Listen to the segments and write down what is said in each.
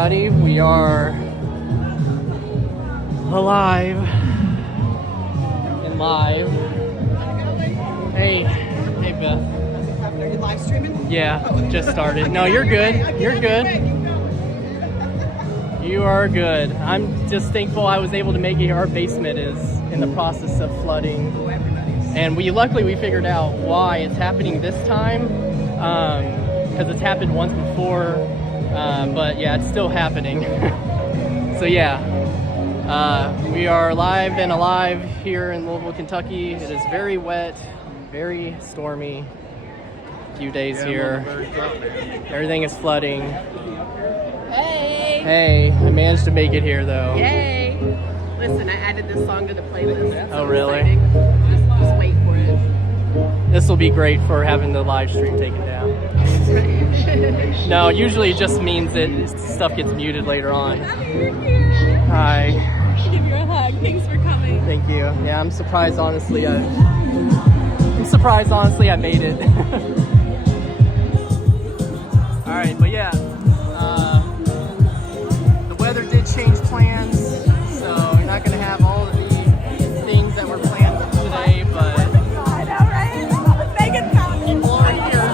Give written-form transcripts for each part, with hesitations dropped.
everybody. We are alive and live. Hey Beth. Are you live streaming? Yeah, just started. No, you're good. You're good. You are good. I'm just thankful I was able to make it. Our basement is in the process of flooding, and luckily we figured out why it's happening this time, because it's happened once before, but yeah, it's still happening. So yeah, we are live and alive here in Louisville, Kentucky. It is very wet, very stormy. Few days here. Everything is flooding. Hey, I managed to make it here though. Yay! Listen, I added this song to the playlist. Oh, really? Just wait for it. This will be great for having the live stream taken down. No, usually it just means that stuff gets muted later on. Hi. Give you a hug. Thanks for coming. Thank you. Yeah, I'm surprised honestly I made it. All right, but yeah, the weather did change plans, so you're not going to have all of the things that were planned for today, but I know, right? Megan's coming. people are here.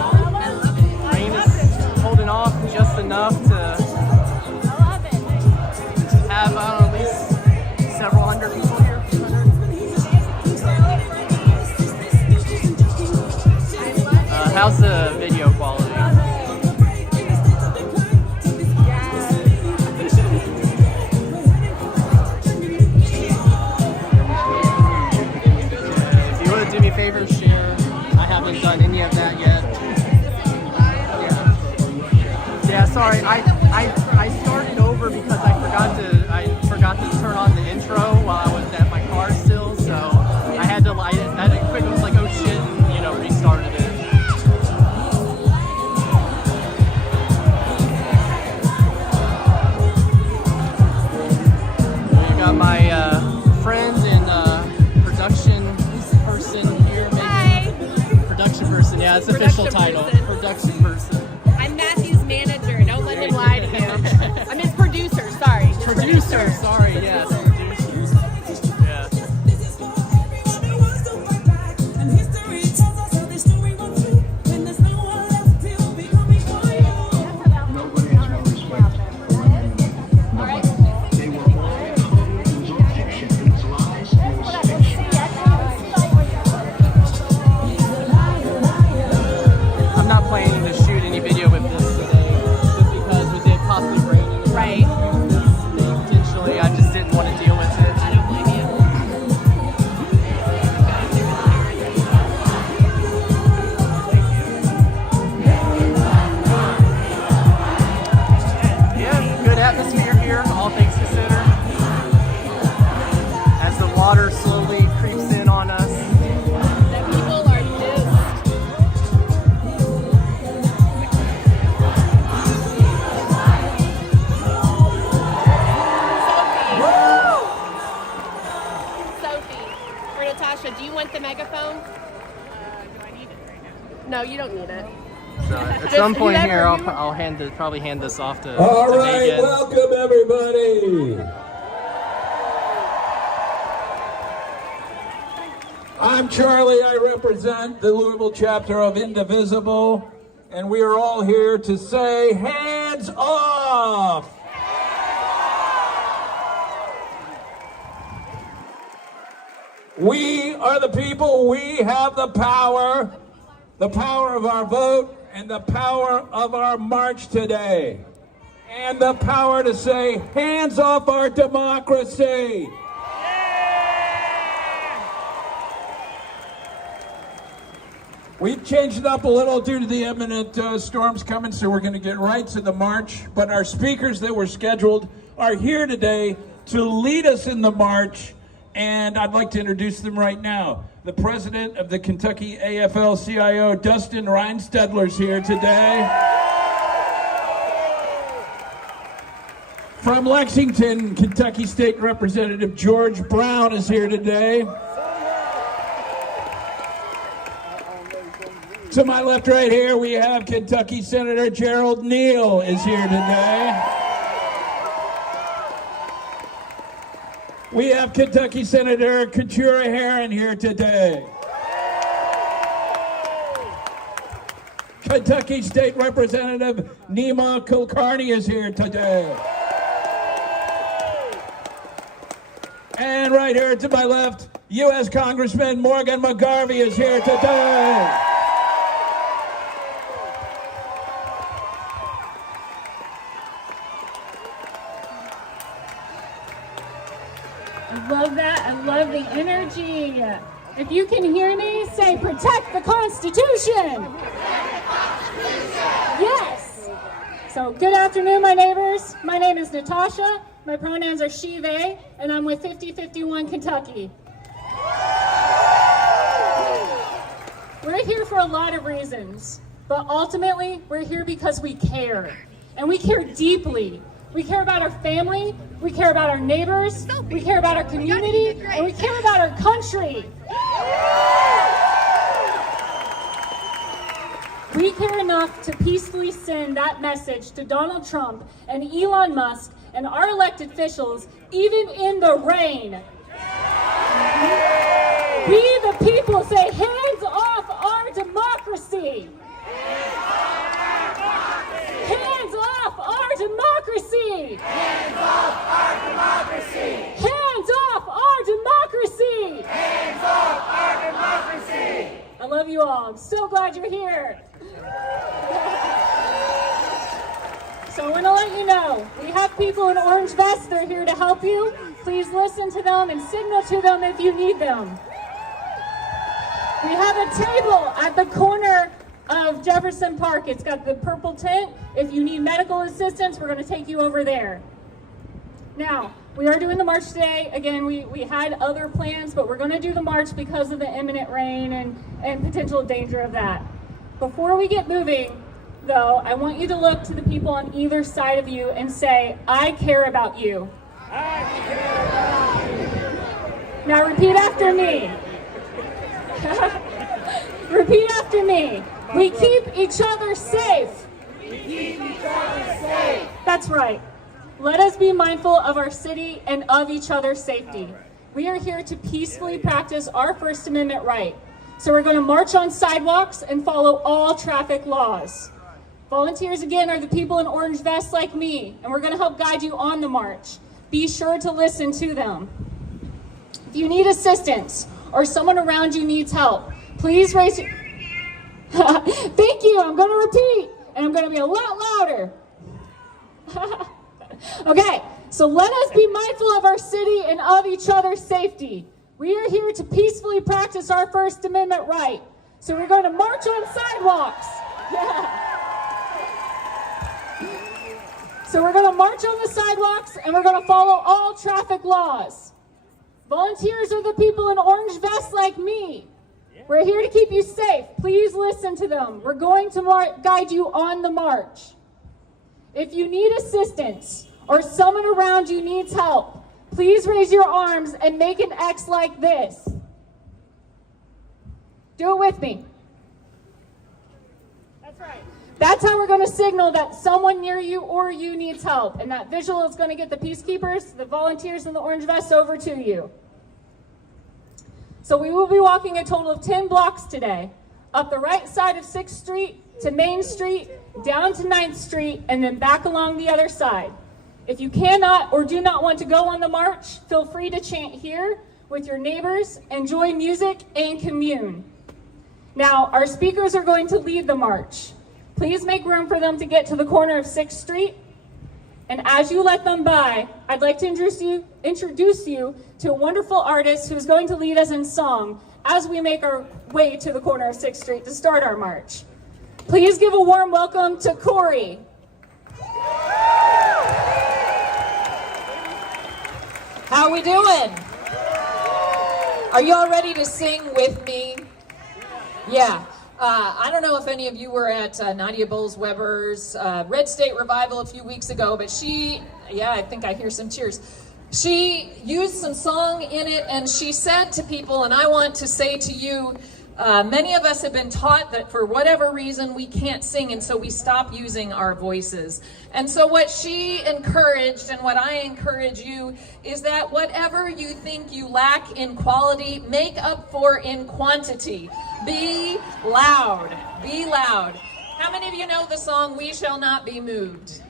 Rain is holding off just enough to have, I don't know, at least several hundred people here. How's the video quality? Do me a favor, share. I haven't done any of that yet. Yeah, sorry. I started over because I forgot to turn on the intro while I was at my car still. So I had to quick. It was like, oh shit, and restarted it. We got my friend and production. Yeah, it's official title. Production person. I'm Matthew's manager. Don't let him lie to you. I'm his producer. Sorry. Producer. Sorry. Yes. Producer. Yeah. I'm not planning to shoot any video with this today, just because with it possibly raining. Right. Intentionally, I just didn't want to deal with it. I don't blame you. Yeah, good atmosphere here, all things considered. As the water slowly creeps in on us. The people are pissed. Sophie, or Natasha, do you want the megaphone? Do I need it right now? No, you don't need it. So at some point here, I'll probably hand this off to All to right, Megan. welcome everybody. I'm Charlie. I represent the Louisville chapter of Indivisible, and we are all here to say hands off. We are the people. We have the power of our vote, and the power of our march today, and the power to say hands off our democracy. We've changed it up a little due to the imminent storms coming, so we're going to get right to the march. But our speakers that were scheduled are here today to lead us in the march, and I'd like to introduce them right now. The president of the Kentucky AFL-CIO, Dustin Reinstedler's here today. From Lexington, Kentucky State Representative George Brown is here today. To my left right here, we have Kentucky Senator Gerald Neal is here today. We have Kentucky Senator Keturah Herron here today. Kentucky State Representative Nima Kulkarni is here today. And right here to my left, U.S. Congressman Morgan McGarvey is here today. I love that. I love the energy. If you can hear me, say, protect the Constitution. Yes. So good afternoon, my neighbors. My name is Natasha. My pronouns are she, they, and I'm with 5051 Kentucky. We're here for a lot of reasons, but ultimately we're here because we care, and we care deeply. We care about our family, we care about our neighbors, we care about our community, and we care about our country. We care enough to peacefully send that message to Donald Trump and Elon Musk and our elected officials, even in the rain. We, the people, say, hands off our democracy. Hands off our democracy. Hands off our democracy. Hands off our democracy. Hands off our democracy. I love you all. I'm so glad you're here. So I want to let you know, we have people in orange vests that are here to help you. Please listen to them and signal to them if you need them. We have a table at the corner of Jefferson Park. It's got the purple tent. If you need medical assistance, we're going to take you over there. Now, we are doing the march today. Again, we had other plans, but we're going to do the march because of the imminent rain and potential danger of that. Before we get moving, though, I want you to look to the people on either side of you and say, I care about you. I care about you. Now repeat after me. Repeat after me. We keep each other safe. We keep each other safe. That's right. Let us be mindful of our city and of each other's safety. We are here to peacefully practice our First Amendment right. So we're going to march on sidewalks and follow all traffic laws. Volunteers, again, are the people in orange vests like me, and we're going to help guide you on the march. Be sure to listen to them. If you need assistance or someone around you needs help, please raise your... Thank you. I'm going to repeat, and I'm going to be a lot louder. Okay, so let us be mindful of our city and of each other's safety. We are here to peacefully practice our First Amendment right. So we're going to march on sidewalks. Yeah. So we're going to march on the sidewalks and we're going to follow all traffic laws. Volunteers are the people in orange vests like me. We're here to keep you safe. Please listen to them. We're going to guide you on the march. If you need assistance or someone around you needs help, please raise your arms and make an X like this. Do it with me. That's right. That's how we're going to signal that someone near you or you needs help. And that visual is going to get the peacekeepers, the volunteers in the orange vests over to you. So we will be walking a total of 10 blocks today. Up the right side of 6th Street to Main Street, down to 9th Street, and then back along the other side. If you cannot or do not want to go on the march, feel free to chant here with your neighbors, enjoy music, and commune. Now, our speakers are going to lead the march. Please make room for them to get to the corner of 6th Street. And as you let them by, I'd like to introduce you to a wonderful artist who's going to lead us in song as we make our way to the corner of 6th Street to start our march. Please give a warm welcome to Corey. How we doing? Are you all ready to sing with me? Yeah. I don't know if any of you were at Nadia Bowles-Weber's Red State Revival a few weeks ago, but I think I hear some cheers. She used some song in it, and she said to people, and I want to say to you, Many of us have been taught that for whatever reason we can't sing, and so we stop using our voices. And so what she encouraged, and what I encourage you, is that whatever you think you lack in quality, make up for in quantity. Be loud. Be loud. How many of you know the song, "We Shall Not Be Moved"?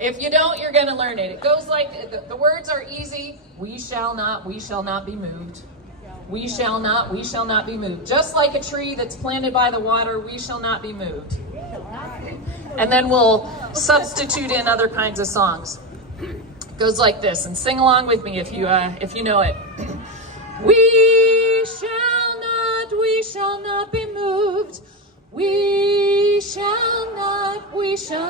If you don't, you're going to learn it. It goes like, the words are easy. We shall not be moved. We shall not be moved. Just like a tree that's planted by the water, we shall not be moved. And then we'll substitute in other kinds of songs. It goes like this, and sing along with me if you know it. We shall not be moved. We shall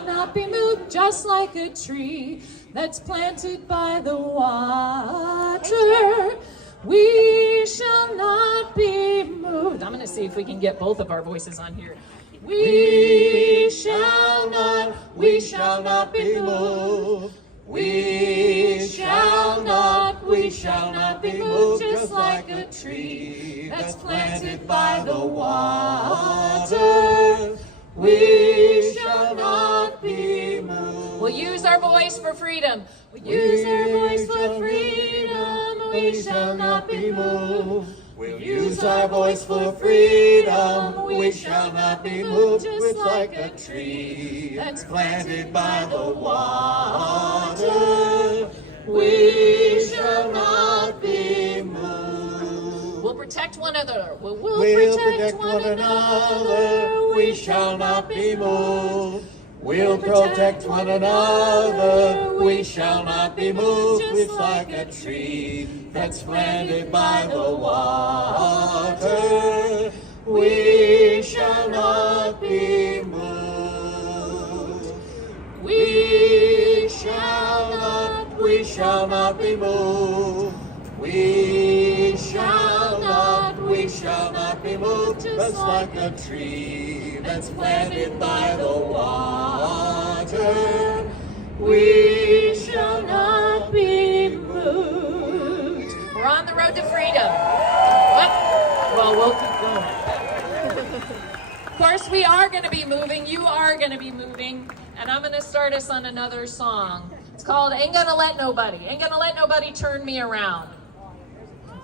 not be moved, just like a tree that's planted by the water. We shall not be moved. I'm going to see if we can get both of our voices on here. We shall not be moved. We shall not be moved, just like a tree that's planted by the water. We shall not be moved. We'll use our voice for freedom. We'll use our voice for freedom. We shall not be moved. We'll use our voice for freedom. We shall not be moved, just like a tree that's planted by the water. We shall not be moved. We'll protect one another. We'll protect one another. We shall not be moved. We'll protect one another. We shall not be moved. It's like a tree that's planted by the water. We shall not be moved. We shall not be moved. We shall not be moved, just like a tree that's planted by the water. We shall not be moved. We're on the road to freedom. What? Well, we'll keep going. Of course, we are going to be moving. You are going to be moving. And I'm going to start us on another song. It's called Ain't Gonna Let Nobody. Ain't Gonna Let Nobody Turn Me Around.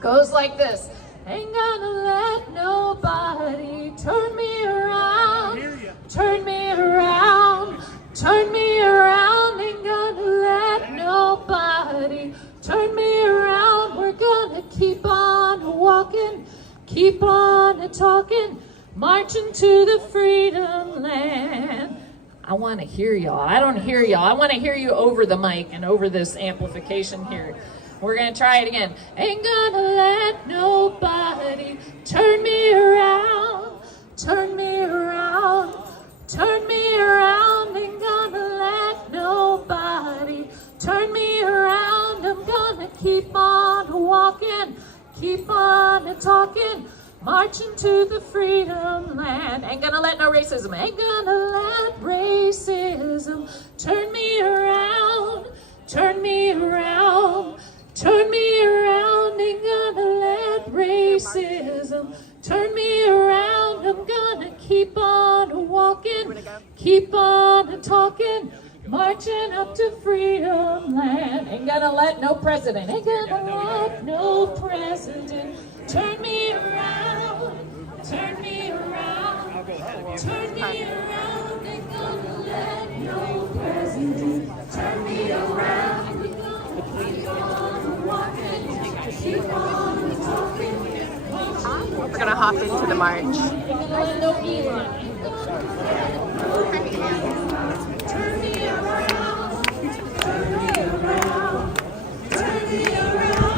Goes like this. Ain't gonna let nobody turn me around. Turn me around. Turn me around. Ain't gonna let nobody turn me around. We're gonna keep on walking, keep on talking, marching to the freedom land. I want to hear y'all. I don't hear y'all. I want to hear you over the mic and over this amplification here. We're going to try it again. Ain't gonna let nobody turn me around. Turn me around. Turn me around. Ain't gonna let nobody turn me around. I'm gonna keep on walking, keep on talking, marching to the freedom land. Ain't gonna let no racism. Ain't gonna let racism turn me around. Turn me around. Turn me around, ain't gonna let racism turn me around. I'm gonna keep on walking, keep on talking, marching up to freedom land. Ain't gonna let no president, ain't gonna let no president turn me around, turn me around, turn me around. Ain't gonna let no president turn me around. We're gonna hop into the march. Turn me around. Turn me around. Turn me around.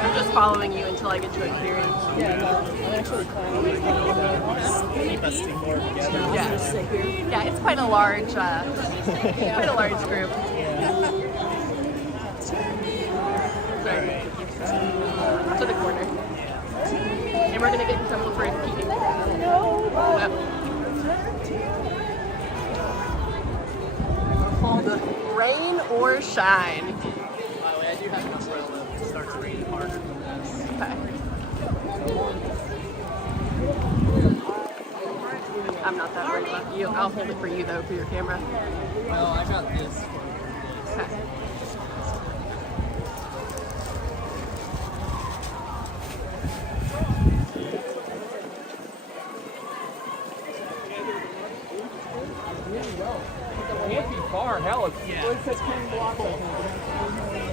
I'm just following you until I get to a clearing. I'm actually planning to keep us together. Yeah, it's quite a large group. To the corner. And we're gonna get in trouble for peeking. Yep. Rain or shine. By the way, I do have an umbrella. it starts raining harder than this. Okay. I'm not that worried about you. I'll hold it for you though, for your camera. Well, I got this for this. Okay. Can't be far. Hell, it's Yeah. it says 10 blocks. I think.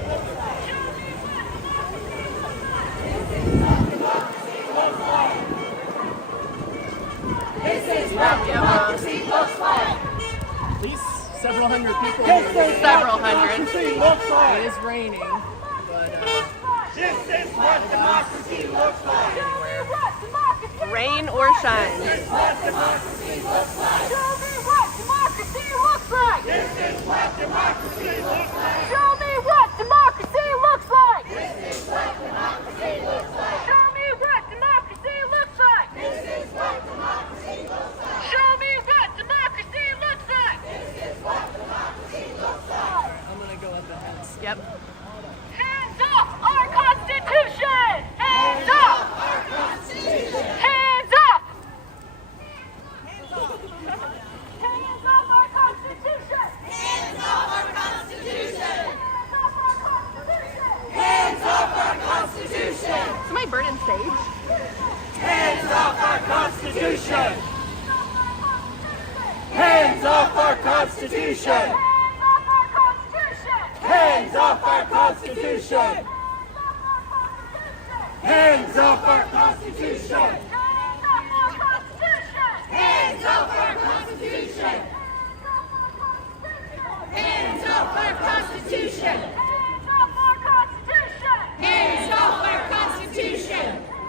At least several hundred people. Several hundred. It is raining, but This is what democracy looks like. Rain or shine. This is what democracy looks like. Show me what democracy looks like! This is what democracy looks like. Show me what democracy looks like! This is what democracy looks like. Show me what democracy looks like! This is what democracy looks like. Show me what democracy looks like! This is what democracy looks like. I'm gonna go at the heads. Yep. Hands off our Constitution! Hands off! Our Constitution. Hands up! Hands off our Constitution! Hands off our Constitution. Hands off our Constitution! Hands off our Constitution. Somebody burning sage. Hands off our Constitution. Hands off our Constitution. Hands off our Constitution. Hands off our Constitution. Hands off our Constitution. Hands off our Constitution. Hands off our Constitution. Hands off our Constitution. Hands off our Constitution.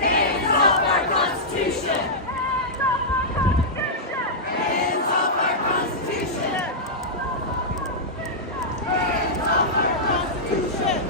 Hands off our Constitution. Hands off our Constitution. Hands off our Constitution. Hands off our Constitution.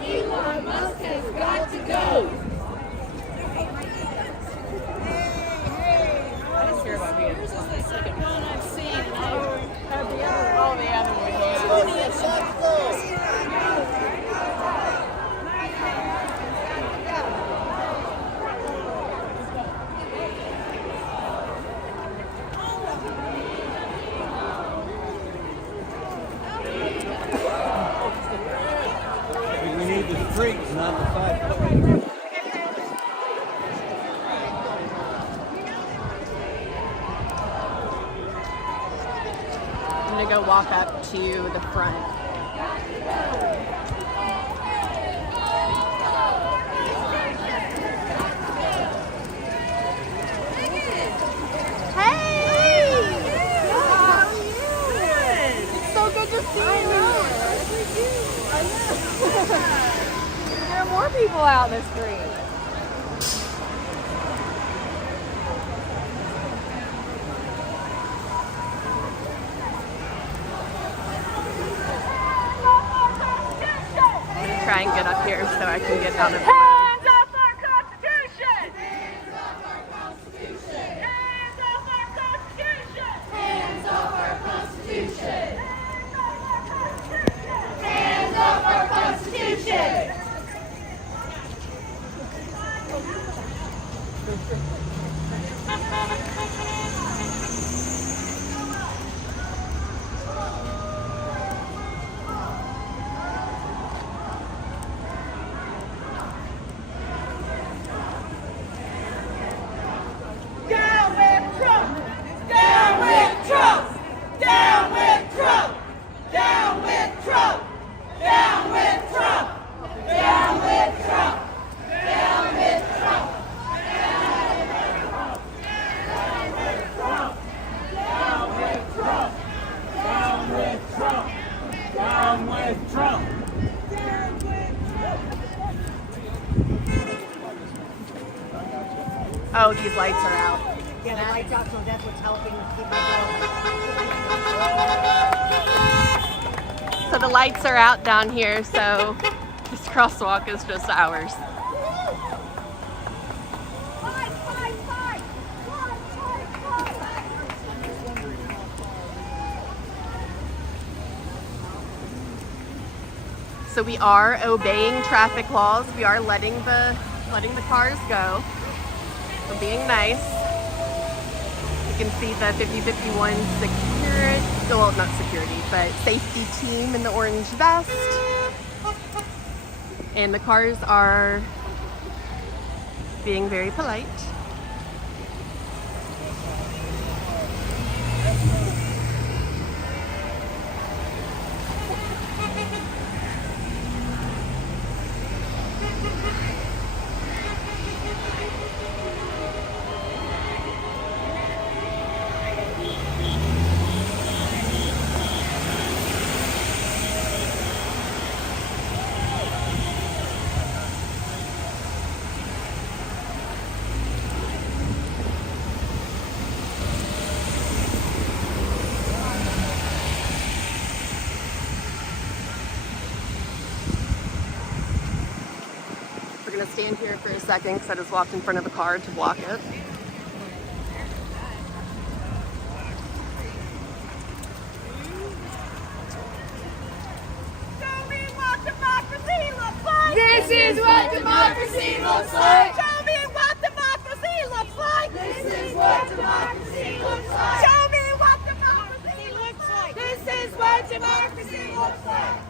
Elon Musk has got to go. We need the streets, not the fight. I'm gonna go walk up to the front. There are more people out in the street. I'm gonna try and get up here so I can get out of the road. Hands off our Constitution! Hands off our Constitution. Hands off our Constitution! Hands off our Constitution. Hands off our Constitution. Oh, these lights are out. Yeah, the lights out, so that's what's helping keep my So the lights are out down here, so this crosswalk is just ours. So we are obeying traffic laws. We are letting the cars go. We're being nice. You can see the 5051 security, well, not security, but safety team in the orange vest. And the cars are being very polite. We're gonna stand here for a second because I just walked in front of a car to block it. This is what democracy looks like. Show me what democracy looks like. This is what democracy looks like. Show me what democracy looks like. This is what democracy looks like.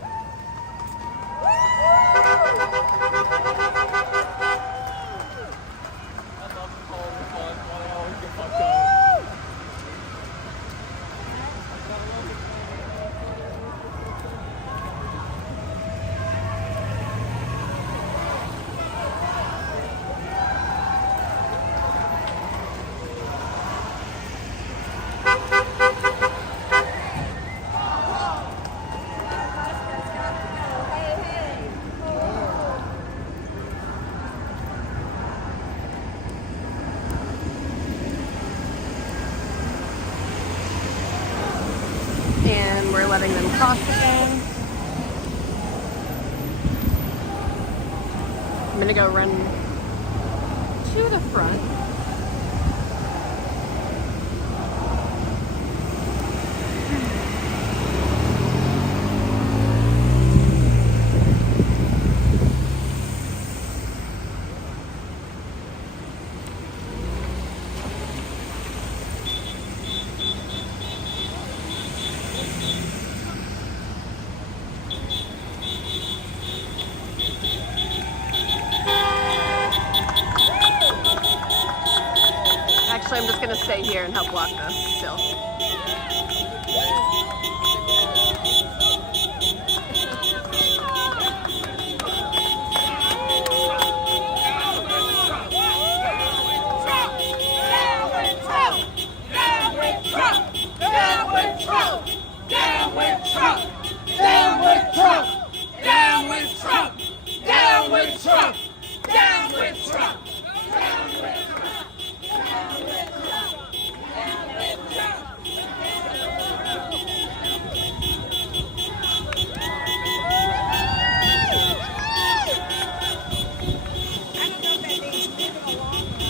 And we're letting them cross again. I'm gonna go run to the front. Actually, I'm just gonna stay here and help block this still.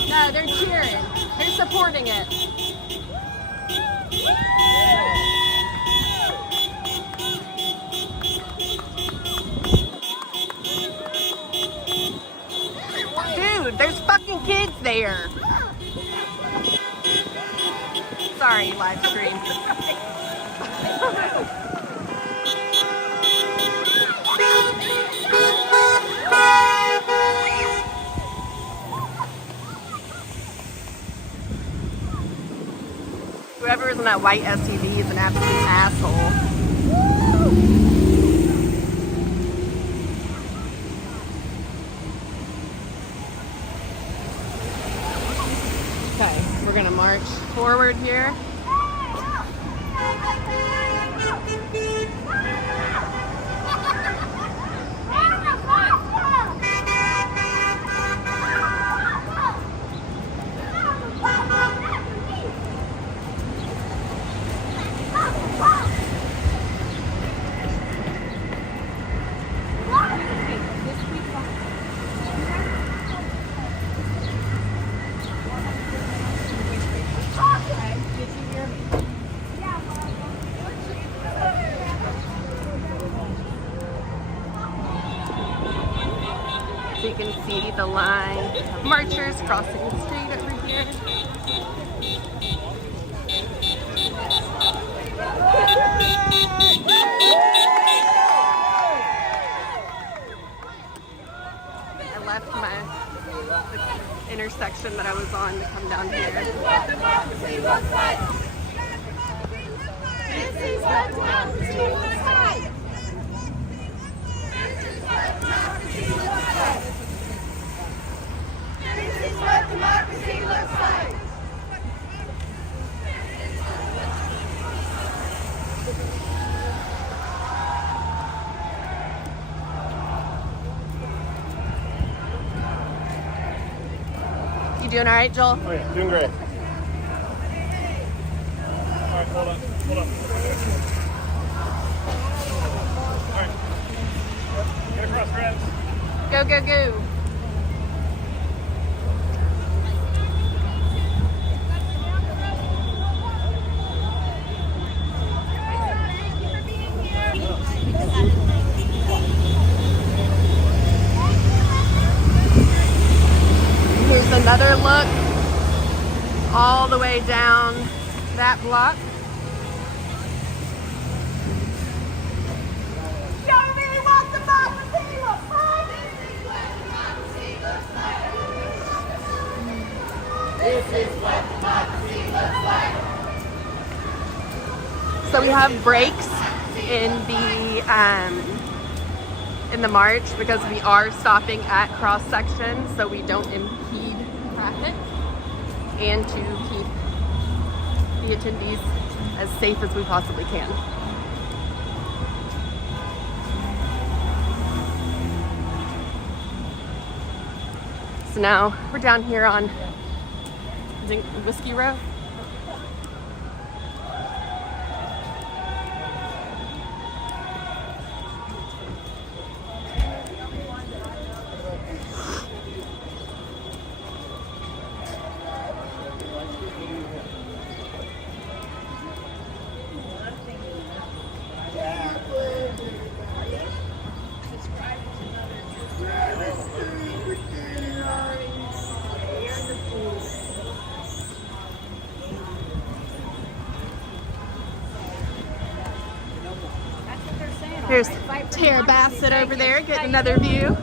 No, they're cheering. They're supporting it. Dude, there's fucking kids there. Sorry, live stream. Whoever is in that white SUV is an absolute asshole. Okay, we're gonna march forward here. You can see the line of marchers crossing the street over here. I left the intersection that I was on to come down here. This is what democracy looks like. This is what democracy looks like. This is what democracy looks like. This is what democracy looks like. You doing all right, Joel? Oh yeah, doing great. All right, hold on. All right. Get across, friends. Go, go, go. Here's another look all the way down that block. Show me what democracy looks like. This is what democracy looks like. So we have breaks in the march because we are stopping at cross sections so we don't impede traffic and to keep the attendees as safe as we possibly can. So now we're down here on, I think, Whiskey Row. Here's Tara Bassett over there getting another view.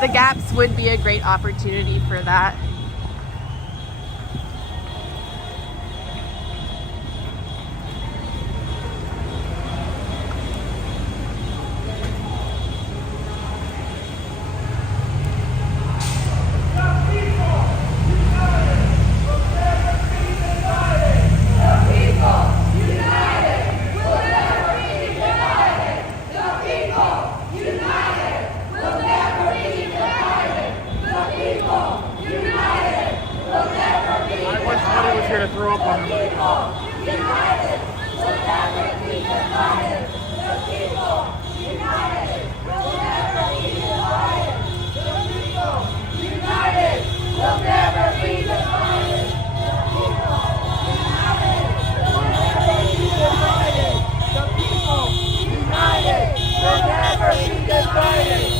The gaps would be a great opportunity for that. Here to throw up on them. United, we'll never be divided. The people, united, we'll never be divided. The people, united, we'll never be divided. The people, united, we'll never be divided. The people, united, we'll never be divided.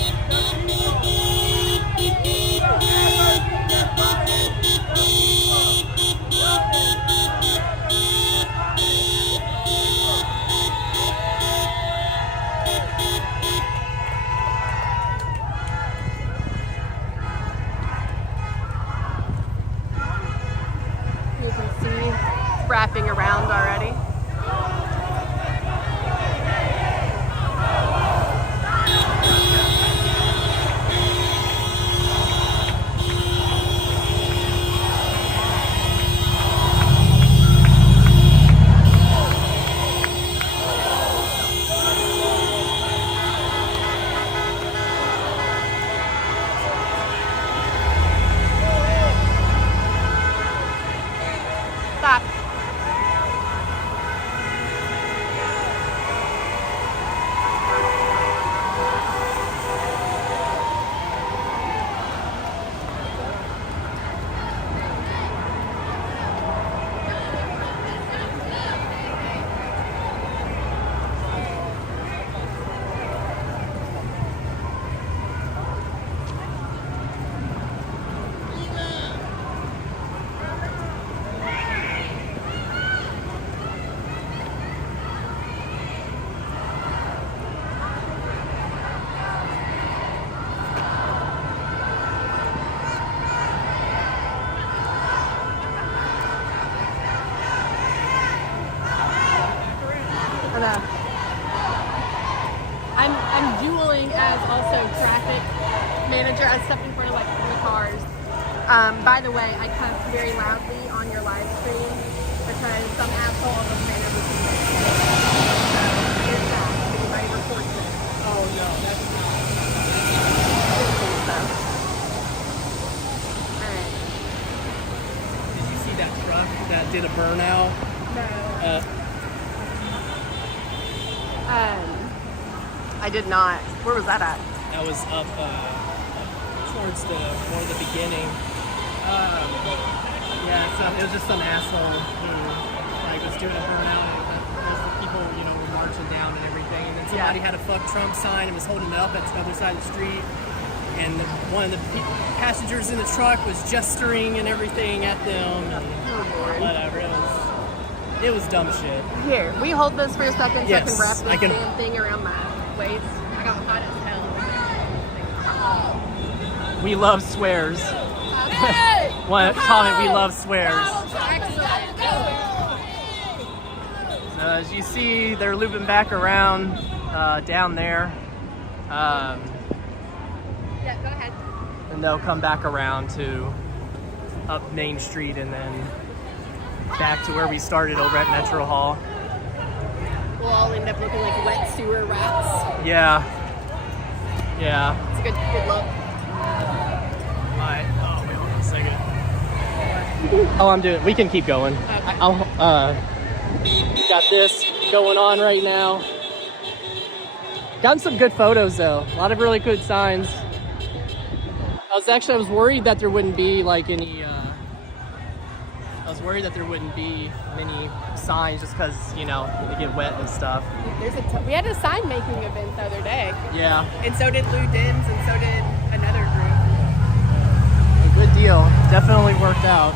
You can see wrapping around already. Stop. I'm dueling as also traffic manager. I stepped in front of like 3 cars. By the way, I cussed very loudly on your live stream because some asshole on the standard was so here's that. Anybody reports it. Oh no, that's not. Alright. Did you see that truck that did a burnout? No. I did not. Where was that at? That was up towards more the beginning. Yeah, so it was just some asshole who like was doing a burnout. There's the people, were marching down and everything. And then somebody had a "fuck Trump" sign and was holding it up at the other side of the street. And one of the passengers in the truck was gesturing and everything at them. And whatever. It was dumb shit. Here, we hold this for a second so Yes, I I can can- wrap this damn thing around my waist. I got hot as hell. We love swears. One comment, we love swears. So as you see, they're looping back around down there. Yeah, go ahead. And they'll come back around to up Main Street and then back to where we started over at Metro Hall. We'll all end up looking like wet sewer rats. Yeah. Yeah. It's a good look. Alright. Oh, wait, hold on a second. Oh, I'm doing. We can keep going. Okay. I'll got this going on right now. Gotten some good photos though. A lot of really good signs. I was worried that there wouldn't be like any. I was worried that there wouldn't be many signs just because they get wet and stuff. We had a sign making event the other day. Yeah. And so did Lou Dims, and so did another group. A good deal. Definitely worked out.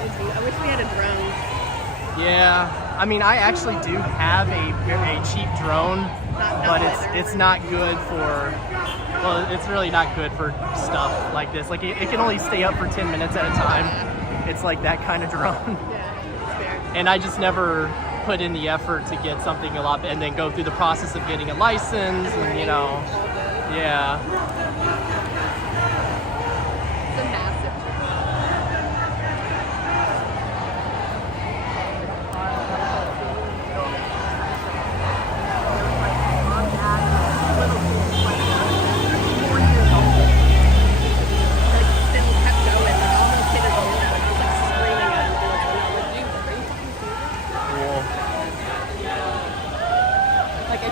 I wish we had a drone. Yeah. I mean, I actually do have a very cheap drone, but it's not good for. Well, it's really not good for stuff like this. Like it can only stay up for 10 minutes at a time. It's like that kind of drone. Yeah, it's fair. And I just never put in the effort to get something a lot, and then go through the process of getting a license, and yeah. It's a massive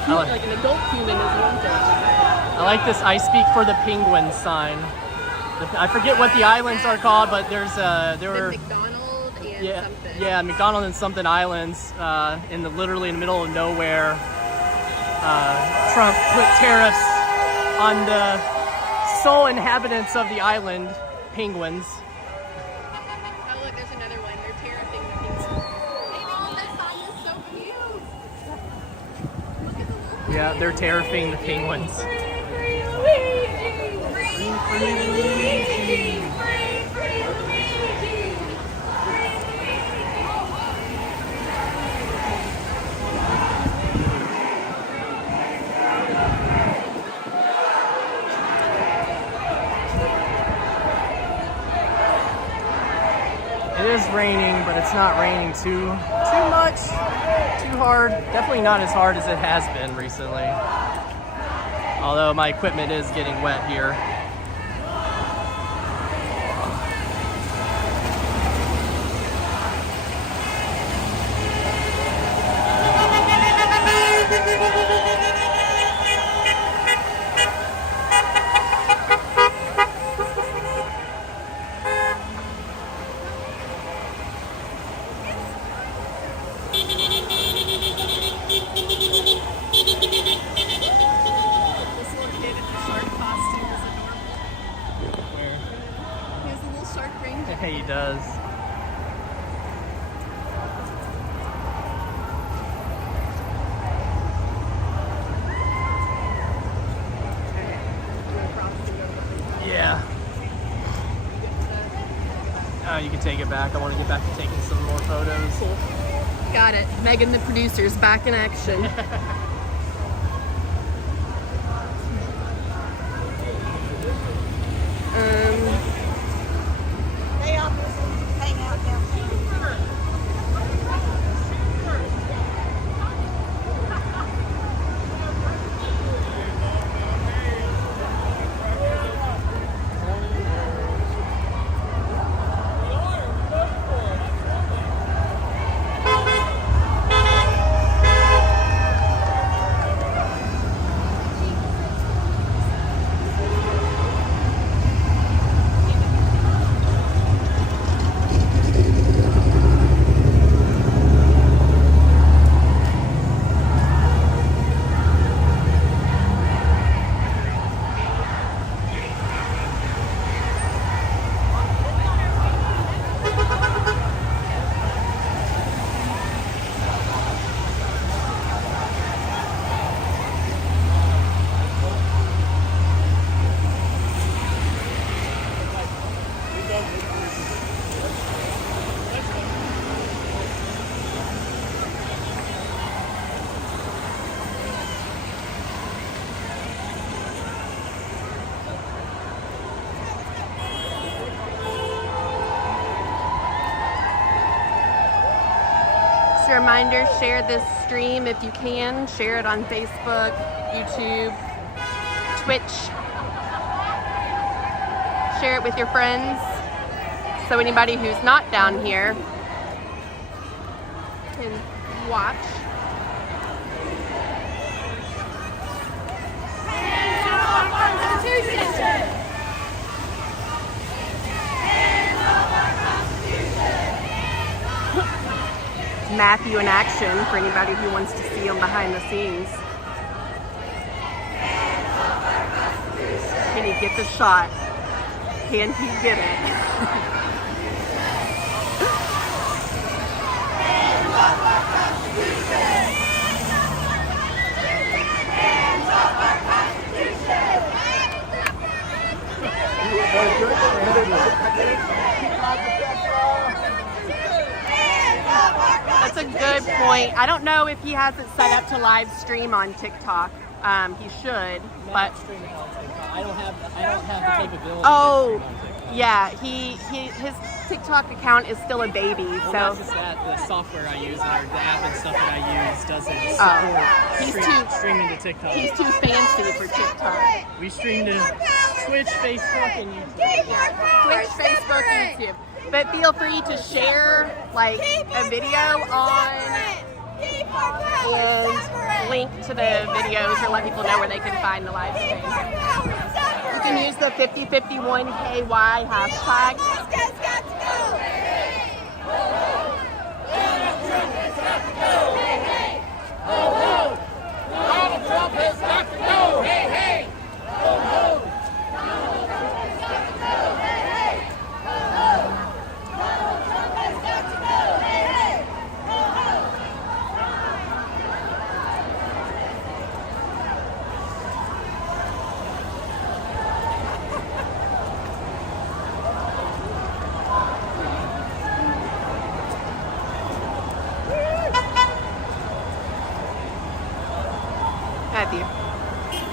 like an adult human is one thing. I like this "I speak for the penguins" sign. I forget what the islands are called, but there were McDonald and something. Yeah, McDonald and something islands literally in the middle of nowhere. Trump put tariffs on the sole inhabitants of the island, penguins. Oh look, there's another one. They're tariffing the penguins. Hey Mom, that sign is so cute. Look at the little Yeah, they're tariffing the penguins. It is raining, but it's not raining too much, too hard. Definitely not as hard as it has been recently. Although my equipment is getting wet here. you can take it back. I want to get back to taking some more photos. Cool. Got it. Megan, the producer's back in action. They all hang out downstairs. Just a reminder, share this stream if you can. Share it on Facebook, YouTube, Twitch. Share it with your friends. So anybody who's not down here can watch. Matthew in action for anybody who wants to see him behind the scenes. Can he get the shot? Can he get it? That's a good point. I don't know if he has it set up to live stream on TikTok. He should, but I don't have the capability. oh, yeah, his TikTok account is still a baby, Well, so not just that, the software I use, or the app and stuff that I use doesn't He's support too- streaming to TikTok. he's too fancy for TikTok. We stream to Twitch, Facebook, and YouTube. Twitch, Facebook, YouTube. But feel free to share like a video on and link to the videos or let people know where they can find the live stream. You can use the 5051KY hashtag.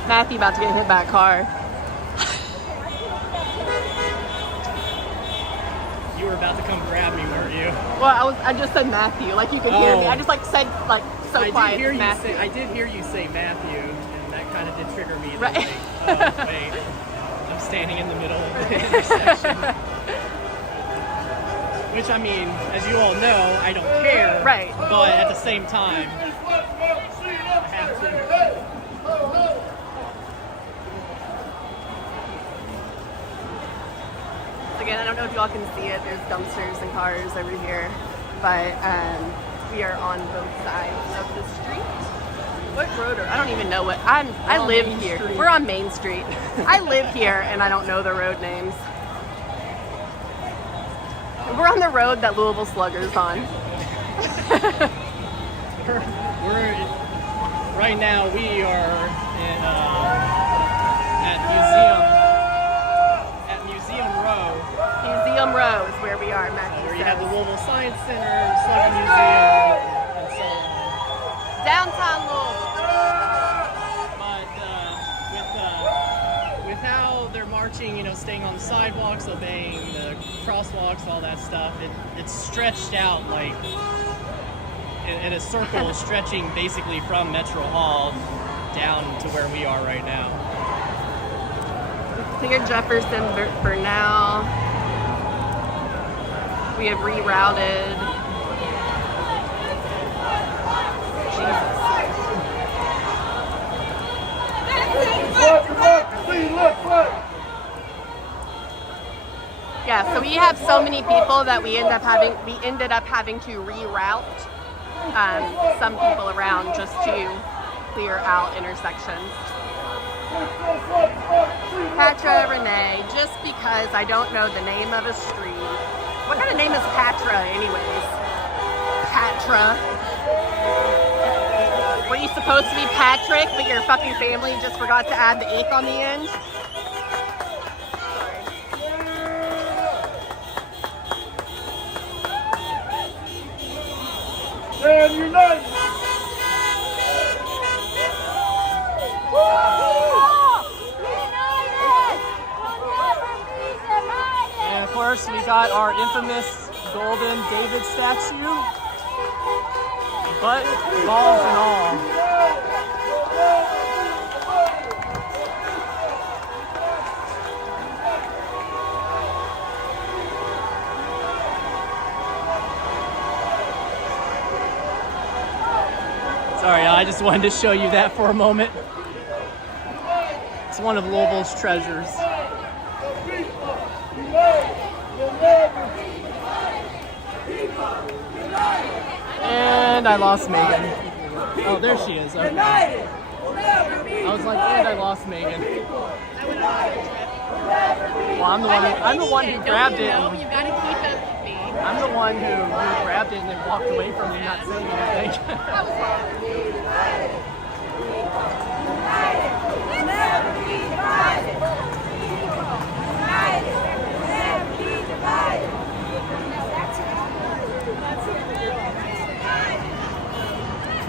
Matthew about to get hit by a car. You were about to come grab me, weren't you? Well, I just said Matthew, like you could hear me. Oh. I just said so quiet. Matthew. I did hear you say Matthew, and that kind of did trigger me. Right. Like, oh, wait, I'm standing in the middle of the intersection. Which, I mean, as you all know, I don't care. Right. But at the same time, I have to. Again, I don't know if y'all can see it. There's dumpsters and cars over here, but we are on both sides of the street. What road are? I don't even know what. I live here. We're on Main Street. I live here, and I don't know the road names. We're on the road that Louisville Slugger's on. We're right now. We are in, at Museum Row. Museum Freedom Row is where we are, Matthew. Where you have the says. Louisville Science Center, Slugger Museum, and so on. Downtown Louisville. But with how they're marching, you know, staying on the sidewalks, obeying the crosswalks, all that stuff, it's stretched out like in a circle, stretching basically from Metro Hall down to where we are right now. Clear Jefferson for now. We have rerouted. Jesus. Yeah, so we have so many people that we ended up having to reroute some people around just to clear out intersections. Patra Renee, just because I don't know the name of a street. What kind of name is Patra anyways? Patra. Were you supposed to be Patrick, but your fucking family just forgot to add the th on the end? And unite! And of course, we got our infamous golden David statue, but balls and all. Sorry, I just wanted to show you that for a moment. It's one of Louisville's treasures. And I lost Megan. Oh, there she is. Okay. I was like, and I lost Megan. Well, I'm the one who grabbed it. No, you gotta keep up with me. I'm the one who grabbed it and then walked away from me, not saying anything.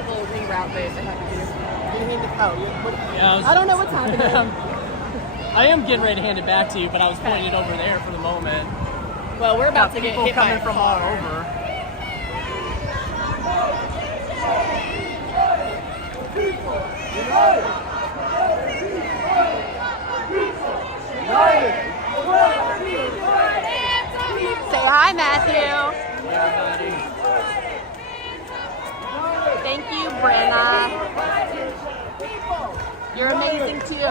We'll reroute they have to do. You mean Yeah, I don't know what's happening. I am getting ready to hand it back to you, but I was pointing it over there for the moment. Well, we're about Got to get people hit by coming a from all car. over. Say hi, Matthew. Thank you, Brenna. You're amazing too.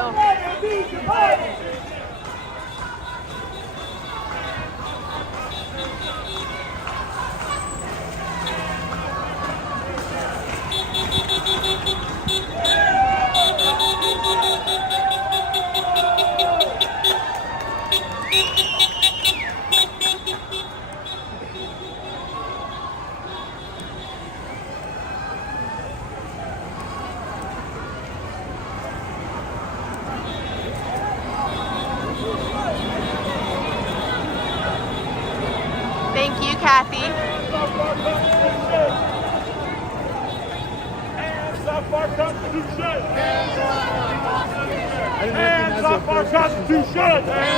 Thank you, Kathy. Hands up our Constitution! Hands up our Constitution! Hands up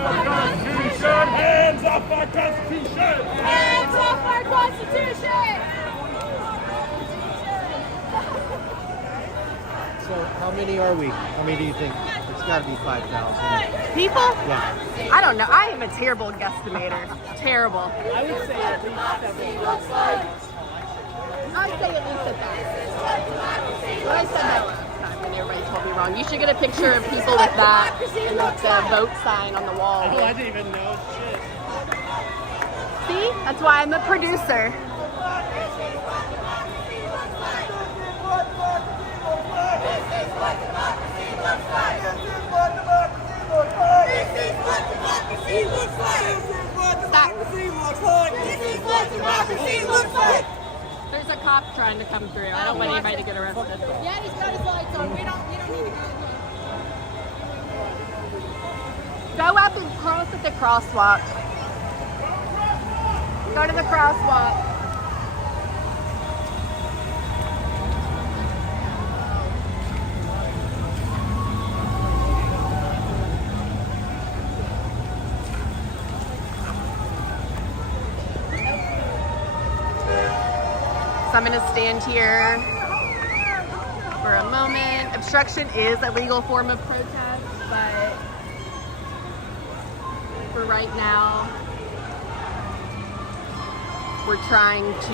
our Constitution! Hands up our Constitution! Hands off our Constitution! So how many are we? How many do you think? It's got to be 5,000. People? Yeah. I don't know. I am a terrible guesstimator. Terrible. I would say at least I'd say at least 1,000. But I said that last time when everybody told me wrong. You should get a picture of people with that and the vote sign on the wall. Oh, I didn't even know. Shit. See? That's why I'm a producer. There's a cop trying to come through. I don't want anybody to get arrested. Yeah, he's got his lights on. You don't need to go. Go up and cross at the crosswalk. Go to the crosswalk. So I'm gonna stand here for a moment. Obstruction is a legal form of protest, but for right now, we're trying to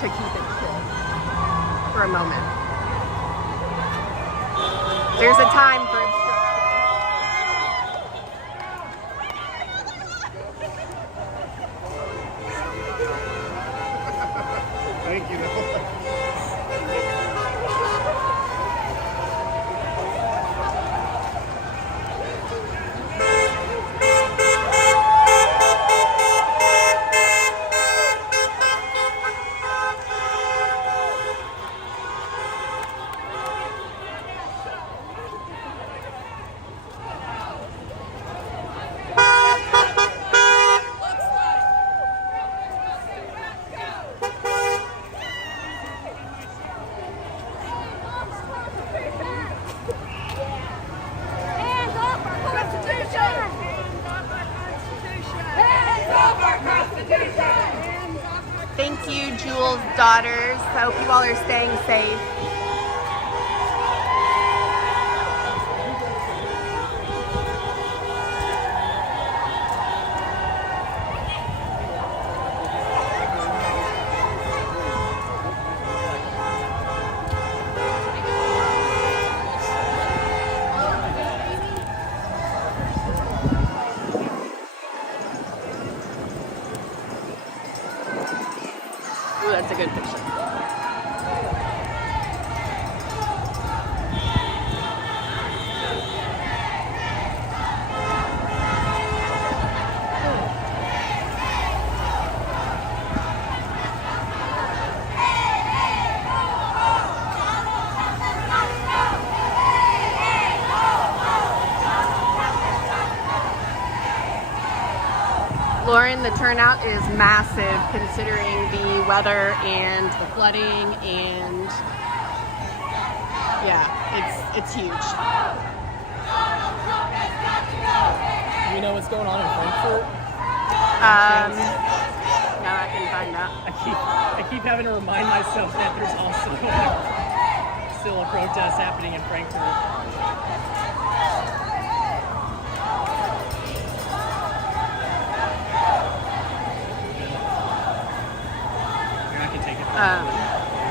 keep it chill for a moment. There's a time for obstruction. Thank you. Hands off our Constitution! Hands off our Constitution! Hands off our Constitution! Thank you, Jules' daughters. I hope you all are staying safe. Ooh, that's a good picture. Lauren, the turnout is massive considering the weather and the flooding, and yeah, it's huge. Do you know what's going on in Frankfurt? No, I can find out. I keep having to remind myself that there's also still a protest happening in Frankfurt. Here, I can take it.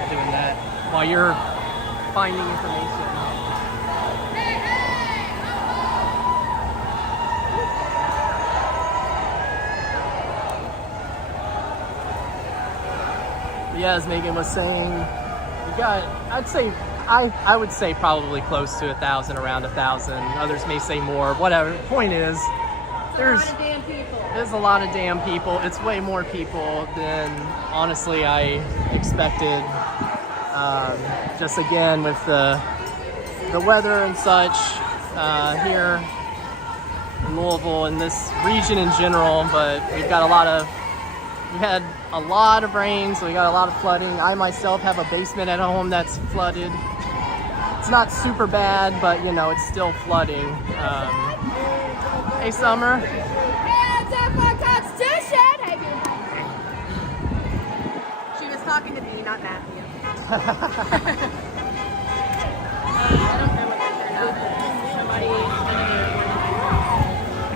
Doing that while you're finding information. Yeah, as Megan was saying, you got, I would say probably close to 1,000, around 1,000. Others may say more, whatever. Point is, there's a lot of damn people. It's way more people than honestly I expected. Just again with the weather and such here in Louisville and this region in general, but we had a lot of rain, so we got a lot of flooding. I myself have a basement at home that's flooded. It's not super bad, but you know, it's still flooding. Hey, Summer. Hands up our Constitution! Hey, She was talking to me, not Matthew. I don't know what they're not. Somebody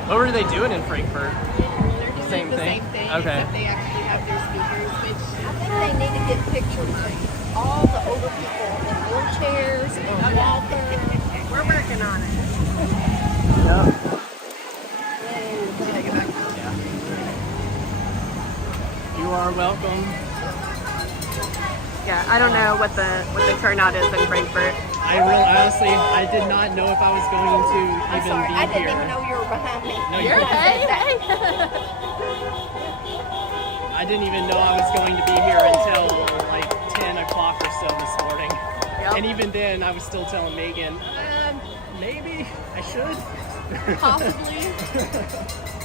What were they doing in Frankfurt? they're doing Same the thing? same thing, Okay. except they actually have their speakers, which I think they need to get pictures of all the older people in wheelchairs and walkers. We're working on it. Yeah. You are welcome. Yeah, I don't know what the turnout is in Frankfurt. Honestly, I did not know if I was going to I'm even sorry, be I didn't here. even know you were behind me. No, You're hey. I didn't even know I was going to be here until like 10 o'clock or so this morning. Yep. And even then, I was still telling Megan, Maybe I should. Possibly.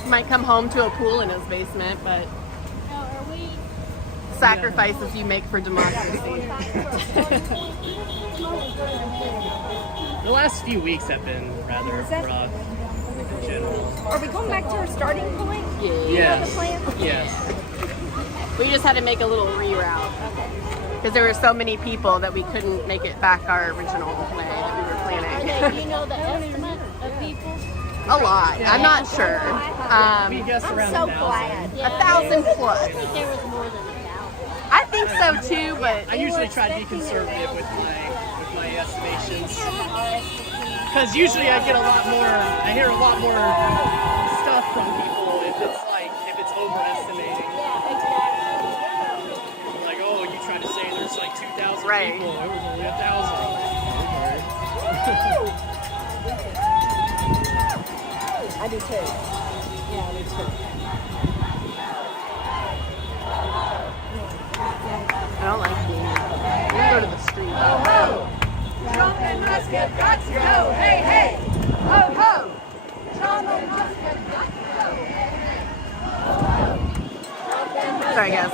Might come home to a pool in his basement, but sacrifices you make for democracy. The last few weeks have been rather rough in general. Are we going back to our starting point? Yeah. Do you know the plan? Yes. We just had to make a little reroute because there were so many people that we couldn't make it back our original way that we were planning. Do you know the estimate of people? A lot. I'm not sure. We guessed I'm around so 1,000. glad. 1,000 plus. I think there was more than 1,000. I think so too, but I usually try to be conservative with my estimations. Because usually I hear a lot more stuff from people if it's overestimating. Yeah, exactly. Like, oh, you try to say there's like 2,000 Right. people, it was only 1,000. I do too. Yeah, I do too. I don't like being here. We can go to the street. Trump and Musket got to go. Hey, hey. Ho, ho. Trump and Musket got to go. Sorry, guys.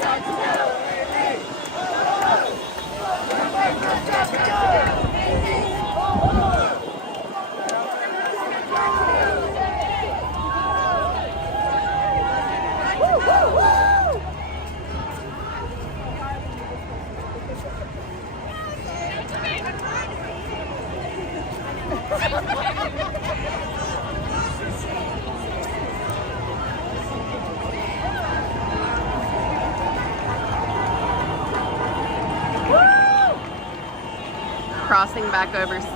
Crossing back over 6.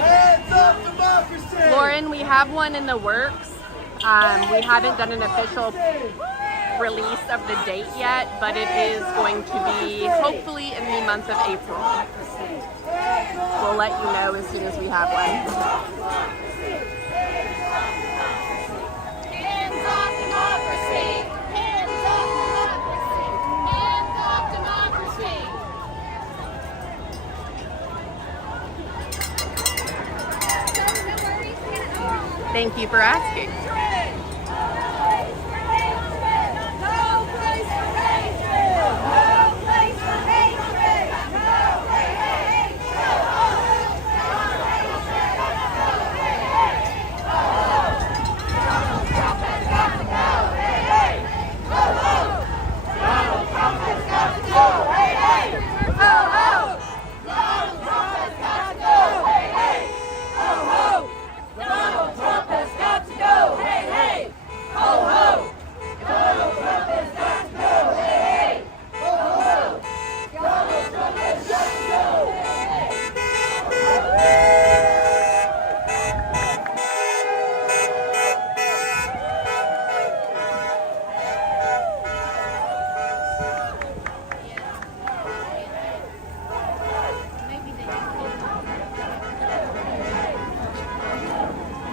Hands up, democracy! Lauren, we have one in the works. We haven't done an official release of the date yet, but it is going to be hopefully in the month of April. We'll let you know as soon as we have one. Hands off democracy! Hands off democracy! Hands off democracy! Thank you for asking.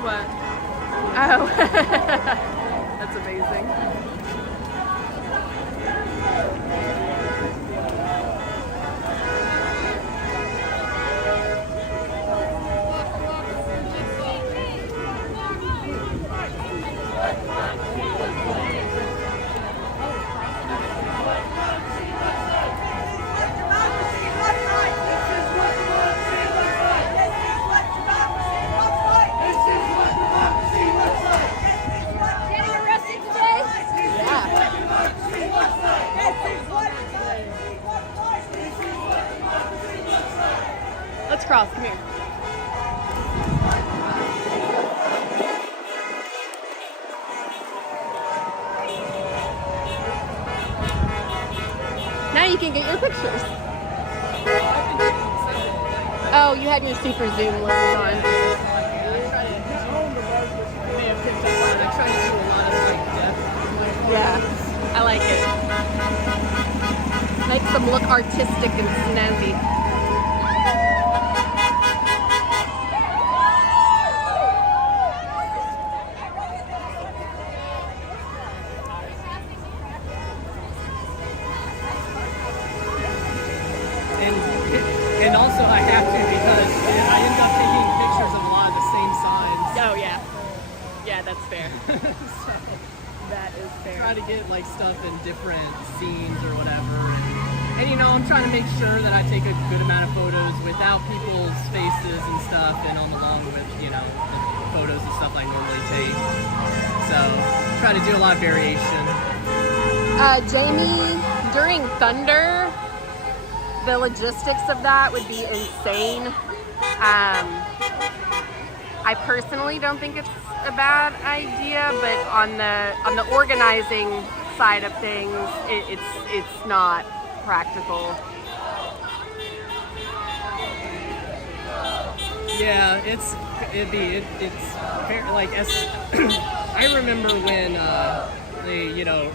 What? Oh, that's amazing. Getting arrested today? Yeah. Let's cross. Come here. Now you can get your pictures. Oh, you had your super zoom lens on. Yeah, I like it. Makes them look artistic and snazzy. And also I have to because I end up taking pictures of a lot of the same signs. Oh yeah. Yeah, that's fair. So That is fair. try to get like stuff in different scenes or whatever. And you know, I'm trying to make sure that I take a good amount of photos without people's faces and stuff, and along with, you know, the photos and stuff I normally take. So try to do a lot of variation. Jamie, during Thunder, the logistics of that would be insane. I personally don't think it's a bad idea, but on the organizing side of things, it's not practical. Yeah, it's very, like, as I remember when they, you know,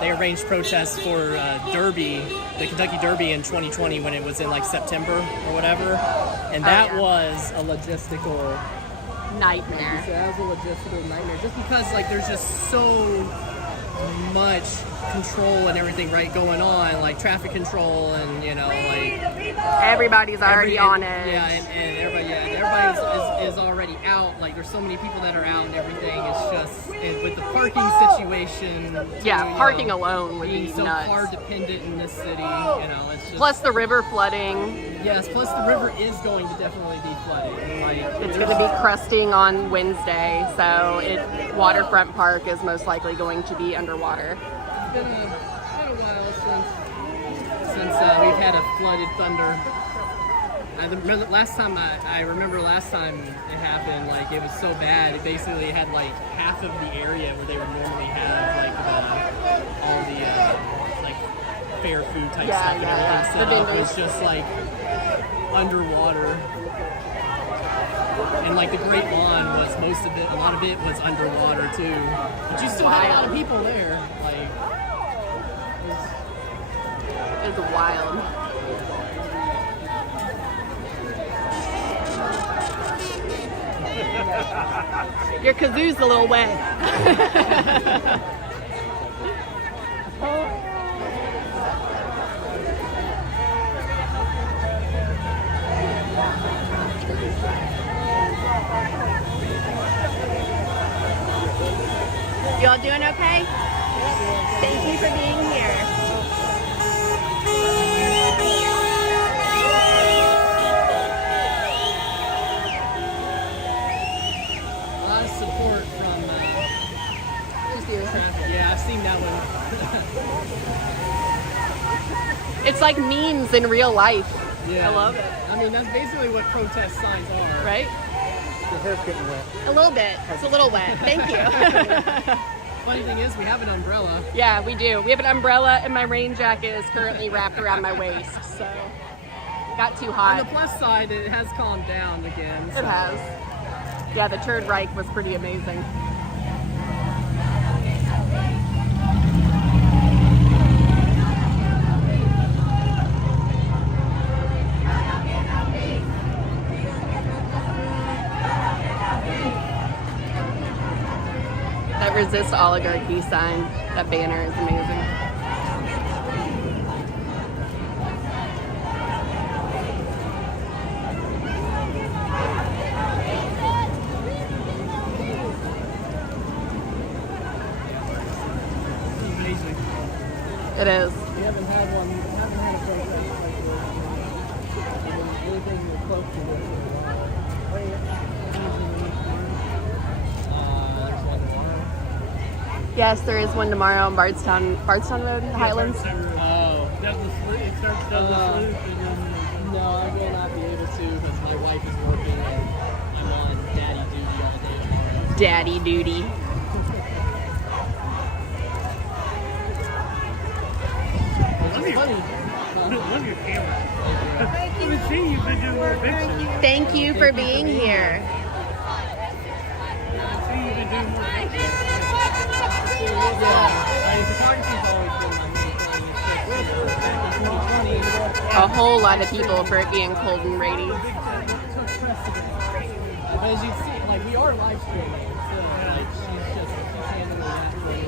they arranged protests for Derby, the Kentucky Derby in 2020 when it was in like September or whatever, and that was a logistical Nightmare. That was a logistical nightmare, just because like there's just so much control and everything going on, like traffic control, and you know, like everybody's already on it. Yeah, and everybody is already out. Like there's so many people that are out and everything. It's just with the parking situation. Yeah, parking alone would be so nuts. car dependent in this city. You know, it's just Plus the river flooding. Yes, plus the river is going to definitely be flooding. Like, It's going to be crusting on Wednesday, so Waterfront Park is most likely going to be underwater. It's been a while since we've had a flooded Thunder. I remember last time it happened, like it was so bad. It basically had like half of the area where they would normally have like all the like fair food type stuff and everything set up was just like underwater. And like the Great Lawn was a lot of it was underwater too. But you still had a lot of people there. Like It's wild. Your kazoo's a little wet. Y'all doing okay? Thank you for being here. a lot of support from traffic. Yeah, I've seen that one. It's like memes in real life. Yeah. I love it. I mean, that's basically what protest signs are. Right? Your hair's getting wet. A little bit. It's a little wet. Thank you. Funny thing is, we have an umbrella. Yeah, we do. We have an umbrella, and my rain jacket is currently wrapped around my waist, so got too On hot. the plus side, it has calmed down again. So. It has. Yeah, the Third Reich was pretty amazing. That resist oligarchy sign, that banner is amazing. Amazing. It is. We haven't had a protest like this. Anything close to this in a while. There's one tomorrow. Yes, there is one tomorrow on Bardstown Road, Highlands. Oh. Does the sloop? It starts does the sloop and then... No, I will not be able to because my wife is working and I'm on daddy duty all day tomorrow. Daddy duty. Thank you for being here. A whole lot of people for it being cold and rainy. As you see, like we are live streaming, so like she's handling that for me,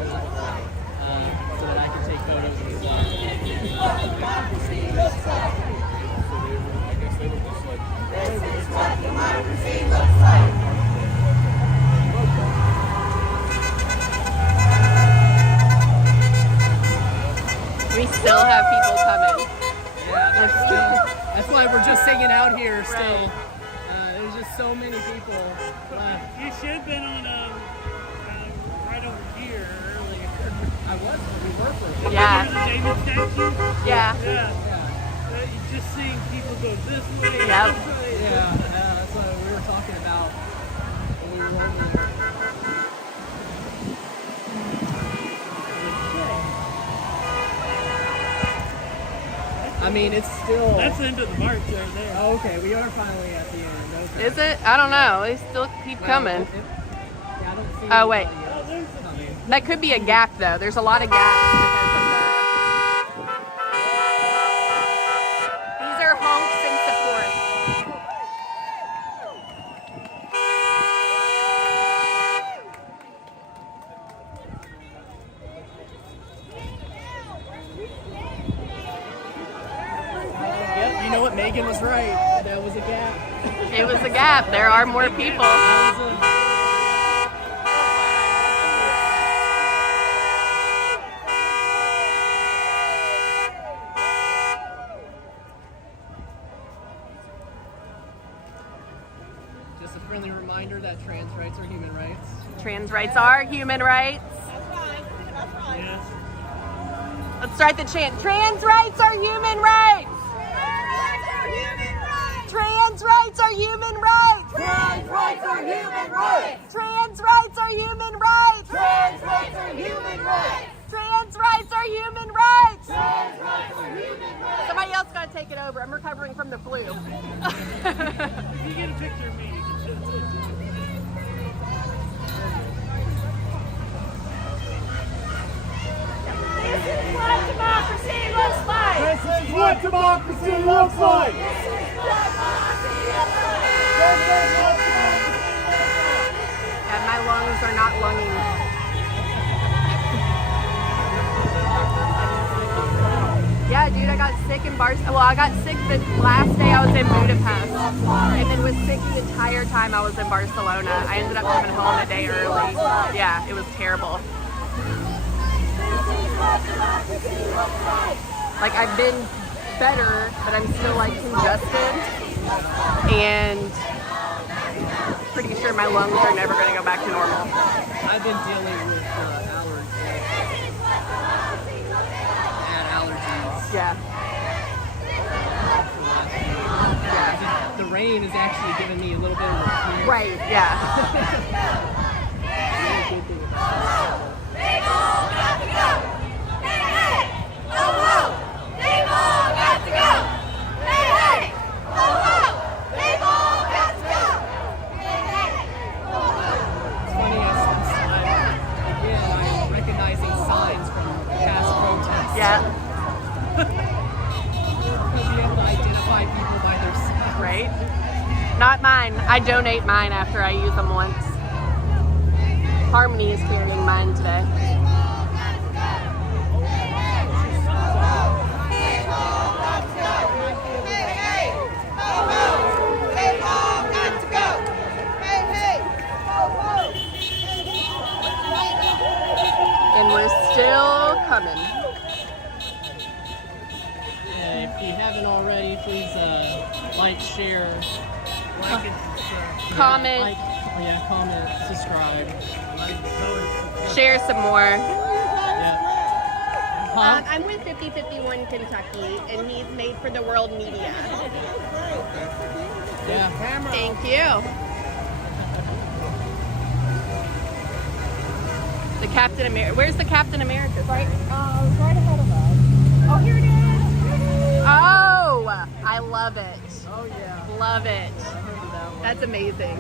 so that I can take photos and stuff. still have people coming. Yeah, that's why we're just hanging out here still. Right. There's just so many people left. You should have been on right over here earlier. I was, we were for Yeah. The David statue? Yeah. Yeah. Just seeing people go this way. Yep. This way. Yeah, that's what we were talking about when we were over. I mean, it's still. That's the end of the march right there. Oh, okay, we are finally at the end. Okay. Is it? I don't know. They still keep coming. Yeah, I don't see Oh, wait. anybody else coming. That could be a gap, though. There's a lot of gaps because of the... These are honks in support. Yep, you know what? Megan was right. That was a gap. It was a gap. There are more people. That was a- Just a friendly reminder that trans rights are human rights. Trans rights are human rights. Yes. Let's start the chant. Trans rights are human rights. Trans rights are human rights. Trans rights are human rights. Trans rights are human rights. Trans rights are human rights. Trans rights are human rights. Trans rights are human rights. Somebody else got to take it over. I'm recovering from the flu. If you get a picture of me, you can show it. This is what democracy looks like. This is what democracy looks like. This is what democracy looks like. This is what democracy looks like. And my lungs are not lunging. Yeah, dude, I got sick in Barcelona. Well, I got sick the last day I was in Budapest, and then was sick the entire time I was in Barcelona. I ended up coming home a day early. Yeah, it was terrible. Like, I've been better, but I'm still like congested, and pretty sure my lungs are never going to go back to normal. I've been dealing with allergies. Bad allergies. Yeah. Yeah. The rain is actually giving me a little bit of a flu. Right, yeah. They've all got to go. Hey, hey, oh, oh. They've all got to go. Hey, hey, oh, oh. They've all got to go. Hey, hey, oh, oh. It's funny as I'm recognizing signs from past protests. Yeah. To be able to identify people by their signs. Right? Not mine. I donate mine after I use them once. Harmony is carrying mine today. And we're still coming. If you haven't already, please like, share, Like and subscribe. Comment. Comment, subscribe. Share some more. Yeah. Huh? I'm with 5051 Kentucky, and he's made for the world media. Yeah. Thank you. The Captain America. Where's the Captain America? Right ahead of us. Oh, here it is. Oh, I love it. Oh yeah. Love it. I remember that one. That's amazing.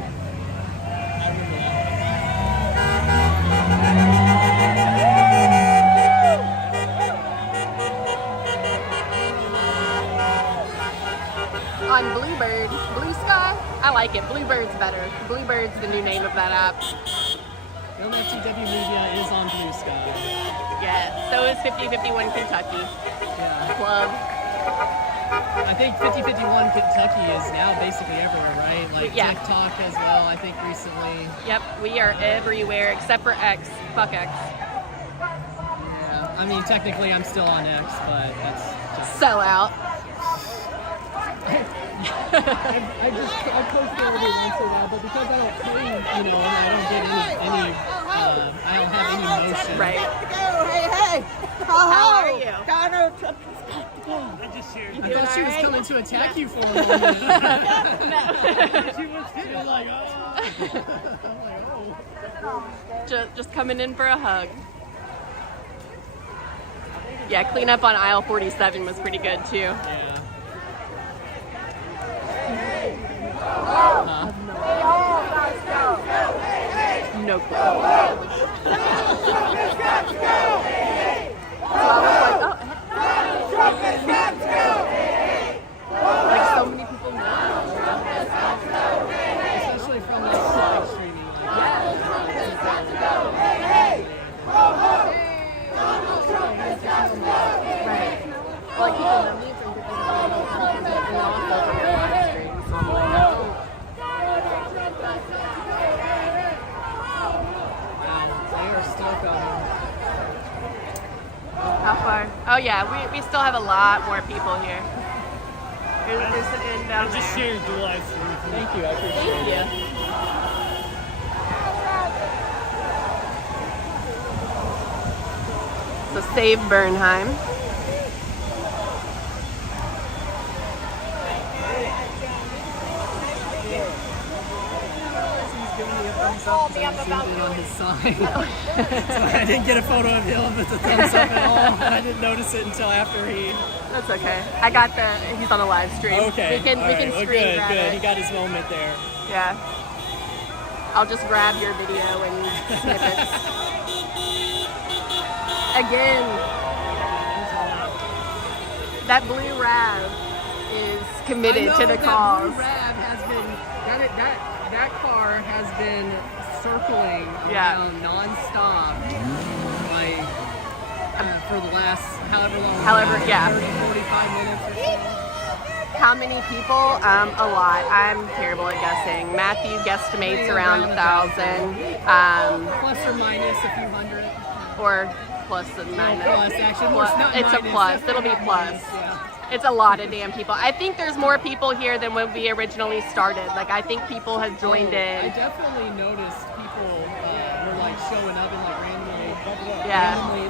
On Bluebird, Blue Sky, I like it. Bluebird's better. Bluebird's the new name of that app. LFTW Media is on Blue Sky. Yeah, so is 5051 Kentucky Yeah. Club. I think 5051 Kentucky is now basically everywhere, right? Like Yeah. TikTok as well, I think recently. Yep, we are everywhere except for X. Fuck X. Yeah. I mean, technically I'm still on X, but that's just... Sell out. I post there every once in a while, but because I don't play, you know, and I don't get any I don't have any motion. Right. Hey! How are you? Donald Trump. I just hear I thought she was coming to attack you for a moment. she was like, oh. Just coming in for a hug. Yeah, cleanup on aisle 47 was pretty good too. Yeah. No clue. So I was like, oh, like so many people know. Especially from like live streaming. Right. Well, like people know me from different and also from their live streams. So I'm like, oh. They are still coming. How far? Oh yeah, we still have a lot more people here. There's an end down I just there. shared the live stream. Thank you, I appreciate it. Thank you. So save Bernheim. On his sign. So I didn't get a photo of him with the thumbs up at all, and I didn't notice it until after he... That's okay. I got he's on a live stream. Okay. We can Well, screen good, grab good. it. He got his moment there. Yeah. I'll just grab your video and snippets. Again, that blue Rav is committed to the cause. Blue Rav has been that car has been circling Yeah. around nonstop, like for the last however long. Yeah. 30, 45 minutes or so. How many people? A lot. I'm terrible at guessing. Matthew guesstimates around 1,000. Plus or minus a few hundred. Or plus and minus. Plus, actually, more, not It's a minus, plus. It'll be plus. Yeah. It's a lot of damn people. I think there's more people here than when we originally started. Like, I think people have joined I in. definitely noticed people were like showing up and like randomly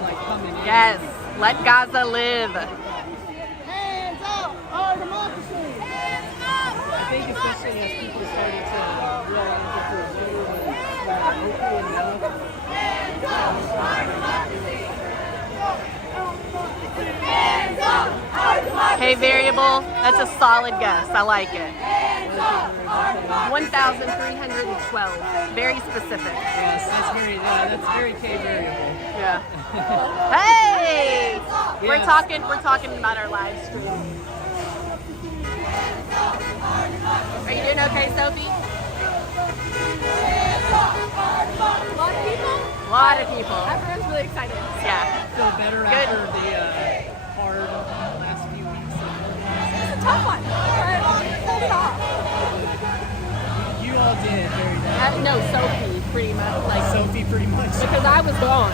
like coming in. Yes. Let Gaza live. Hands up! Our democracy! Hands up! I think especially as people started to realize that the border was open enough. Hey, variable. That's a solid guess. I like it. 1,312. Very specific. Yes, that's very K variable. Yeah. Hey! We're Yes. talking about our live stream. Are you doing okay, Sophie? A lot of people. Everyone's really excited. Yeah. Feel better Good. after the hard last few weeks. It's a tough one. But pulled it off. You all did very well. No, Sophie, pretty much. Like, Sophie, pretty much. because I was gone.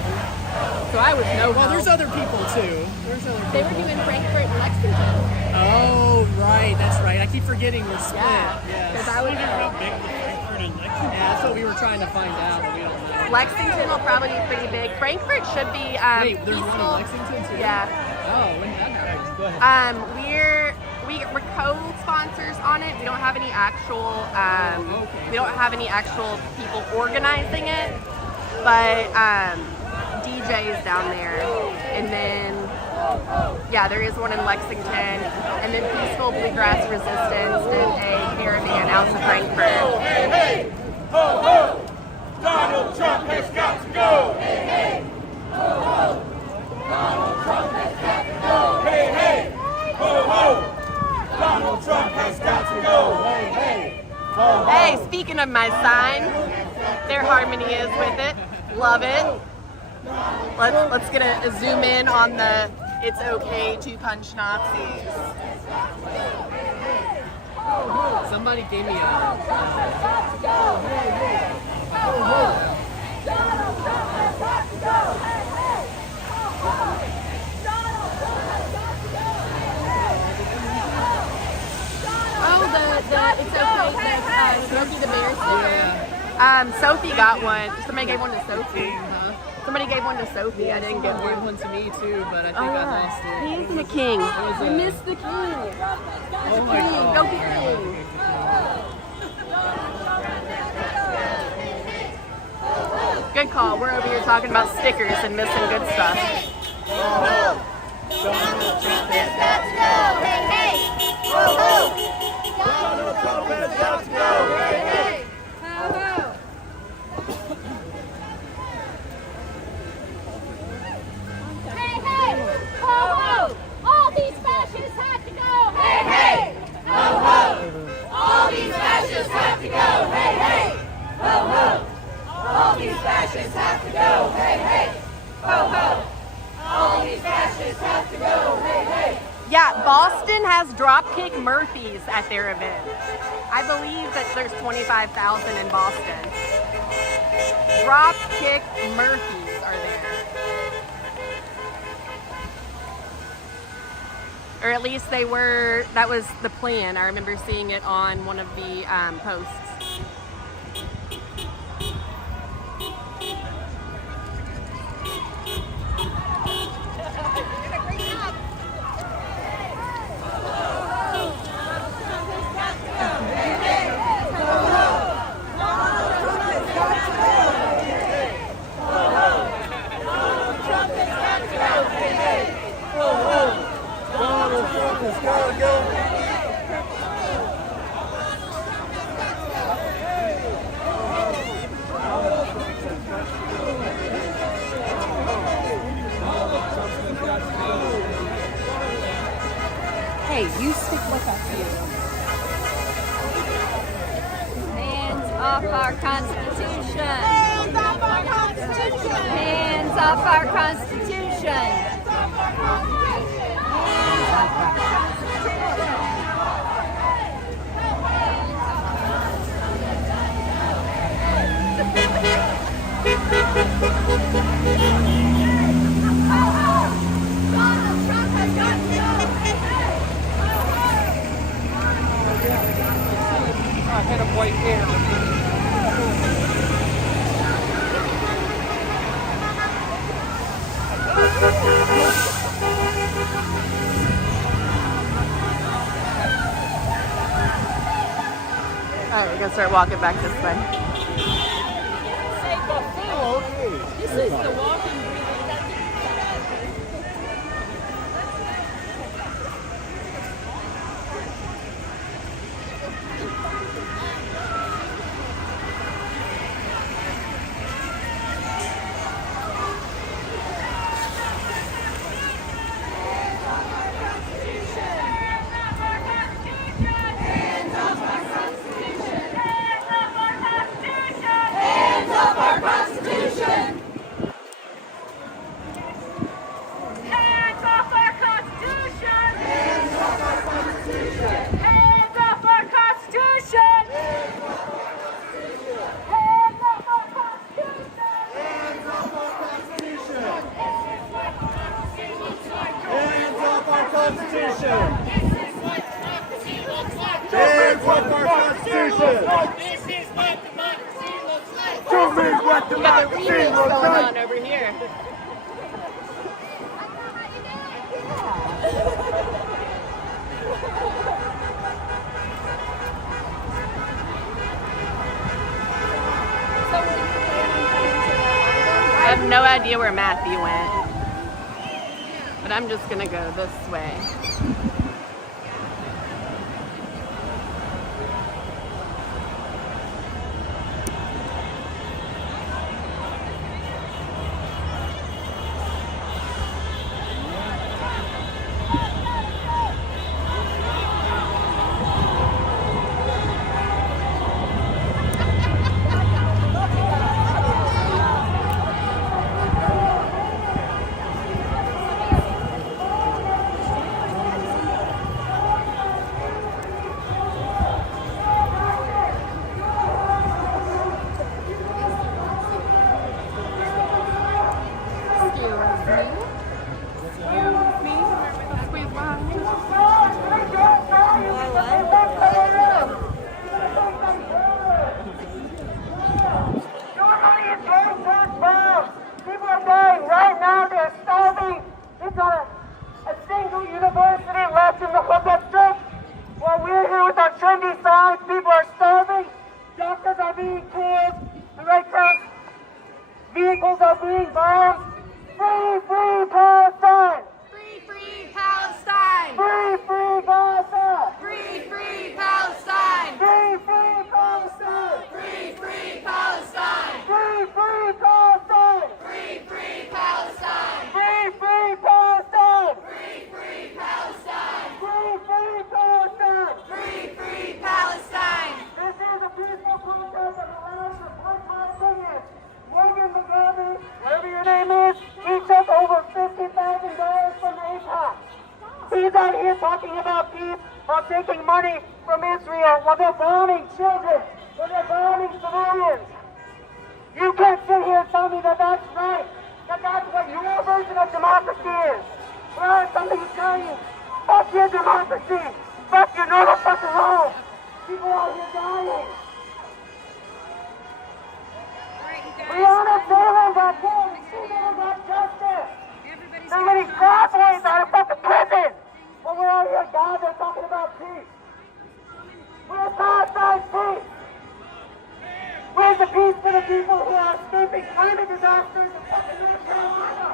So I was no Well, help. there's other people too. There's other They people. were doing Frankfurt and Lexington. Oh, right. That's right. I keep forgetting we're split. Yeah. Because Yes. I was How big the Frankfurt and Lexington? Yeah, that's what we were trying to find out, but we don't know. Lexington will probably be pretty big. Frankfurt should be Wait, there's one peaceful. in Lexington too? Yeah. Oh, when did that happen? Go ahead. We're co-sponsors on it. We don't have any actual people organizing it, but DJs down there, and then there is one in Lexington, and then Peaceful Bluegrass Resistance did a caravan out to Frankfurt. Hey, ho, ho! Donald Trump has got to go! Hey, hey! Ho, ho! Donald Trump has got to go! Hey, hey! Ho, ho! Donald Trump has got to go! Hey, hey! Ho, ho! Hey, speaking of my sign, their harmony is with it. Love it. Let's get a zoom in on the "It's okay to punch Nazis." Somebody gave me a. Donald Trump has got to go! Hey, hey! It's okay because Smokey the Bear's here. Sophie got one. Somebody gave one to Sophie. Somebody gave one to Sophie. I didn't get one. one to me too, but I think I lost it. He's the king. We missed the king. Oh my God. Go get king. Good call. We're over here talking about stickers and missing good stuff. Donald Trump has got to go. Hey, hey. Ho, ho. Donald Trump has got to go. Hey, hey. Ho, ho. Hey, hey. Ho, ho. All these fascists have to go. Hey, hey. Ho, ho. All these fascists have to go. Hey, hey. Ho, ho. All these fascists have to go. Hey, hey. Ho, ho. All these fascists have to go. Hey, hey. Yeah, Boston has Dropkick Murphys at their event. I believe that there's 25,000 in Boston. Dropkick Murphys are there. Or at least they were, that was the plan. I remember seeing it on one of the posts. Hey, you stick with us here. Hands off our Constitution. Hands off our Constitution. Hands off our Constitution. Hands off our Constitution. Hands off our Donald Trump has got to go. I hit him right here. Alright, we're gonna start walking back this way. This is the walking Hands off our Constitution. Hands off our Constitution. Hands off our Constitution. Hands off our Constitution. Hands off our Constitution. Hands off our Constitution. Hands off our Constitution. This is what democracy looks like. Hands off our Constitution. This is what democracy looks like. We got the remix going on over here. I have no idea where Matthew went, but I'm just gonna go this way. out here talking about peace while taking money from Israel, while they're bombing children, while they're bombing civilians. You can't sit here and tell me that that's right, that that's what your version of democracy is. Well, I have something to tell you. Fuck your democracy. Fuck your normal fucking home. People out here dying. Breonna Taylor got killed. She never got justice. So many bad boys out of fucking prison. When we're out here gathered talking about peace. Where's Palestine's peace? Where's the peace for the people who are escaping climate disasters in fucking North Carolina?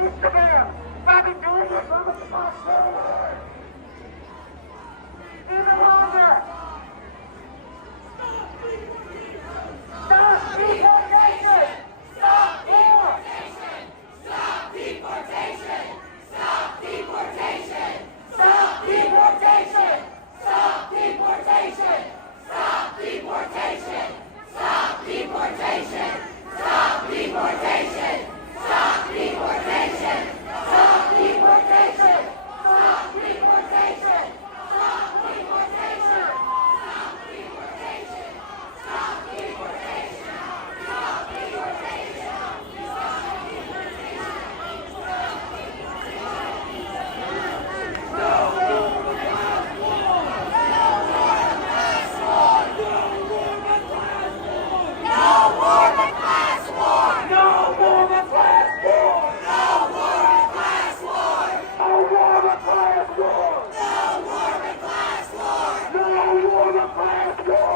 Instagram. I've been doing this for the past 7 years. Even longer. Stop deportation! Stop war! Stop deportation! Stop deportation! Stop deportation! Stop deportation! Stop deportation! Stop deportation! Stop deportation! Stop deportation! Stop deportation! Stop deportation! Stop deportation! Stop deportation! Stop deportation! Stop deportation! No war but class war! No war but class war! No war but class war! No war but class war! No war but class war! No war but class war! No war but class war!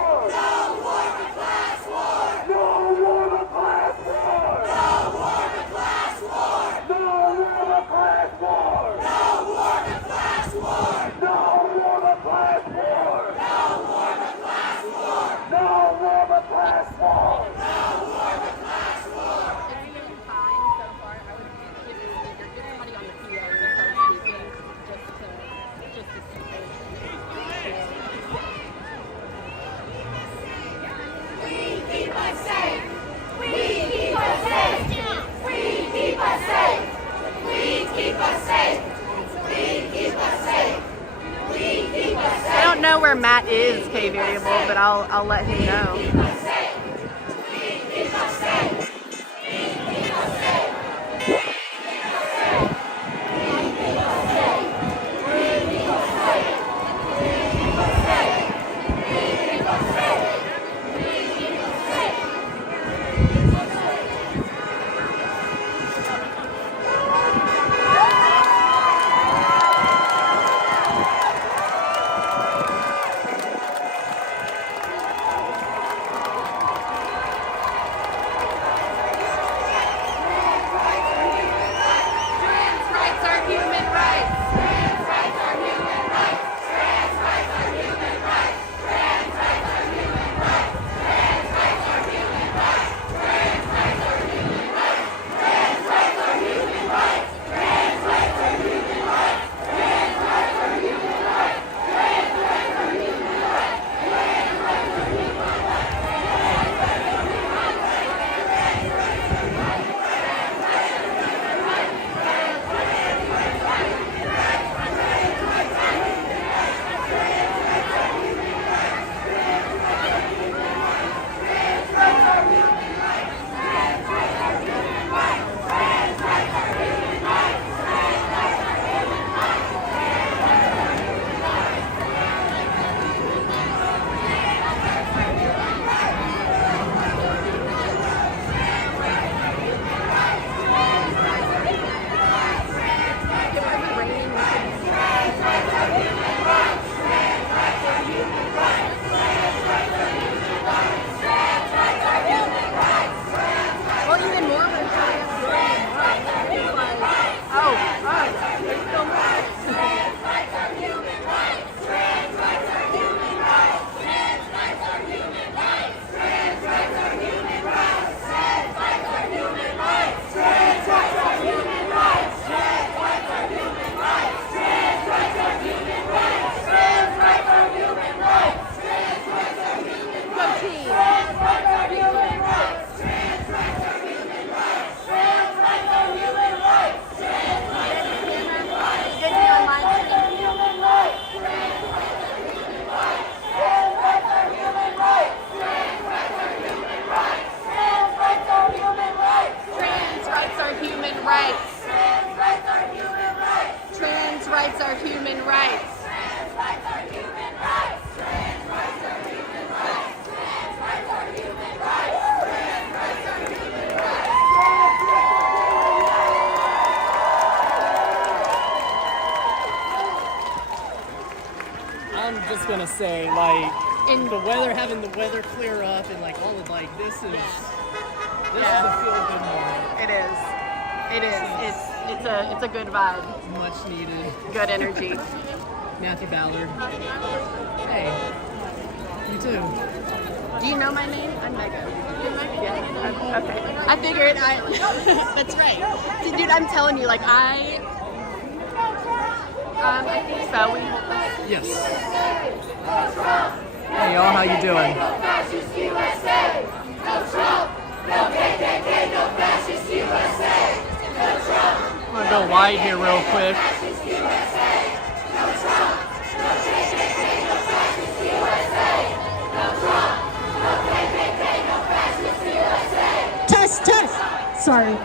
No war but class war! No war but class war! No war but class war! No war but class war! No war but class war! No war but class war! No war but class war! No war but class war! No war but class war! No war but class war! I don't know where Matt is, K Variable, but I'll let him know. gonna say, like, And- the weather, having the weather clear up, and like all of like this is a feel good moment. It is. It is. It's a good vibe. Much needed. Good energy. Matthew Ballard. Hey, you too. Do you know my name? I'm Megan. Yeah. Okay. I figured that's right. See, dude, I'm telling you, like I think so. Yes. Hey y'all, how you doing? Fascist USA! No Trump! No KKK! No fascist USA! No Trump! I'm gonna go wide here real quick. Fascist USA! No Trump! No KKK! No fascist USA! No Trump! No KKK! No fascist USA! Test. Sorry.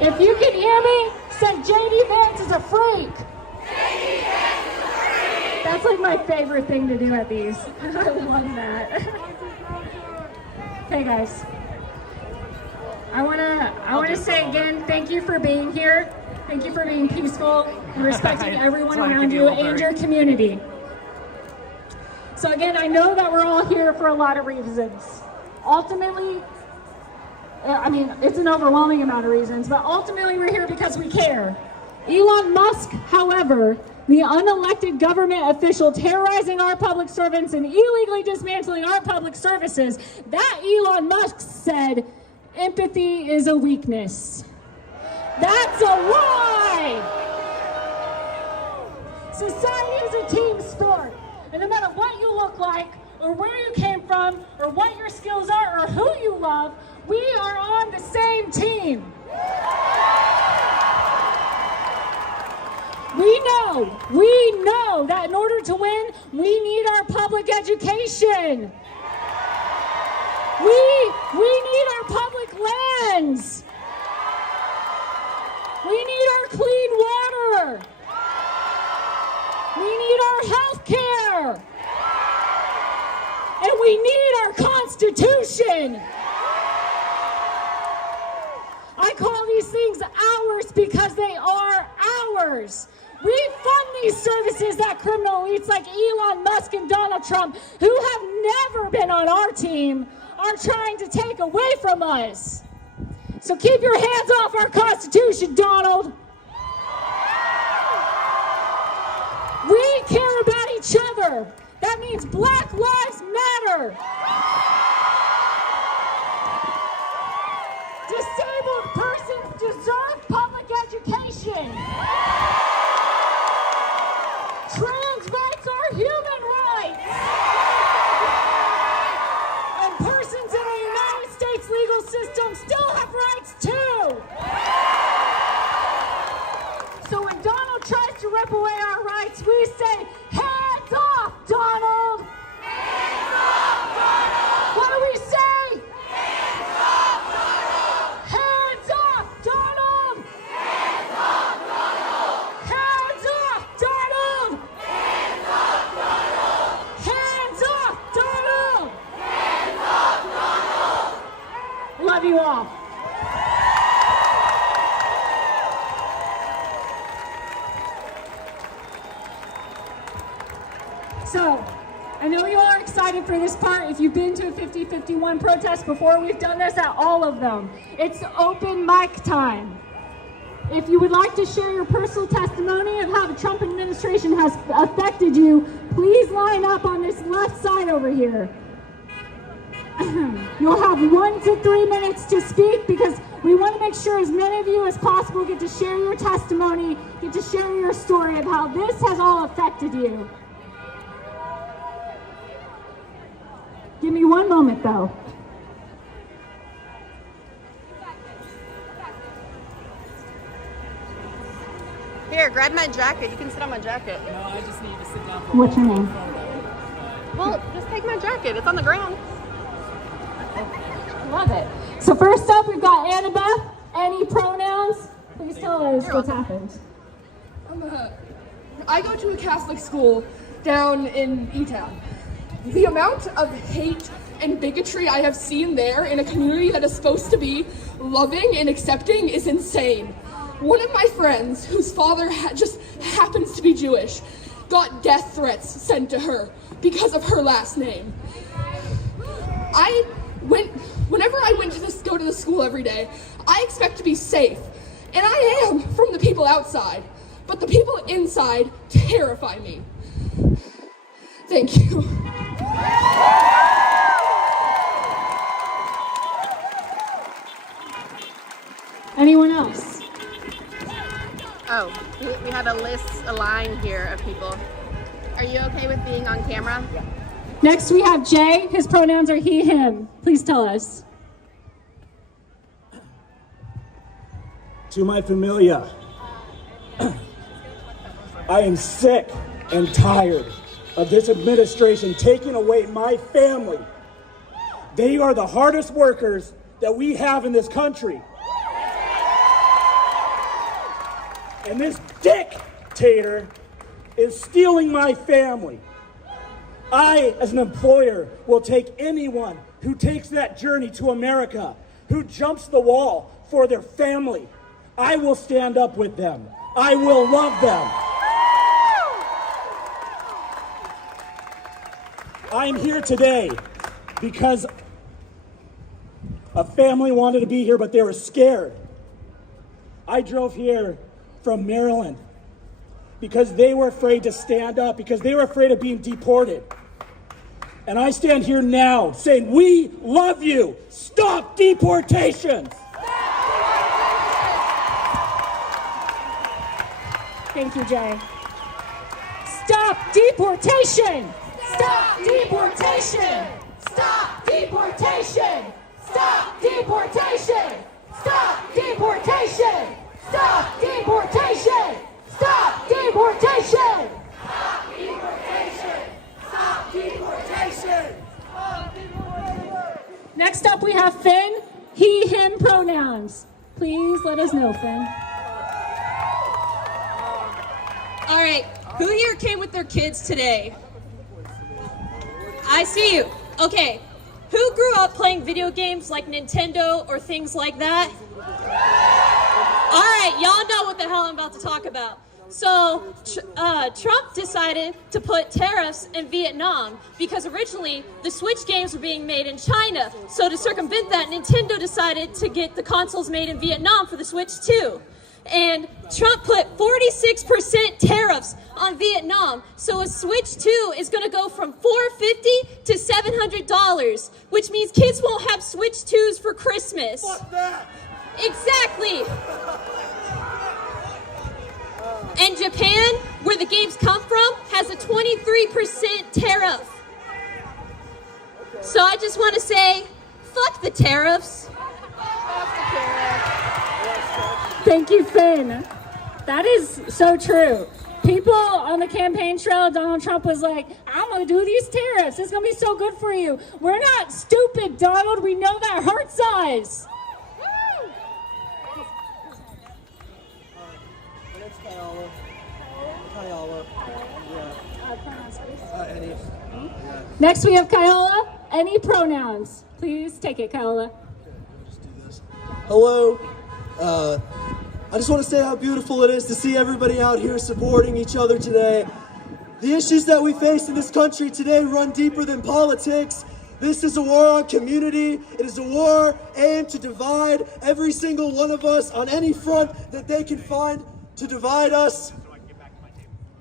If you can hear me, say JD Vance is a freak. That's like my favorite thing to do at these. I love that. Okay, guys. I wanna say again, thank you for being here. Thank you for being peaceful and respecting everyone around you and your community. So again, I know that we're all here for a lot of reasons. Ultimately, I mean, it's an overwhelming amount of reasons, but ultimately we're here because we care. Elon Musk, however, the unelected government official terrorizing our public servants and illegally dismantling our public services, that Elon Musk said, empathy is a weakness. That's a lie! Society is a team sport, and no matter what you look like, or where you came from, or what your skills are, or who you love, we are on the same team. We know that in order to win, we need our public education. We need our public lands. We need our clean water. We need our health care. And we need our Constitution. I call these things ours because they are ours. We fund these services that criminal elites like Elon Musk and Donald Trump, who have never been on our team, are trying to take away from us. So keep your hands off our Constitution, Donald. We care about each other. That means Black Lives Matter. Disabled persons deserve public education. Trans rights are human rights. And persons in the United States legal system still have rights too. So when Donald tries to rip away our rights, we say, hands off, Donald! Hands off, Donald! What do we say? Hands off, Donald! Hands off, Donald! Hands off, Donald! Hands off, Donald! Hands off, Donald! Hands off, Donald! Hands off, Donald! Love you all. So, I know you all are excited for this part. If you've been to a 50-51 protest before, we've done this at all of them. It's open mic time. If you would like to share your personal testimony of how the Trump administration has affected you, please line up on this left side over here. You'll have 1 to 3 minutes to speak because we want to make sure as many of you as possible get to share your testimony, get to share your story of how this has all affected you. Give me 1 moment though. Here, grab my jacket. You can sit on my jacket. No, I just need to sit down for What's your name? Well, just take my jacket. It's on the ground. Love it. So first up, we've got Annabeth. Any pronouns? Please tell us what's happened. I go to a Catholic school down in E-Town. The amount of hate and bigotry I have seen there in a community that is supposed to be loving and accepting is insane. One of my friends, whose father just happens to be Jewish, got death threats sent to her because of her last name. Whenever I go to the school every day, I expect to be safe, and I am from the people outside, but the people inside terrify me. Thank you. Anyone else? Oh, we have a line here of people. Are you okay with being on camera? Next we have Jay. His pronouns are he, him. Please tell us. To my familia, I am sick and tired of this administration taking away my family. They are the hardest workers that we have in this country. And this dictator is stealing my family. I, as an employer, will take anyone who takes that journey to America, who jumps the wall for their family. I will stand up with them. I will love them. I'm here today because a family wanted to be here, but they were scared. I drove here from Maryland because they were afraid to stand up, because they were afraid of being deported. And I stand here now saying, we love you. Stop deportations. Thank you, Jay. Stop deportation! Stop deportation! Stop deportation! Stop deportation! Stop deportation! Stop deportation! Stop deportation! Stop deportation! Stop deportation! Next up we have Finn. He, him pronouns. Please let us know, Finn. All right, who here came with their kids today? I see you. Okay, who grew up playing video games like Nintendo or things like that? All right, y'all know what the hell I'm about to talk about. So Trump decided to put tariffs in Vietnam because originally the Switch games were being made in China. So to circumvent that, Nintendo decided to get the consoles made in Vietnam for the Switch too. And Trump put 46% tariffs on Vietnam. So a Switch 2 is going to go from $450 to $700, which means kids won't have Switch 2s for Christmas. Fuck that! Exactly. And Japan, where the games come from, has a 23% tariff. So I just want to say, fuck the tariffs. Thank you, Finn. That is so true. People on the campaign trail, Donald Trump was like, I'm going to do these tariffs. It's going to be so good for you. We're not stupid, Donald. We know that heart size. Next we have Kyola. Any pronouns? Please take it, Kyola. Hello. I just want to say how beautiful it is to see everybody out here supporting each other today. The issues that we face in this country today run deeper than politics. This is a war on community. It is a war aimed to divide every single one of us on any front that they can find to divide us.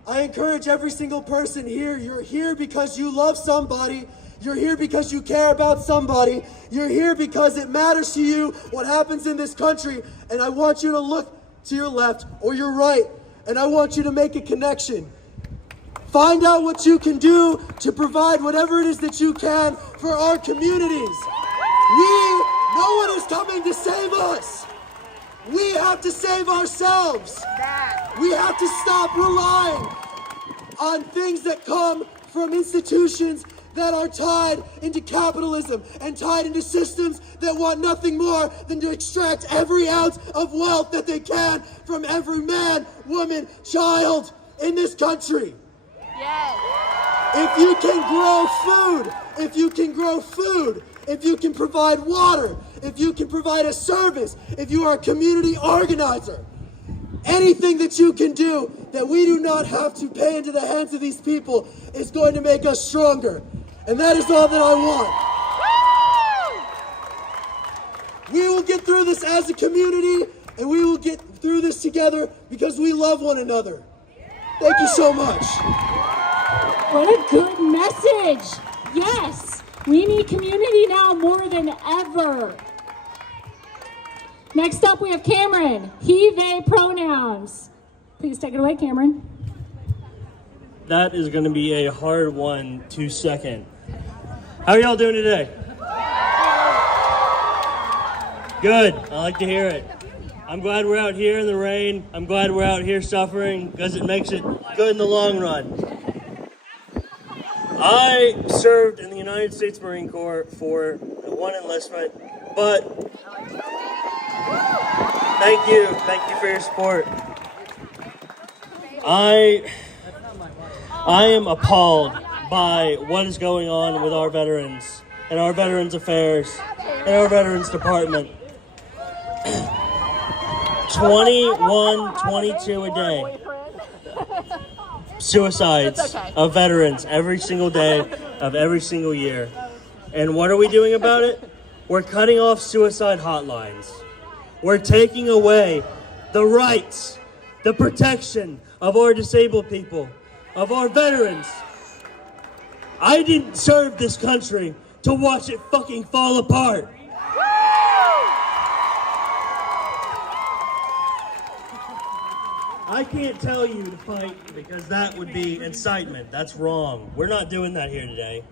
I encourage every single person here. You're here because you love somebody. You're here because you care about somebody. You're here because it matters to you what happens in this country. And I want you to look to your left or your right, and I want you to make a connection. Find out what you can do to provide whatever it is that you can for our communities. No one is coming to save us. We have to save ourselves. We have to stop relying on things that come from institutions that are tied into capitalism and tied into systems that want nothing more than to extract every ounce of wealth that they can from every man, woman, child in this country. Yes. If you can grow food, if you can grow food, if you can provide water, if you can provide a service, if you are a community organizer, anything that you can do that we do not have to pay into the hands of these people is going to make us stronger. And that is all that I want. We will get through this as a community, and we will get through this together because we love one another. Thank you so much. What a good message. Yes, we need community now more than ever. Next up, we have Cameron. He, they pronouns. Please take it away, Cameron. That is going to be a hard one to second. How are y'all doing today? Good. I like to hear it. I'm glad we're out here in the rain. I'm glad we're out here suffering because it makes it good in the long run. I served in the United States Marine Corps for one enlistment, but thank you for your support. I am appalled by what is going on with our veterans and our Veterans Affairs and our Veterans Department. 21, 22 a day. Suicides of veterans every single day of every single year. And what are we doing about it? We're cutting off suicide hotlines. We're taking away the rights, the protection of our disabled people, of our veterans. I didn't serve this country to watch it fucking fall apart. I can't tell you to fight because that would be incitement. That's wrong. We're not doing that here today.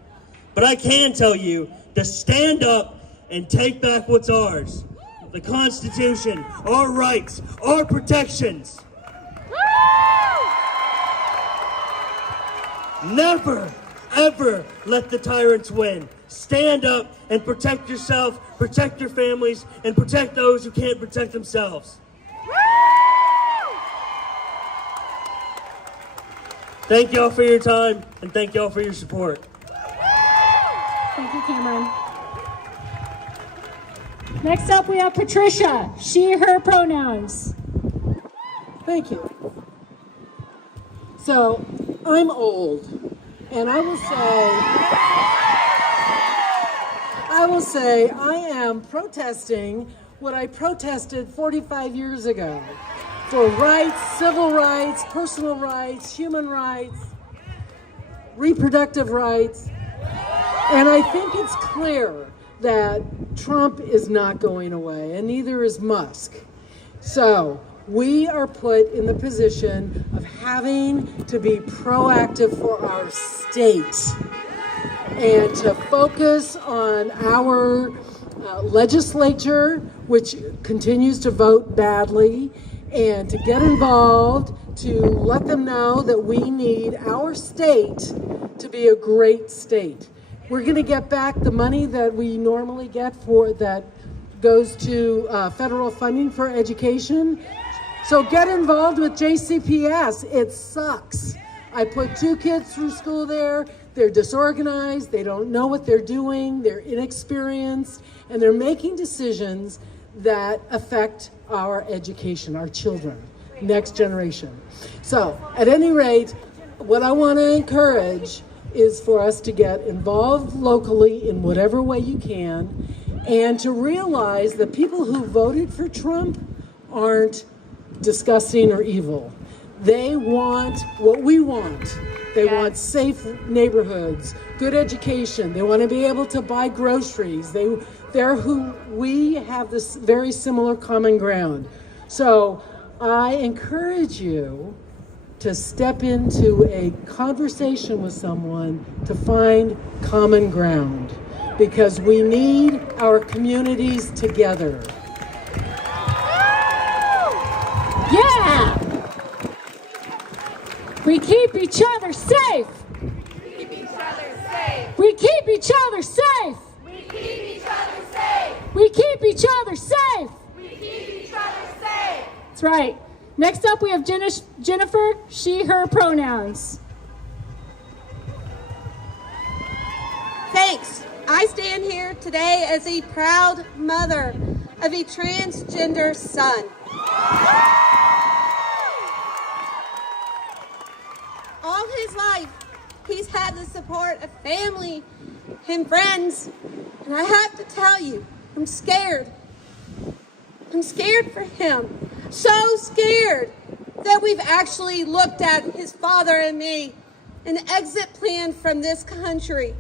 But I can tell you to stand up and take back what's ours. The Constitution, our rights, our protections. Never, ever let the tyrants win. Stand up and protect yourself, protect your families, and protect those who can't protect themselves. Thank y'all for your time, and thank y'all for your support. Thank you, Cameron. Next up, we have Patricia. She, her pronouns. Thank you. So, I'm old, and I will say I am protesting what I protested 45 years ago. For rights, civil rights, personal rights, human rights, reproductive rights. And I think it's clear that Trump is not going away, and neither is Musk. So we are put in the position of having to be proactive for our state and to focus on our legislature, which continues to vote badly, and to get involved, to let them know that we need our state to be a great state. We're going to get back the money that we normally get for that goes to federal funding for education. So get involved with JCPS. It sucks. I put 2 kids through school there. They're disorganized. They don't know what they're doing. They're inexperienced, and they're making decisions that affect our education, our children, next generation. So at any rate, what I want to encourage is for us to get involved locally in whatever way you can, and to realize that people who voted for Trump aren't disgusting or evil. They want what we want. They want safe neighborhoods, good education. They want to be able to buy groceries. They're who we have this very similar common ground. So I encourage you to step into a conversation with someone to find common ground, because we need our communities together. Yeah! We keep each other safe. We keep each other safe. We keep each other safe. We keep each other safe. We keep each other safe. We keep each other safe. That's right. Next up, we have Jennifer, she, her pronouns. Thanks. I stand here today as a proud mother of a transgender son. all his life, he's had the support of family and friends. And I have to tell you, I'm scared. I'm scared for him. So scared that we've actually looked at his father and me an exit plan from this country.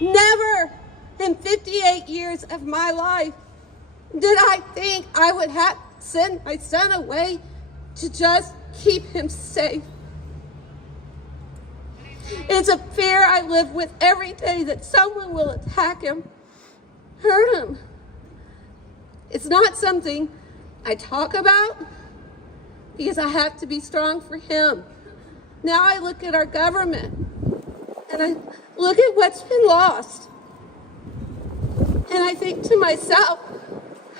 Never in 58 years of my life did I think I would have to send my son away to just keep him safe. It's a fear I live with every day that someone will attack him, hurt him. It's not something I talk about because I have to be strong for him. Now I look at our government and I look at what's been lost. And I think to myself,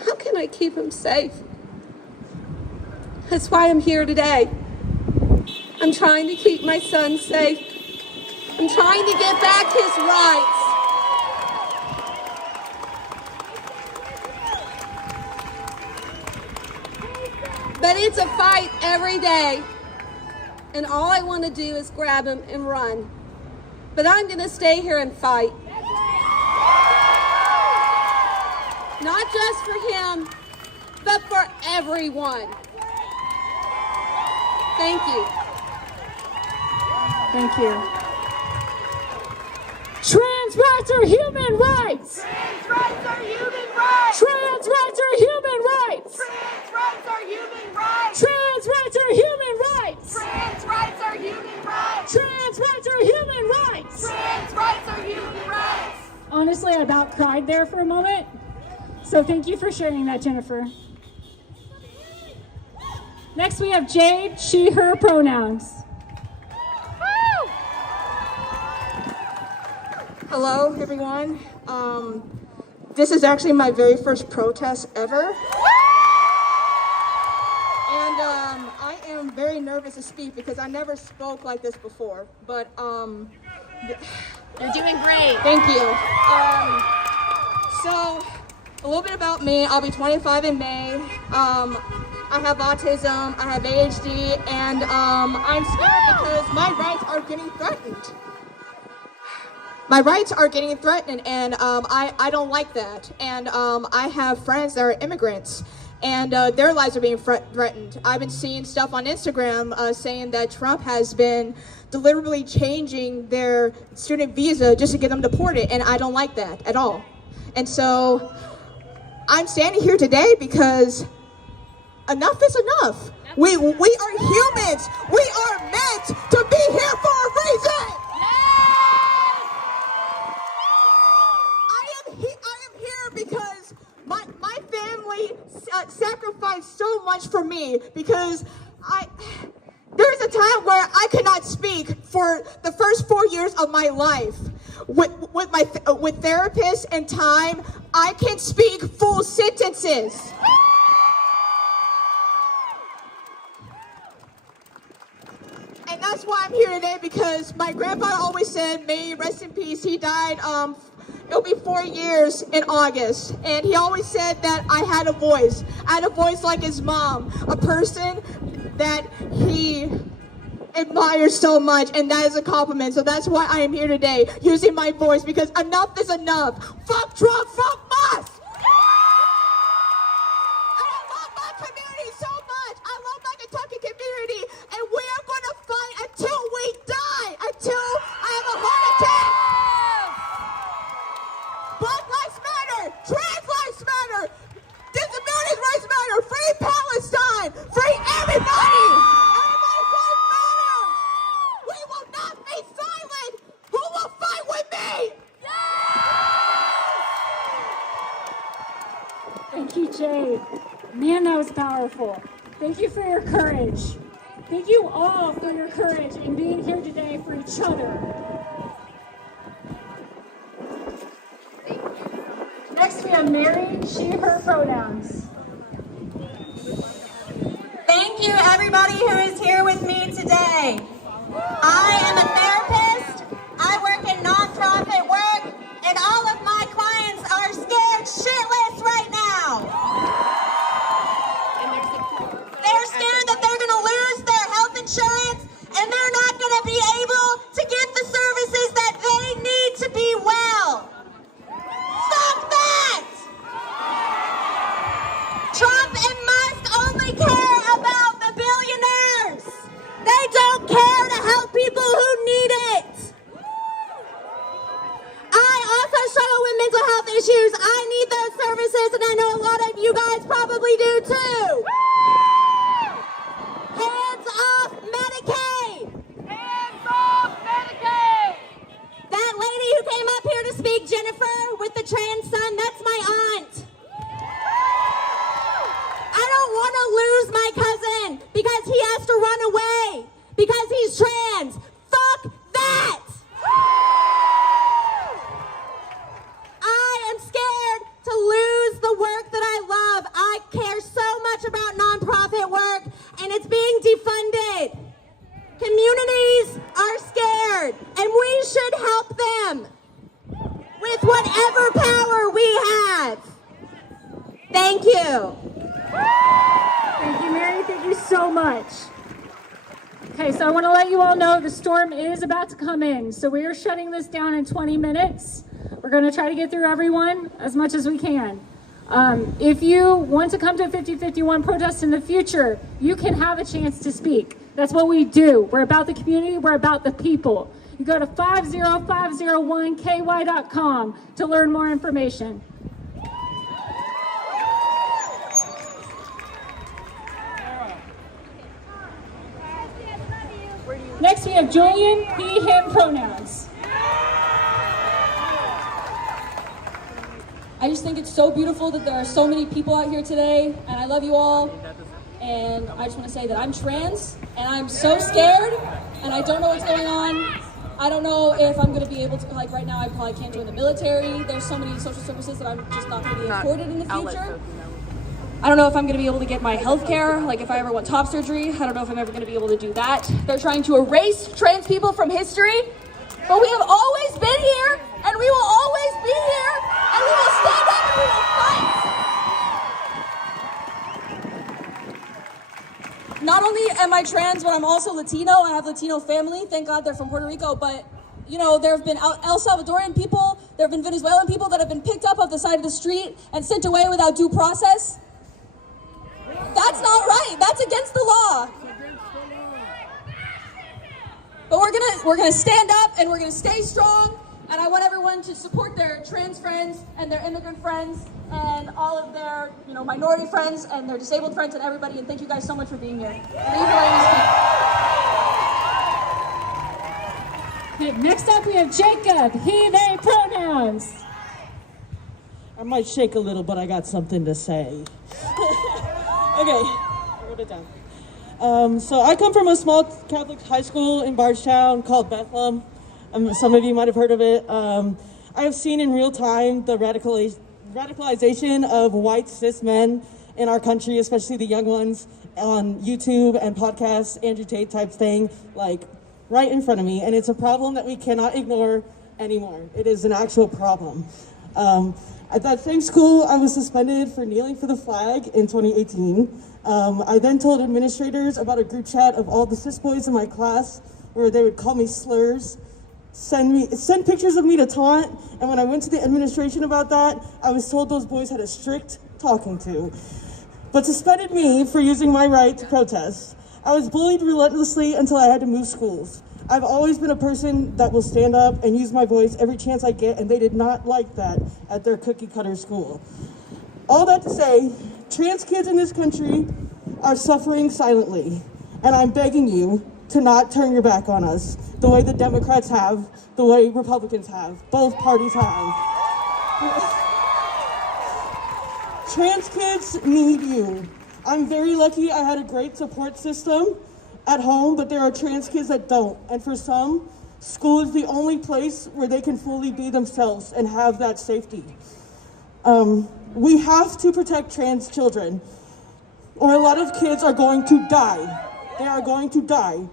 how can I keep him safe? That's why I'm here today. I'm trying to keep my son safe. I'm trying to get back his rights. But it's a fight every day. And all I want to do is grab him and run. But I'm going to stay here and fight. Not just for him, but for everyone. Thank you. Thank you. Trans rights are human rights. Trans rights are human rights. Trans rights are human rights. Trans rights are human rights. Trans rights are human rights. Trans rights are human rights. Trans rights are human rights. Trans rights are human rights. Honestly, I about cried there for a moment. So thank you for sharing that, Jennifer. Next we have Jade, she, her pronouns. Hello, everyone. This is actually my very first protest ever. And I am very nervous to speak because I never spoke like this before. But You're doing great. Thank you. So, a little bit about me. I'll be 25 in May. I have autism, I have ADHD, and I'm scared because my rights are getting threatened. My rights are getting threatened, and I don't like that. And I have friends that are immigrants, and their lives are being threatened. I've been seeing stuff on Instagram saying that Trump has been deliberately changing their student visa just to get them deported, and I don't like that at all. And so I'm standing here today because enough is enough. We are humans. We are meant to be here for a reason. I am here because my family sacrificed so much for me because there was a time where I could not speak for the first 4 years of my life. With therapists and time, I can speak full sentences. And that's why I'm here today, because my grandfather always said, may he rest in peace. He died, it'll be 4 years in August. And he always said that I had a voice. I had a voice like his mom, a person that he admires so much, and that is a compliment. So that's why I am here today, using my voice, because enough is enough. Fuck Trump, fuck Musk! And I love my community so much. I love my Kentucky community, and we are going to fight until we die, until I have a heart attack. Black lives matter, trans lives matter, disabilities rights matter, free Palestine, free everybody. Everybody's lives matter. We will not be silent. Who will fight with me? Thank you, Jade. Man, that was powerful. Thank you for your courage. Thank you all for your courage in being here today for each other. Next, we have Mary, she, her pronouns. Thank you, everybody who is here with me today. I am a therapist. I work in nonprofit work, and all of my clients are scared shitless right now. They're scared that they're going to lose their health insurance, and issues. I need those services, and I know a lot of you guys probably do too. Hands off Medicaid! Hands off Medicaid! That lady who came up here to speak, Jennifer, with the trans son, that's my aunt. I don't want to lose my cousin because he has to run away because he's trans. Fuck that! I am scared to lose the work that I love. I care so much about nonprofit work, and it's being defunded. Communities are scared, and we should help them with whatever power we have. Thank you. Thank you, Mary. Thank you so much. Okay, so I want to let you all know the storm is about to come in. So we are shutting this down in 20 minutes. We're going to try to get through everyone as much as we can. If you want to come to a 5051 protest in the future, you can have a chance to speak. That's what we do. We're about the community. We're about the people. You go to 50501ky.com to learn more information. Next, we have Julian, he, him pronouns. I just think it's so beautiful that there are so many people out here today, and I love you all. And I just want to say that I'm trans, and I'm so scared, and I don't know what's going on. I don't know if I'm going to be able to, like right now, I probably can't join the military. There's so many social services that I'm just not going to be afforded in the future. I don't know if I'm going to be able to get my health care, like if I ever want top surgery. I don't know if I'm ever going to be able to do that. They're trying to erase trans people from history, but we have always been here, and we will always be here, and we will stand up and we will fight. Not only am I trans, but I'm also Latino. I have Latino family. Thank God they're from Puerto Rico, but you know, there have been El Salvadorian people, there have been Venezuelan people that have been picked up off the side of the street and sent away without due process. That's not right. That's against the law. But we're gonna stand up and we're gonna stay strong. And I want everyone to support their trans friends and their immigrant friends and all of their, you know, minority friends and their disabled friends and everybody. And thank you guys so much for being here. Thank you for letting me speak. Okay, next up, we have Jacob, he, they pronouns. I might shake a little, but I got something to say. Okay, I wrote it down. So I come from a small Catholic high school in Bardstown called Bethlehem. Some of you might have heard of it. I have seen in real time the radicalization of white cis men in our country, especially the young ones on YouTube and podcasts, Andrew Tate type thing, like right in front of me. And it's a problem that we cannot ignore anymore. It is an actual problem. At that same school, I was suspended for kneeling for the flag in 2018. I then told administrators about a group chat of all the cis boys in my class where they would call me slurs, send pictures of me to taunt, and when I went to the administration about that, I was told those boys had a strict talking to, but suspended me for using my right to protest. I was bullied relentlessly until I had to move schools. I've always been a person that will stand up and use my voice every chance I get, and they did not like that at their cookie cutter school. All that to say, trans kids in this country are suffering silently, and I'm begging you to not turn your back on us the way the Democrats have, the way Republicans have, both parties have. Trans kids need you. I'm very lucky I had a great support system at home, but there are trans kids that don't. And for some, school is the only place where they can fully be themselves and have that safety. We have to protect trans children, or a lot of kids are going to die. They are going to die.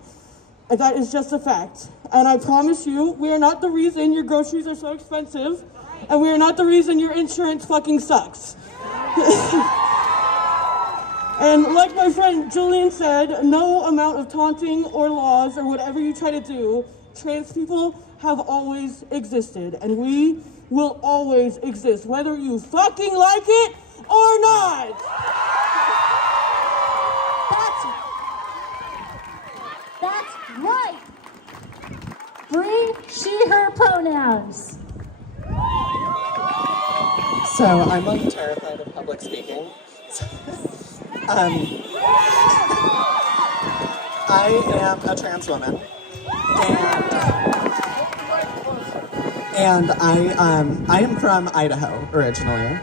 And that is just a fact. And I promise you, we are not the reason your groceries are so expensive, and we are not the reason your insurance fucking sucks. And like my friend Julian said, no amount of taunting or laws or whatever you try to do, trans people have always existed, and we will always exist, whether you fucking like it or not. That's right. Bring she, her pronouns. So I'm like terrified of public speaking. I am a trans woman, and I am from Idaho originally.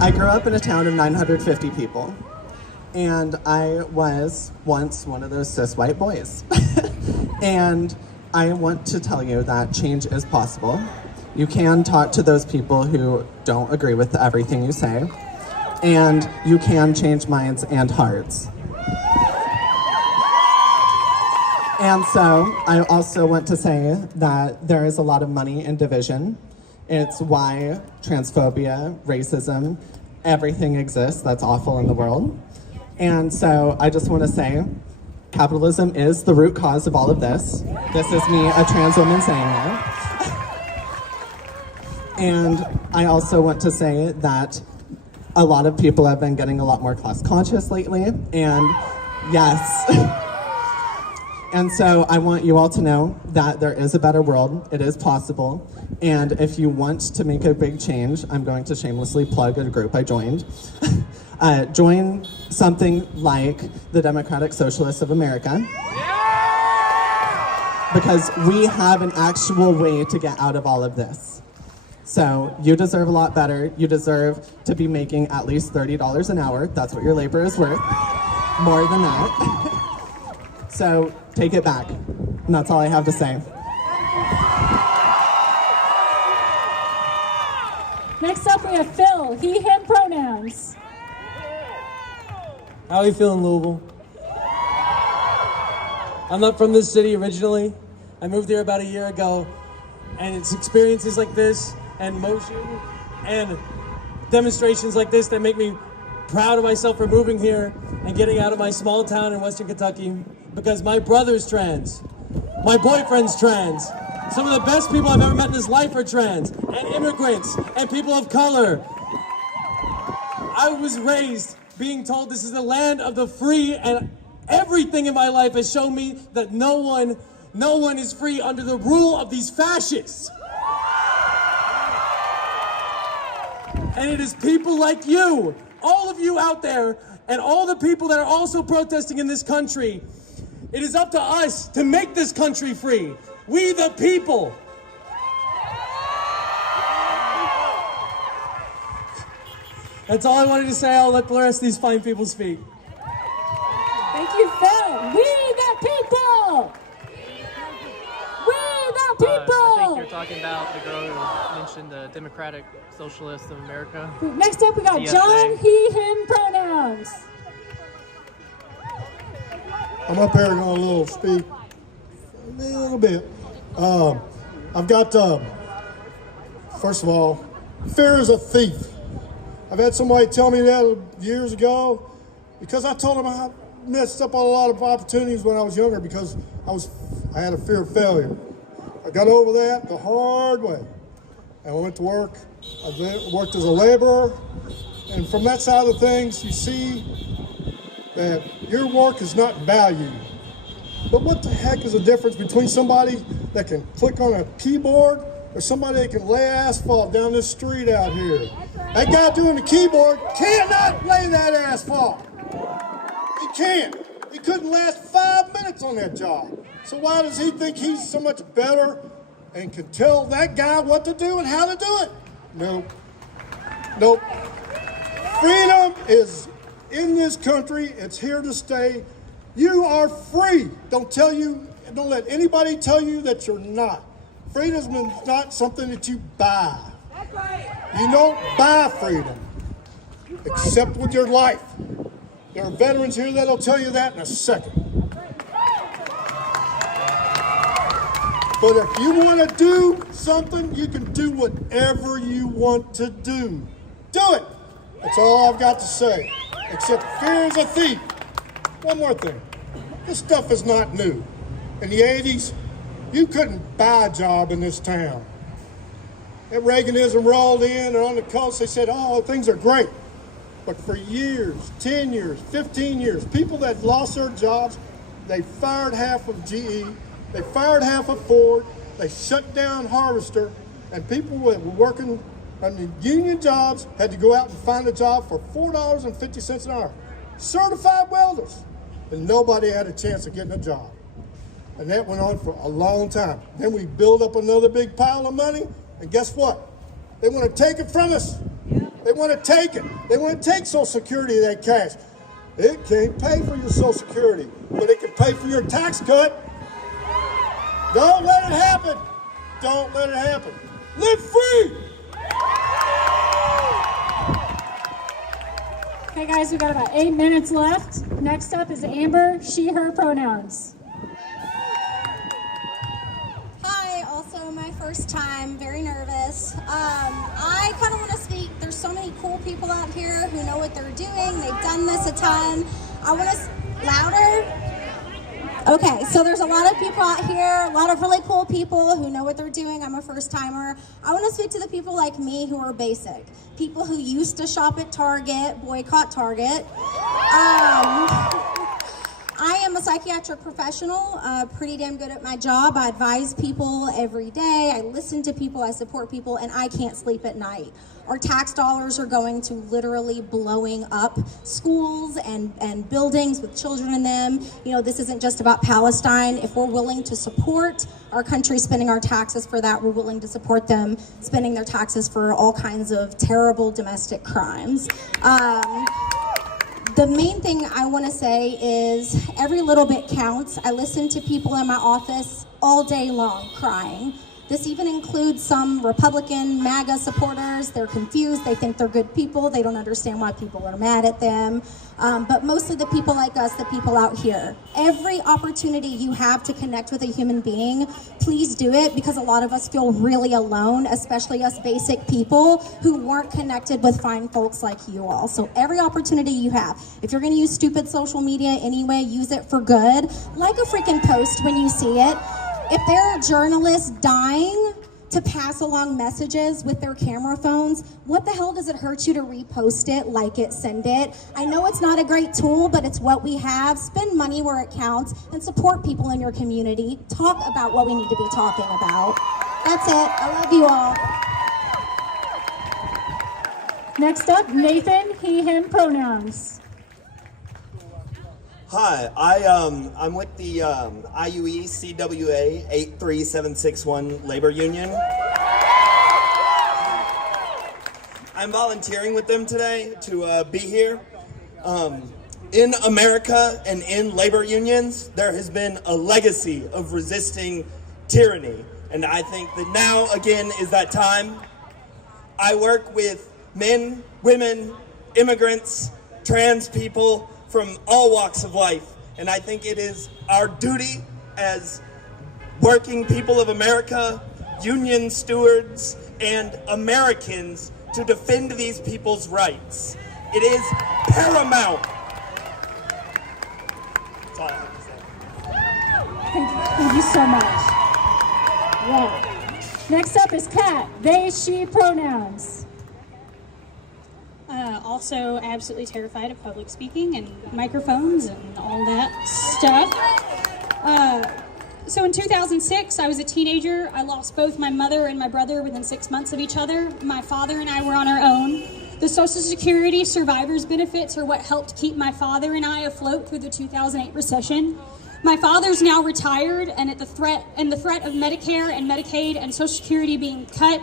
I grew up in a town of 950 people, and I was once one of those cis white boys. And I want to tell you that change is possible. You can talk to those people who don't agree with everything you say, and you can change minds and hearts. And so I also want to say that there is a lot of money in division. It's why transphobia, racism, everything exists that's awful in the world. And so I just want to say, capitalism is the root cause of all of this. This is me, a trans woman, saying it. And I also want to say that a lot of people have been getting a lot more class conscious lately, and yes. And so I want you all to know that there is a better world, it is possible, and if you want to make a big change, I'm going to shamelessly plug a group I joined. Join something like the Democratic Socialists of America, because we have an actual way to get out of all of this. So you deserve a lot better. You deserve to be making at least $30 an hour. That's what your labor is worth. More than that. So take it back. And that's all I have to say. Next up, we have Phil, he, him pronouns. How are you feeling, Louisville? I'm not from this city originally. I moved here about a year ago, and it's experiences like this and motion and demonstrations like this that make me proud of myself for moving here and getting out of my small town in Western Kentucky, because my brother's trans, my boyfriend's trans, some of the best people I've ever met in this life are trans, and immigrants, and people of color. I was raised being told this is the land of the free, and everything in my life has shown me that no one is free under the rule of these fascists. And it is people like you, all of you out there, and all the people that are also protesting in this country. It is up to us to make this country free. We the people. That's all I wanted to say. I'll let the rest of these fine people speak. Thank you, Phil. We the people. We the people. I think you're talking about the girl who mentioned the Democratic Socialists of America. Next up, we got DSA. John, he, him pronouns. I'm up here going a little speak a little bit. I've got, first of all, fear is a thief. I've had somebody tell me that years ago because I told them I messed up on a lot of opportunities when I was younger because I had a fear of failure. I got over that the hard way. And I went to work. I worked as a laborer. And from that side of things, you see that your work is not valued. But what the heck is the difference between somebody that can click on a keyboard or somebody that can lay asphalt down this street out here? That guy doing the keyboard cannot lay that asphalt. He can't. He couldn't last 5 minutes on that job. So why does he think he's so much better and can tell that guy what to do and how to do it? Nope. Nope. Freedom is in this country. It's here to stay. You are free. Don't let anybody tell you that you're not. Freedom is not something that you buy. That's right. You don't buy freedom, except with your life. There are veterans here that'll tell you that in a second. But if you want to do something, you can do whatever you want to do. Do it. That's all I've got to say. Except fear is a thief. One more thing. This stuff is not new. In the 80s, you couldn't buy a job in this town. And Reaganism rolled in, and on the coast they said, oh, things are great. But for years, 10 years, 15 years, people that lost their jobs, they fired half of GE, they fired half of Ford, they shut down Harvester, and people that were working and the union jobs had to go out and find a job for $4.50 an hour. Certified welders. And nobody had a chance of getting a job. And that went on for a long time. Then we build up another big pile of money, and guess what? They want to take it from us. They want to take it. They want to take Social Security, that cash. It can't pay for your Social Security, but it can pay for your tax cut. Don't let it happen. Don't let it happen. Live free. Okay, guys, we've got about 8 minutes left. Next up is Amber, she, her pronouns. Hi, also my first time, very nervous. I kind of want to speak. There's so many cool people out here who know what they're doing. They've done this a ton. I want to, louder? Okay, so there's a lot of people out here, a lot of really cool people who know what they're doing. I'm a first timer. I want to speak to the people like me who are basic. People who used to shop at Target, boycott Target. I am a psychiatric professional, pretty damn good at my job. I advise people every day. I listen to people, I support people, and I can't sleep at night. Our tax dollars are going to literally blowing up schools and buildings with children in them. You know, this isn't just about Palestine. If we're willing to support our country spending our taxes for that, we're willing to support them spending their taxes for all kinds of terrible domestic crimes. The main thing I want to say is every little bit counts. I listen to people in my office all day long crying. This even includes some Republican MAGA supporters. They're confused. They think they're good people. They don't understand why people are mad at them. But mostly the people like us, the people out here. Every opportunity you have to connect with a human being, please do it, because a lot of us feel really alone, especially us basic people who weren't connected with fine folks like you all. So every opportunity you have, if you're gonna use stupid social media anyway, use it for good. Like a freaking post when you see it. If there are journalists dying to pass along messages with their camera phones, what the hell does it hurt you to repost it, like it, send it? I know it's not a great tool, but it's what we have. Spend money where it counts and support people in your community. Talk about what we need to be talking about. That's it. I love you all. Next up, Nathan, he, him pronouns. Hi, I'm with the IUE CWA 83761 Labor Union. I'm volunteering with them today to be here. In America and in labor unions, there has been a legacy of resisting tyranny. And I think that now, again, is that time. I work with men, women, immigrants, trans people, from all walks of life, and I think it is our duty as working people of America, union stewards, and Americans to defend these people's rights. It is paramount. That's all I have to say. Thank you so much. Wow. Next up is Kat, they, she pronouns. Also absolutely terrified of public speaking and microphones and all that stuff. So in 2006, I was a teenager. I lost both my mother and my brother within 6 months of each other. My father and I were on our own. The Social Security survivors benefits are what helped keep my father and I afloat through the 2008 recession. My father's now retired, and the threat of Medicare and Medicaid and Social Security being cut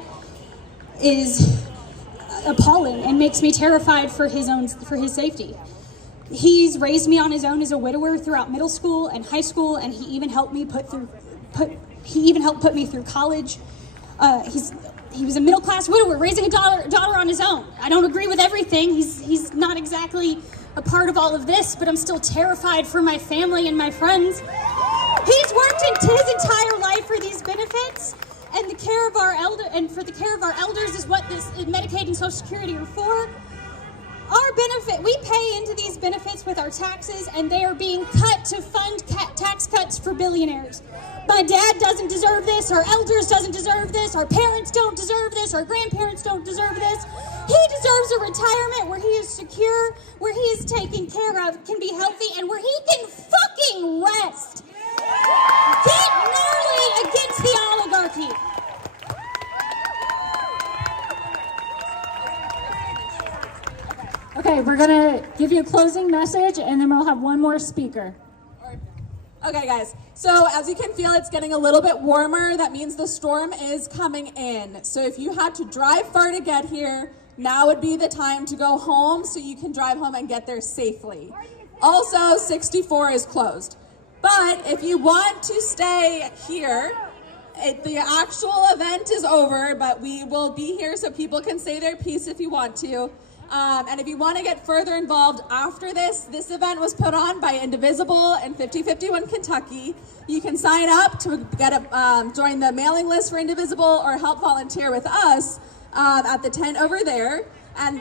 is appalling and makes me terrified for his safety. He's raised me on his own as a widower throughout middle school and high school, and he even helped me put me through college. He was a middle-class widower raising a daughter on his own. I don't agree with everything. He's not exactly a part of all of this, but I'm still terrified for my family and my friends. He's worked his entire life for these benefits. And the care of our elders is what this Medicaid and Social Security are for. Our benefit, we pay into these benefits with our taxes, and they are being cut to fund tax cuts for billionaires. My dad doesn't deserve this, our elders doesn't deserve this, our parents don't deserve this, our grandparents don't deserve this. He deserves a retirement where he is secure, where he is taken care of, can be healthy, and where he can fucking rest. Get gnarly against the oligarchy. Okay, we're gonna give you a closing message and then we'll have one more speaker. Okay, guys. So as you can feel, it's getting a little bit warmer. That means the storm is coming in. So if you had to drive far to get here, now would be the time to go home so you can drive home and get there safely. Also, 64 is closed. But if you want to stay here, the actual event is over, but we will be here so people can say their piece if you want to. And if you want to get further involved after this event was put on by Indivisible and 5051 Kentucky. You can sign up to get join the mailing list for Indivisible or help volunteer with us at the tent over there. And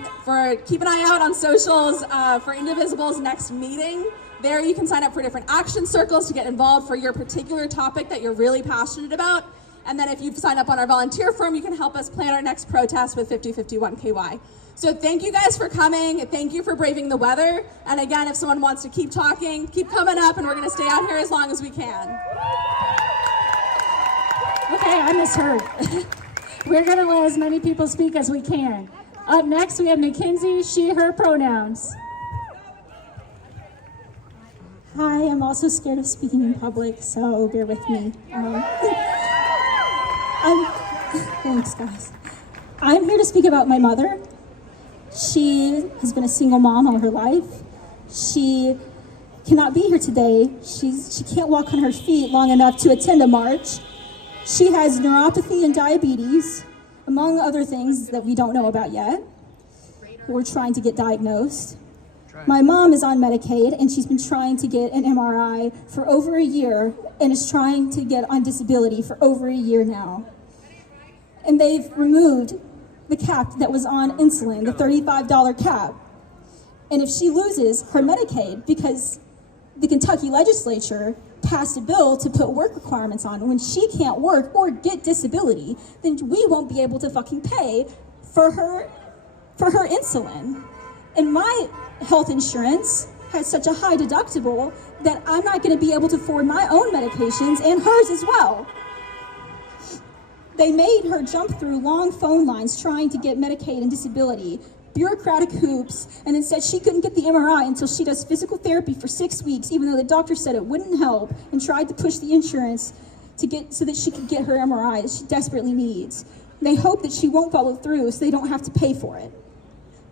keep an eye out on socials for Indivisible's next meeting. There you can sign up for different action circles to get involved for your particular topic that you're really passionate about. And then if you've signed up on our volunteer form, you can help us plan our next protest with 5051 KY. So thank you guys for coming. Thank you for braving the weather. And again, if someone wants to keep talking, keep coming up, and we're going to stay out here as long as we can. Okay, I misheard. We're going to let as many people speak as we can. Up next, we have Mackenzie, she, her pronouns. Hi, I'm also scared of speaking in public, so bear with me. Thanks, guys. I'm here to speak about my mother. She has been a single mom all her life. She cannot be here today. She can't walk on her feet long enough to attend a march. She has neuropathy and diabetes, among other things that we don't know about yet. We're trying to get diagnosed. My mom is on Medicaid, and she's been trying to get an MRI for over a year and is trying to get on disability for over a year now. And they've removed the cap that was on insulin, the $35 cap. And if she loses her Medicaid, because the Kentucky legislature passed a bill to put work requirements on, when she can't work or get disability, then we won't be able to fucking pay for her insulin. And my health insurance has such a high deductible that I'm not going to be able to afford my own medications and hers as well. They made her jump through long phone lines trying to get Medicaid and disability, bureaucratic hoops, and then said she couldn't get the MRI until she does physical therapy for 6 weeks, even though the doctor said it wouldn't help, and tried to push the insurance so that she could get her MRI that she desperately needs. They hope that she won't follow through so they don't have to pay for it.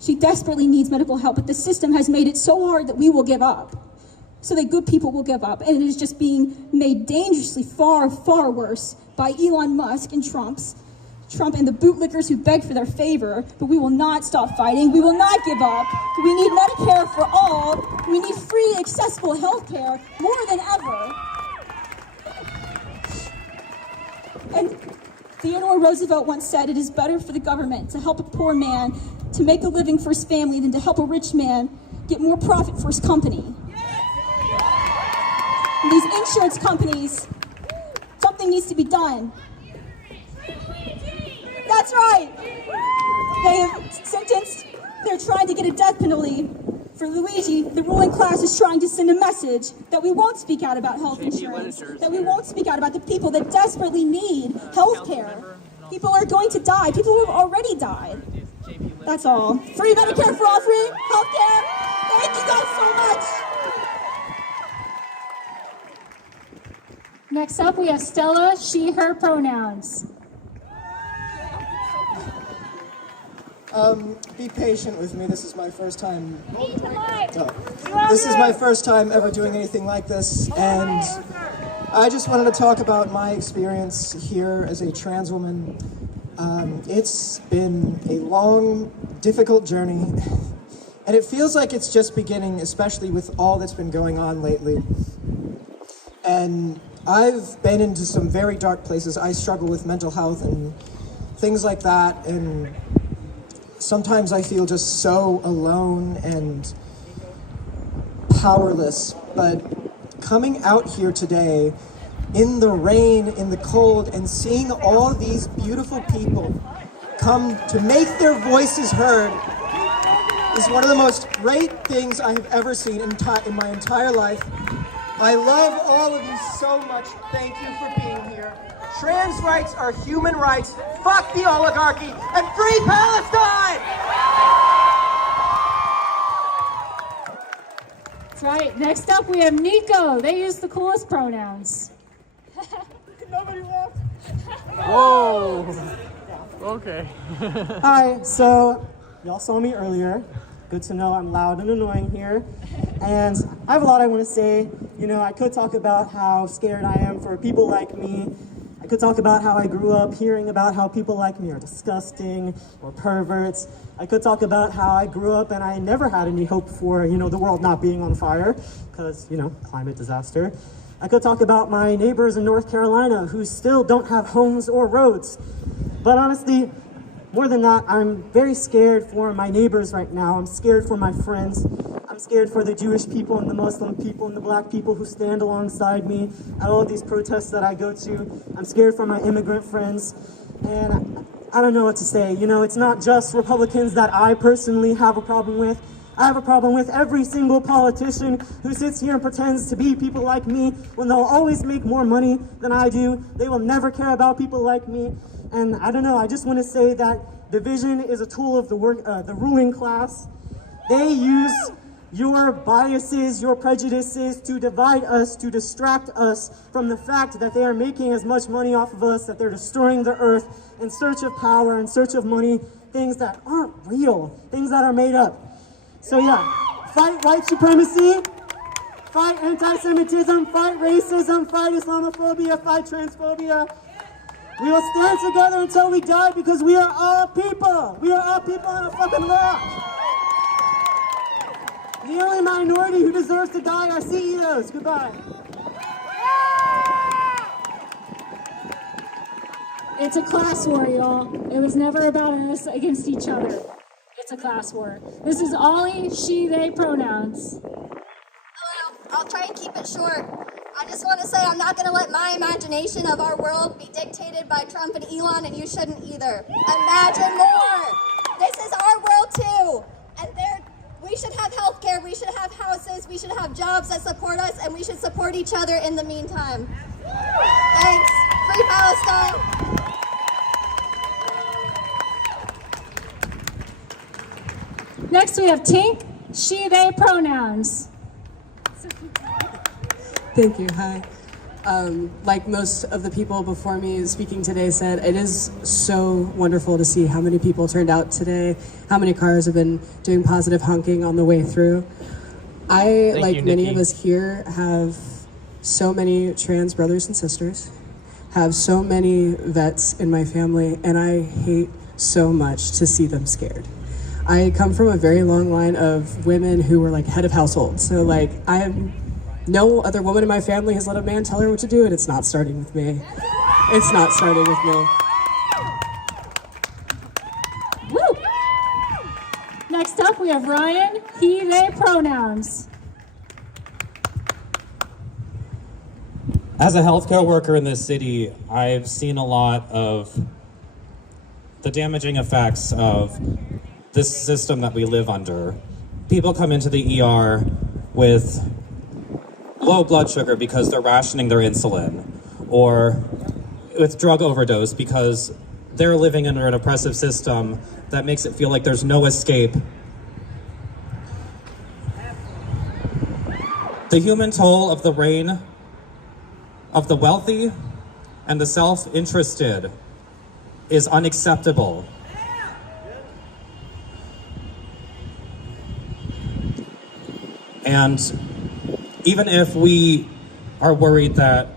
She desperately needs medical help, but the system has made it so hard that we will give up. So that good people will give up, and it is just being made dangerously far, far worse by Elon Musk and Trump and the bootlickers who beg for their favor, but we will not stop fighting. We will not give up. We need Medicare for all. We need free, accessible health care more than ever. And Theodore Roosevelt once said, "It is better for the government to help a poor man to make a living for his family than to help a rich man get more profit for his company." And these insurance companies, something needs to be done. That's right. They have they're trying to get a death penalty for Luigi. The ruling class is trying to send a message that we won't speak out about health insurance, that we won't speak out about the people that desperately need health care. People are going to die. People who have already died. That's all. Free Medicare for all, free health care. Thank you guys so much. Next up, we have Stella, she, her pronouns. Be patient with me. This is my first time. This is my first time ever doing anything like this, and I just wanted to talk about my experience here as a trans woman. It's been a long, difficult journey, and it feels like it's just beginning, especially with all that's been going on lately. And I've been into some very dark places. I struggle with mental health and things like that, and sometimes I feel just so alone and powerless. But coming out here today, in the rain, in the cold, and seeing all these beautiful people come to make their voices heard is one of the most great things I have ever seen in my entire life. I love all of you so much. Thank you for being here. Trans rights are human rights. Fuck the oligarchy and free Palestine! That's right. Next up, we have Nico. They use the coolest pronouns. Nobody left. Whoa. Okay. Hi, so y'all saw me earlier. Good to know I'm loud and annoying here. And I have a lot I want to say. You know, I could talk about how scared I am for people like me. I could talk about how I grew up hearing about how people like me are disgusting or perverts. I could talk about how I grew up and I never had any hope for, you know, the world not being on fire because, you know, climate disaster. I could talk about my neighbors in North Carolina who still don't have homes or roads. But honestly, more than that, I'm very scared for my neighbors right now. I'm scared for my friends. I'm scared for the Jewish people and the Muslim people and the black people who stand alongside me at all of these protests that I go to. I'm scared for my immigrant friends. And I don't know what to say. You know, it's not just Republicans that I personally have a problem with. I have a problem with every single politician who sits here and pretends to be people like me when they'll always make more money than I do. They will never care about people like me. And I don't know, I just want to say that division is a tool of the ruling class. They use your biases, your prejudices to divide us, to distract us from the fact that they are making as much money off of us, that they're destroying the earth in search of power, in search of money, things that aren't real, things that are made up. So yeah, fight white supremacy, fight anti-Semitism, fight racism, fight Islamophobia, fight transphobia. We will stand together until we die because we are all people. We are all people on a fucking rock. The only minority who deserves to die are CEOs. Goodbye. It's a class war, y'all. It was never about us against each other. It's a class war. This is Ollie, she, they pronouns. Hello, I'll try and keep it short. I just want to say I'm not going to let my imagination of our world be dictated by Trump and Elon, and you shouldn't either. Imagine more. This is our world too. And we should have health care, we should have houses, we should have jobs that support us, and we should support each other in the meantime. Thanks. Free Palestine. Next we have Tink, she, they pronouns. Thank you. Hi. Like most of the people before me speaking today said, it is so wonderful to see how many people turned out today, how many cars have been doing positive honking on the way through. I, like many of us here, have so many trans brothers and sisters, have so many vets in my family, and I hate so much to see them scared. I come from a very long line of women who were like head of household. So like no other woman in my family has let a man tell her what to do, and it's not starting with me. It's not starting with me. Woo! Next up, we have Ryan, he, they pronouns. As a healthcare worker in this city, I've seen a lot of the damaging effects of this system that we live under. People come into the ER with low blood sugar because they're rationing their insulin, or with drug overdose because they're living under an oppressive system that makes it feel like there's no escape. The human toll of the reign of the wealthy and the self-interested is unacceptable. And even if we are worried that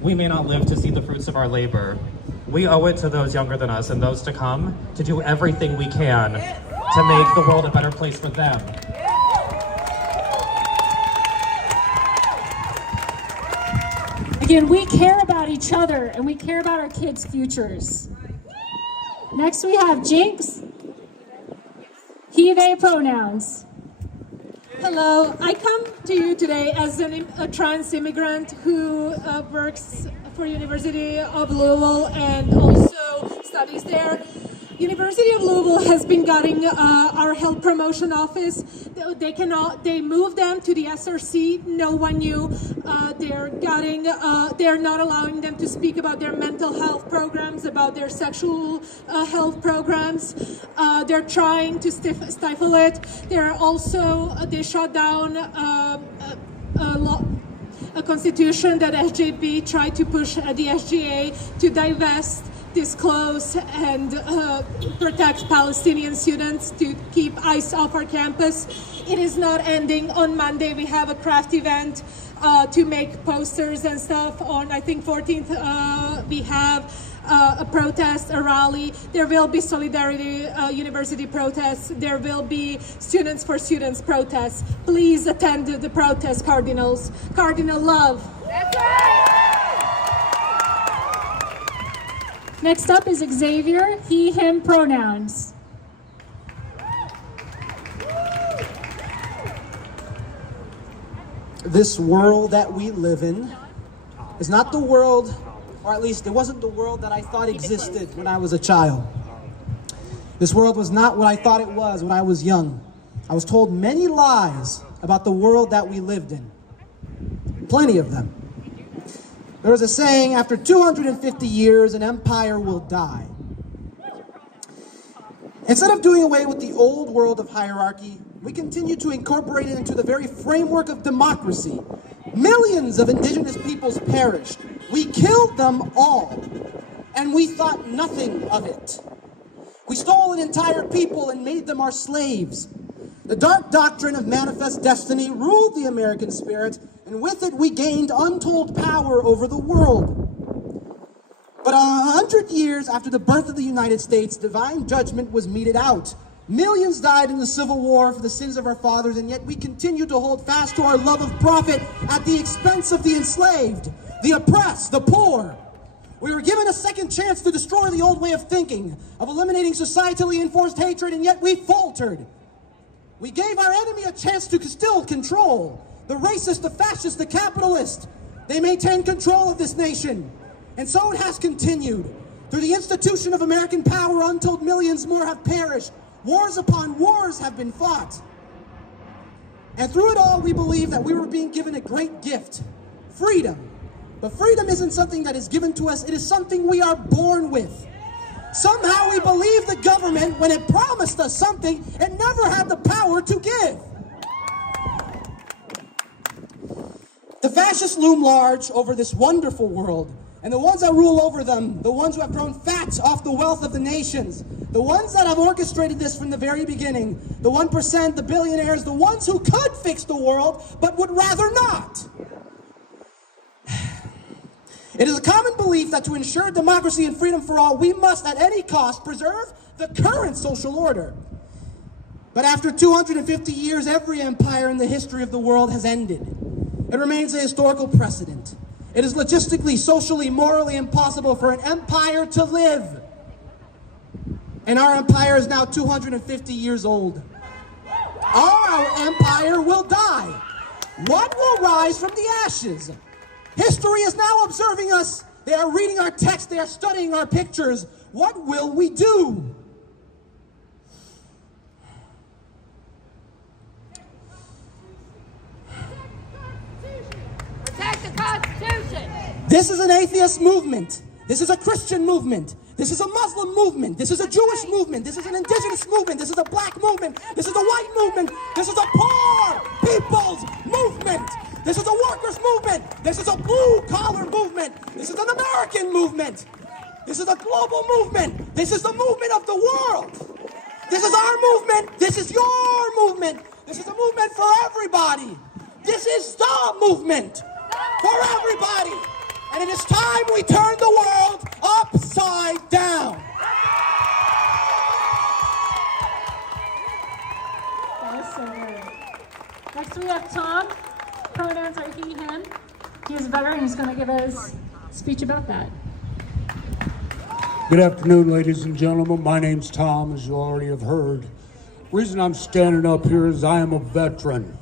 we may not live to see the fruits of our labor, we owe it to those younger than us and those to come to do everything we can to make the world a better place for them. Again, we care about each other and we care about our kids' futures. Next we have Jinx, he, they pronouns. Hello, I come to you today as a trans immigrant who works for University of Louisville and also studies there. University of Louisville has been getting our health promotion office. They moved them to the SRC. No one knew. They're not allowing them to speak about their mental health programs, about their sexual health programs. They're trying to stifle it. They shut down a constitution that SJB tried to push the SGA to divest, disclose, and protect Palestinian students, to keep ICE off our campus. It is not ending. On Monday, we have a craft event to make posters and stuff. On, I think, 14th, we have a protest, a rally. There will be Solidarity University protests. There will be Students for Students protests. Please attend the protest, Cardinals. Cardinal love. That's right. Next up is Xavier, he, him pronouns. This world that we live in is not the world, or at least it wasn't the world that I thought existed when I was a child. This world was not what I thought it was when I was young. I was told many lies about the world that we lived in. Plenty of them. There was a saying, after 250 years, an empire will die. Instead of doing away with the old world of hierarchy, we continue to incorporate it into the very framework of democracy. Millions of indigenous peoples perished. We killed them all, and we thought nothing of it. We stole an entire people and made them our slaves. The dark doctrine of manifest destiny ruled the American spirit, and with it we gained untold power over the world. But 100 years after the birth of the United States, divine judgment was meted out. Millions died in the Civil War for the sins of our fathers, and yet we continue to hold fast to our love of profit at the expense of the enslaved, the oppressed, the poor. We were given a second chance to destroy the old way of thinking, of eliminating societally enforced hatred, and yet we faltered. We gave our enemy a chance to still control. The racist, the fascist, the capitalist. They maintain control of this nation. And so it has continued. Through the institution of American power, untold millions more have perished. Wars upon wars have been fought. And through it all, we believe that we were being given a great gift, freedom. But freedom isn't something that is given to us, it is something we are born with. Somehow we believe the government, when it promised us something, it never had the power to give. The fascists loom large over this wonderful world, and the ones that rule over them, the ones who have grown fat off the wealth of the nations, the ones that have orchestrated this from the very beginning, the 1%, the billionaires, the ones who could fix the world, but would rather not. It is a common belief that to ensure democracy and freedom for all, we must at any cost preserve the current social order. But after 250 years, every empire in the history of the world has ended. It remains a historical precedent. It is logistically, socially, morally impossible for an empire to live. And our empire is now 250 years old. Our empire will die. What will rise from the ashes? History is now observing us. They are reading our text. They are studying our pictures. What will we do? Protect the Constitution! This is an atheist movement. This is a Christian movement. This is a Muslim movement. This is a Jewish movement. This is an indigenous movement. This is a black movement. This is a white movement. This is a poor people's movement. This is a workers' movement. This is a blue-collar movement. This is an American movement. This is a global movement. This is the movement of the world. This is our movement. This is your movement. This is a movement for everybody. This is the movement for everybody. And it is time we turn the world upside down. Next we have Tom. Pronouns are he, him. He is a veteran. He's going to give us a speech about that. Good afternoon, ladies and gentlemen. My name's Tom, as you already have heard. The reason I'm standing up here is I am a veteran.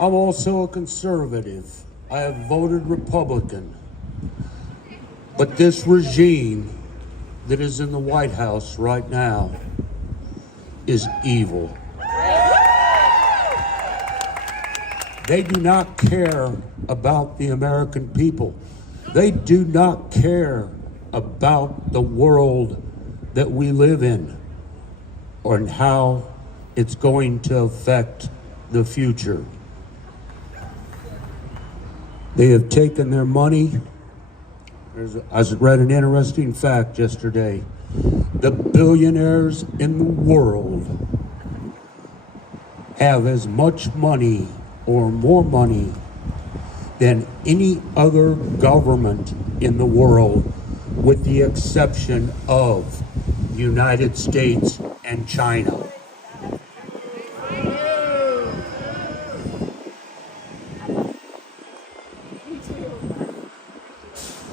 I'm also a conservative. I have voted Republican. But this regime that is in the White House right now is evil. They do not care about the American people. They do not care about the world that we live in or how it's going to affect the future. They have taken their money. I read an interesting fact yesterday. The billionaires in the world have as much money or more money than any other government in the world, with the exception of the United States and China.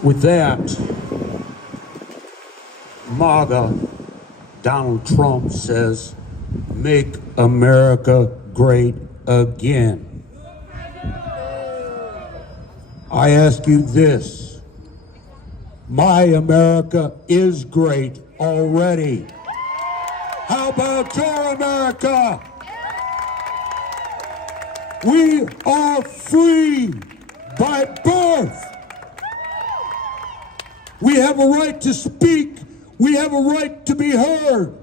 With that, MAGA, Donald Trump says, "Make America great again." I ask you this, my America is great already. How about your America? We are free by birth. We have a right to speak. We have a right to be heard.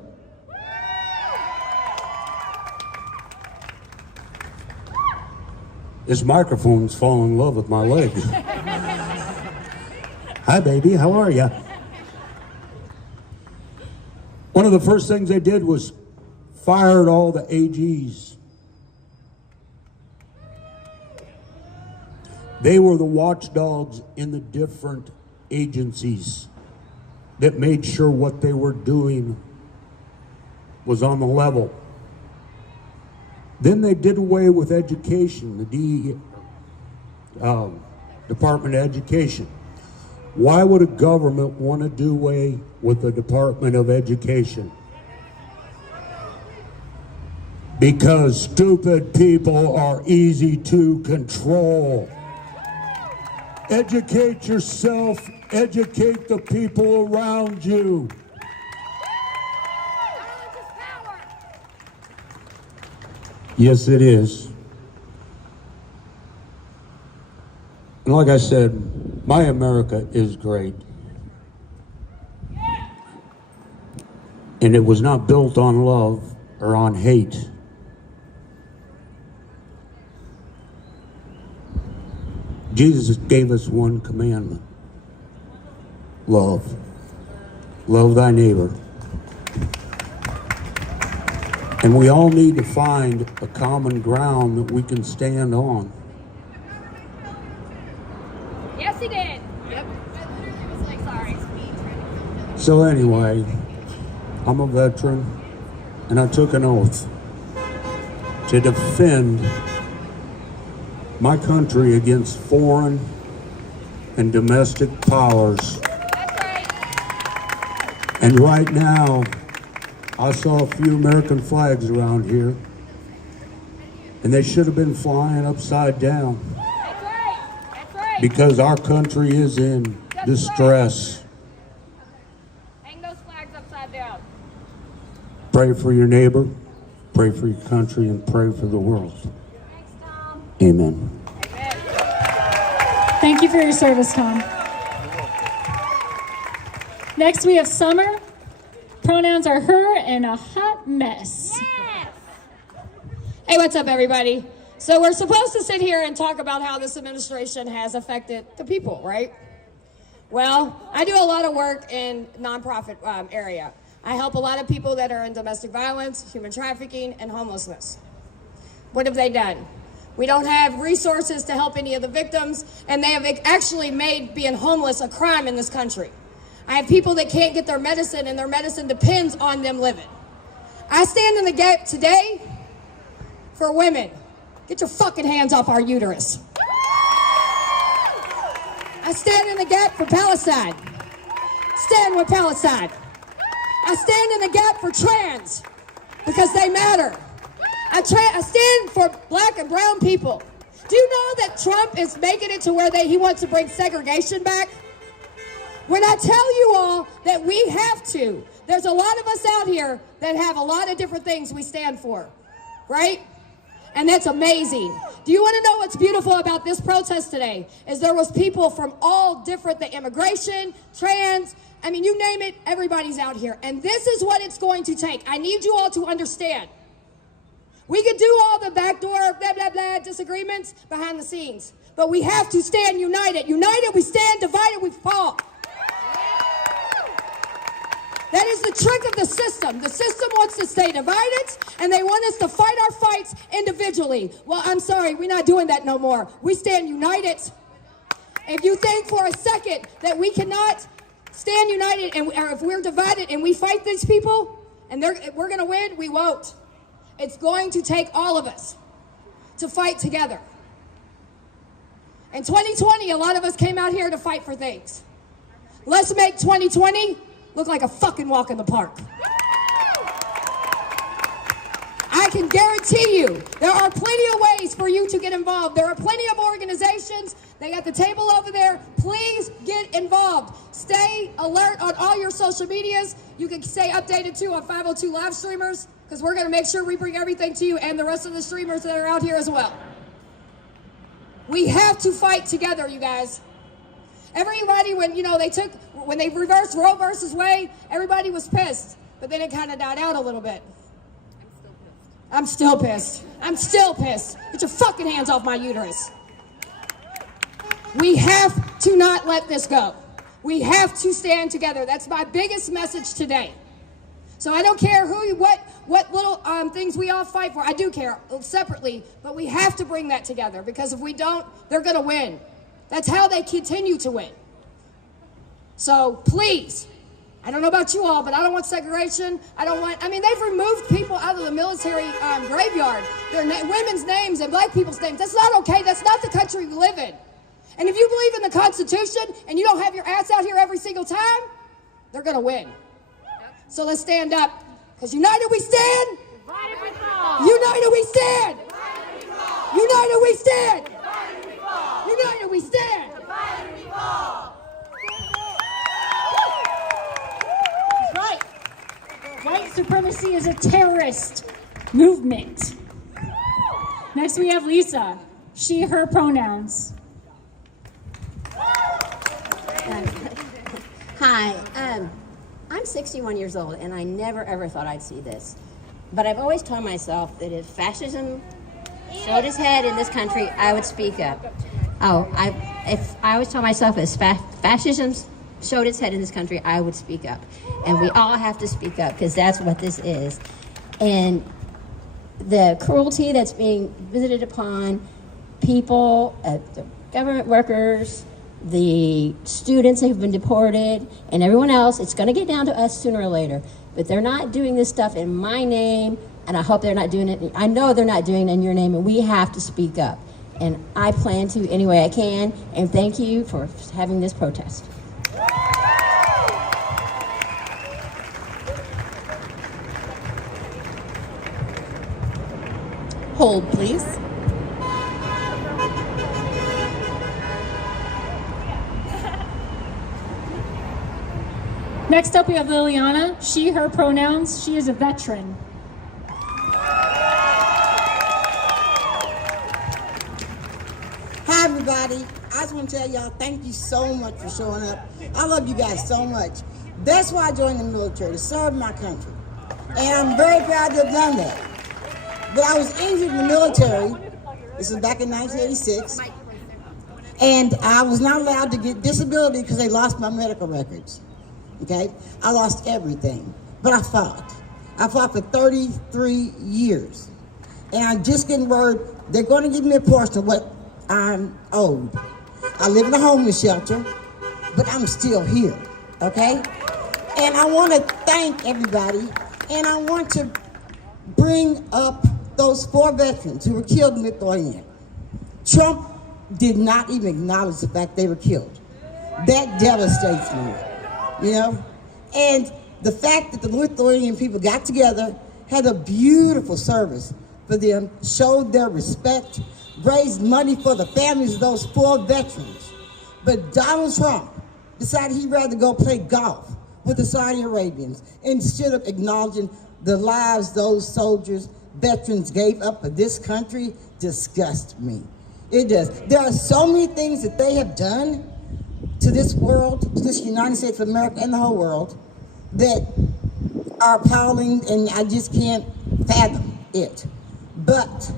This microphone's falling in love with my leg. Hi, baby. How are you? One of the first things they did was fired all the AGs. They were the watchdogs in the different agencies that made sure what they were doing was on the level. Then they did away with education, the Department of Education. Why would a government want to do away with the Department of Education? Because stupid people are easy to control. Educate yourself, educate the people around you. Yes, it is. And like I said, my America is great. And it was not built on love or on hate. Jesus gave us one commandment. Love. Love thy neighbor. And we all need to find a common ground that we can stand on. Yes, he did. Yep. I was like, sorry. So anyway, I'm a veteran, and I took an oath to defend my country against foreign and domestic powers. That's right. And right now, I saw a few American flags around here, and they should have been flying upside down. That's right. That's right. Because our country is in distress. Hang those flags upside down. Pray for your neighbor, pray for your country, and pray for the world. Thanks, Tom. Amen. Thank you for your service, Tom. Next, we have Summer. Pronouns are her and a hot mess. Yes. Hey, what's up, everybody? So we're supposed to sit here and talk about how this administration has affected the people, right? Well, I do a lot of work in nonprofit area. I help a lot of people that are in domestic violence, human trafficking, and homelessness. What have they done? We don't have resources to help any of the victims, and they have actually made being homeless a crime in this country. I have people that can't get their medicine, and their medicine depends on them living. I stand in the gap today for women. Get your fucking hands off our uterus. I stand in the gap for Palestine. Stand with Palestine. I stand in the gap for trans because they matter. I stand for black and brown people. Do you know that Trump is making it to where he wants to bring segregation back? When I tell you all that we have to, there's a lot of us out here that have a lot of different things we stand for, right? And that's amazing. Do you want to know what's beautiful about this protest today? Is there was people from all different, the immigration, trans, I mean, you name it, everybody's out here. And this is what it's going to take. I need you all to understand. We could do all the backdoor, blah, blah, blah, disagreements behind the scenes. But we have to stand united. United, we stand. Divided, we fall. That is the trick of the system. The system wants to stay divided, and they want us to fight our fights individually. Well, I'm sorry, we're not doing that no more. We stand united. If you think for a second that we cannot stand united, or if we're divided and we fight these people, and we're going to win, we won't. It's going to take all of us to fight together. In 2020, a lot of us came out here to fight for things. Let's make 2020 look like a fucking walk in the park. I can guarantee you there are plenty of ways for you to get involved. There are plenty of organizations. They got the table over there. Please get involved. Stay alert on all your social medias. You can stay updated too on 502 live streamers, because we're going to make sure we bring everything to you and the rest of the streamers that are out here as well. We have to fight together, you guys. Everybody, when they reversed Roe versus Wade, everybody was pissed. But then it kind of died out a little bit. I'm still pissed. I'm still pissed. Get your fucking hands off my uterus. We have to not let this go. We have to stand together. That's my biggest message today. So I don't care what little things we all fight for. I do care separately, but we have to bring that together, because if we don't, they're going to win. That's how they continue to win. So please, I don't know about you all, but I don't want segregation. They've removed people out of the military graveyard, their women's names and black people's names. That's not okay. That's not the country we live in. And if you believe in the Constitution and you don't have your ass out here every single time, they're going to win. So let's stand up, because united we stand. United we stand. United we stand. United we stand. That's right. White supremacy is a terrorist movement. Next we have Lisa. She, her pronouns. Hi, I'm 61 years old, and I never ever thought I'd see this. But I've always told myself that if fascism showed its head in this country, I would speak up. I always told myself if fascism showed its head in this country, I would speak up. And we all have to speak up, because that's what this is. And the cruelty that's being visited upon people, the government workers, the students who've been deported, and everyone else, it's going to get down to us sooner or later. But they're not doing this stuff in my name, and I hope they're not doing it. I know they're not doing it in your name, and we have to speak up. And I plan to any way I can, and thank you for having this protest. Hold, please. Next up we have Liliana. She, her pronouns. She is a veteran. Hi everybody, I just want to tell y'all thank you so much for showing up. I love you guys so much. That's why I joined the military, to serve my country. And I'm very proud to have done that. But I was injured in the military, this was back in 1986, and I was not allowed to get disability because they lost my medical records. Okay, I lost everything, but I fought. I fought for 33 years. And I'm just getting word they're going to give me a portion of what I'm owed. I live in a homeless shelter, but I'm still here, okay? And I want to thank everybody, and I want to bring up those 4 veterans who were killed in Lithuania. Trump did not even acknowledge the fact they were killed. That devastates me. You know, and the fact that the Lithuanian people got together, had a beautiful service for them, showed their respect, raised money for the families of those 4 veterans. But Donald Trump decided he'd rather go play golf with the Saudi Arabians instead of acknowledging the lives those soldiers, veterans gave up for this country disgusts me. It does. There are so many things that they have done to this world, to this United States of America and the whole world, that are appalling, and I just can't fathom it. But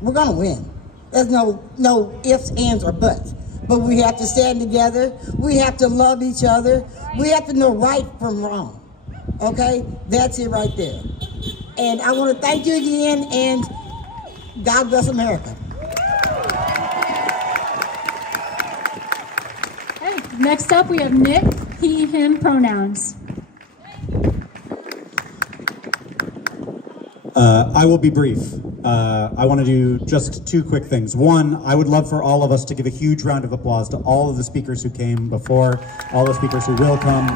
we're gonna win. There's no ifs, ands, or buts. But we have to stand together. We have to love each other. We have to know right from wrong. Okay? That's it right there. And I want to thank you again, and God bless America. Okay, next up we have Nick, he, him pronouns. I will be brief. I want to do just two quick things. One, I would love for all of us to give a huge round of applause to all of the speakers who came before, all the speakers who will come.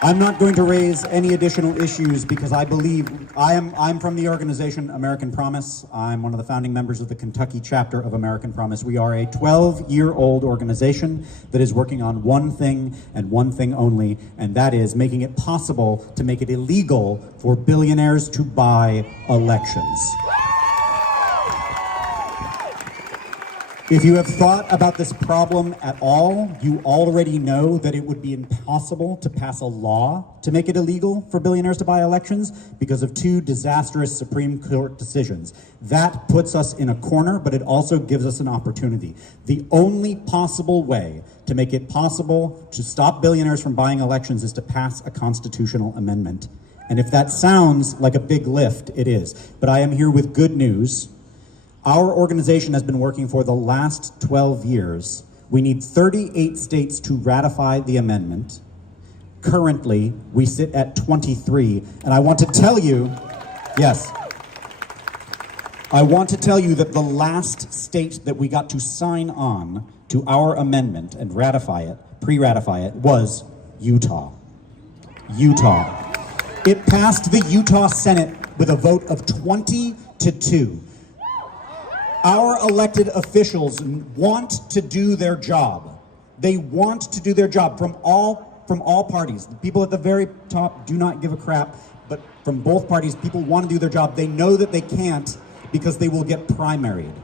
I'm not going to raise any additional issues because I believe I'm from the organization American Promise. I'm one of the founding members of the Kentucky chapter of American Promise. We are a 12-year-old organization that is working on one thing and one thing only, and that is making it possible to make it illegal for billionaires to buy elections. If you have thought about this problem at all, you already know that it would be impossible to pass a law to make it illegal for billionaires to buy elections because of two disastrous Supreme Court decisions. That puts us in a corner, but it also gives us an opportunity. The only possible way to make it possible to stop billionaires from buying elections is to pass a constitutional amendment. And if that sounds like a big lift, it is. But I am here with good news. Our organization has been working for the last 12 years. We need 38 states to ratify the amendment. Currently, we sit at 23, and I want to tell you, yes, I want to tell you that the last state that we got to sign on to our amendment and ratify it, pre-ratify it, was Utah. Utah. It passed the Utah Senate with a vote of 20-2. Our elected officials want to do their job. They want to do their job from all parties. The people at the very top do not give a crap, but from both parties, people want to do their job. They know that they can't because they will get primaried.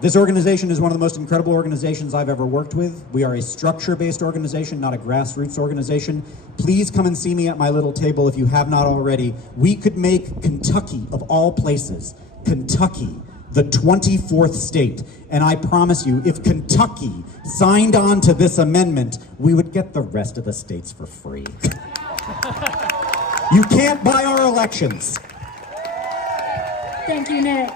This organization is one of the most incredible organizations I've ever worked with. We are a structure-based organization, not a grassroots organization. Please come and see me at my little table if you have not already. We could make Kentucky, of all places, Kentucky, the 24th state. And I promise you, if Kentucky signed on to this amendment, we would get the rest of the states for free. You can't buy our elections. Thank you, Nick.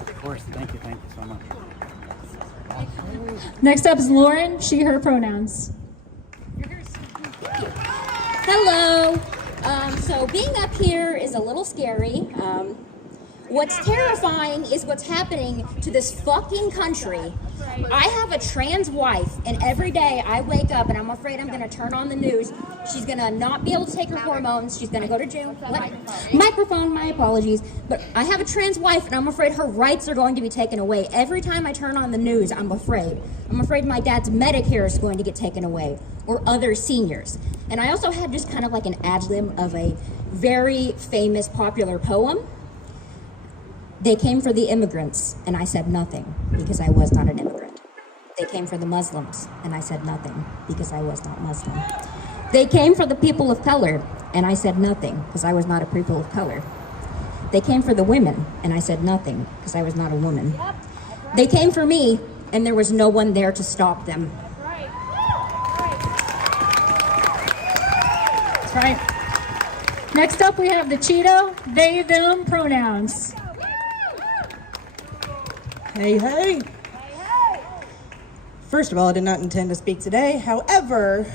Of course, thank you so much. Next up is Lauren, she, her pronouns. Hello. So being up here is a little scary. What's terrifying is what's happening to this fucking country. I have a trans wife, and every day I wake up and I'm afraid I'm going to turn on the news. She's going to not be able to take her hormones. She's going to go to jail. Microphone, my apologies. But I have a trans wife, and I'm afraid her rights are going to be taken away. Every time I turn on the news, I'm afraid. I'm afraid my dad's Medicare is going to get taken away, or other seniors. And I also had just kind of like an ad-lib of a very famous, popular poem. They came for the immigrants, and I said nothing, because I was not an immigrant. They came for the Muslims, and I said nothing, because I was not Muslim. They came for the people of color, and I said nothing, because I was not a people of color. They came for the women, and I said nothing, because I was not a woman. They came for me, and there was no one there to stop them. That's right. Next up, we have the Cheeto, they, them pronouns. Hey. First of all, I did not intend to speak today. However,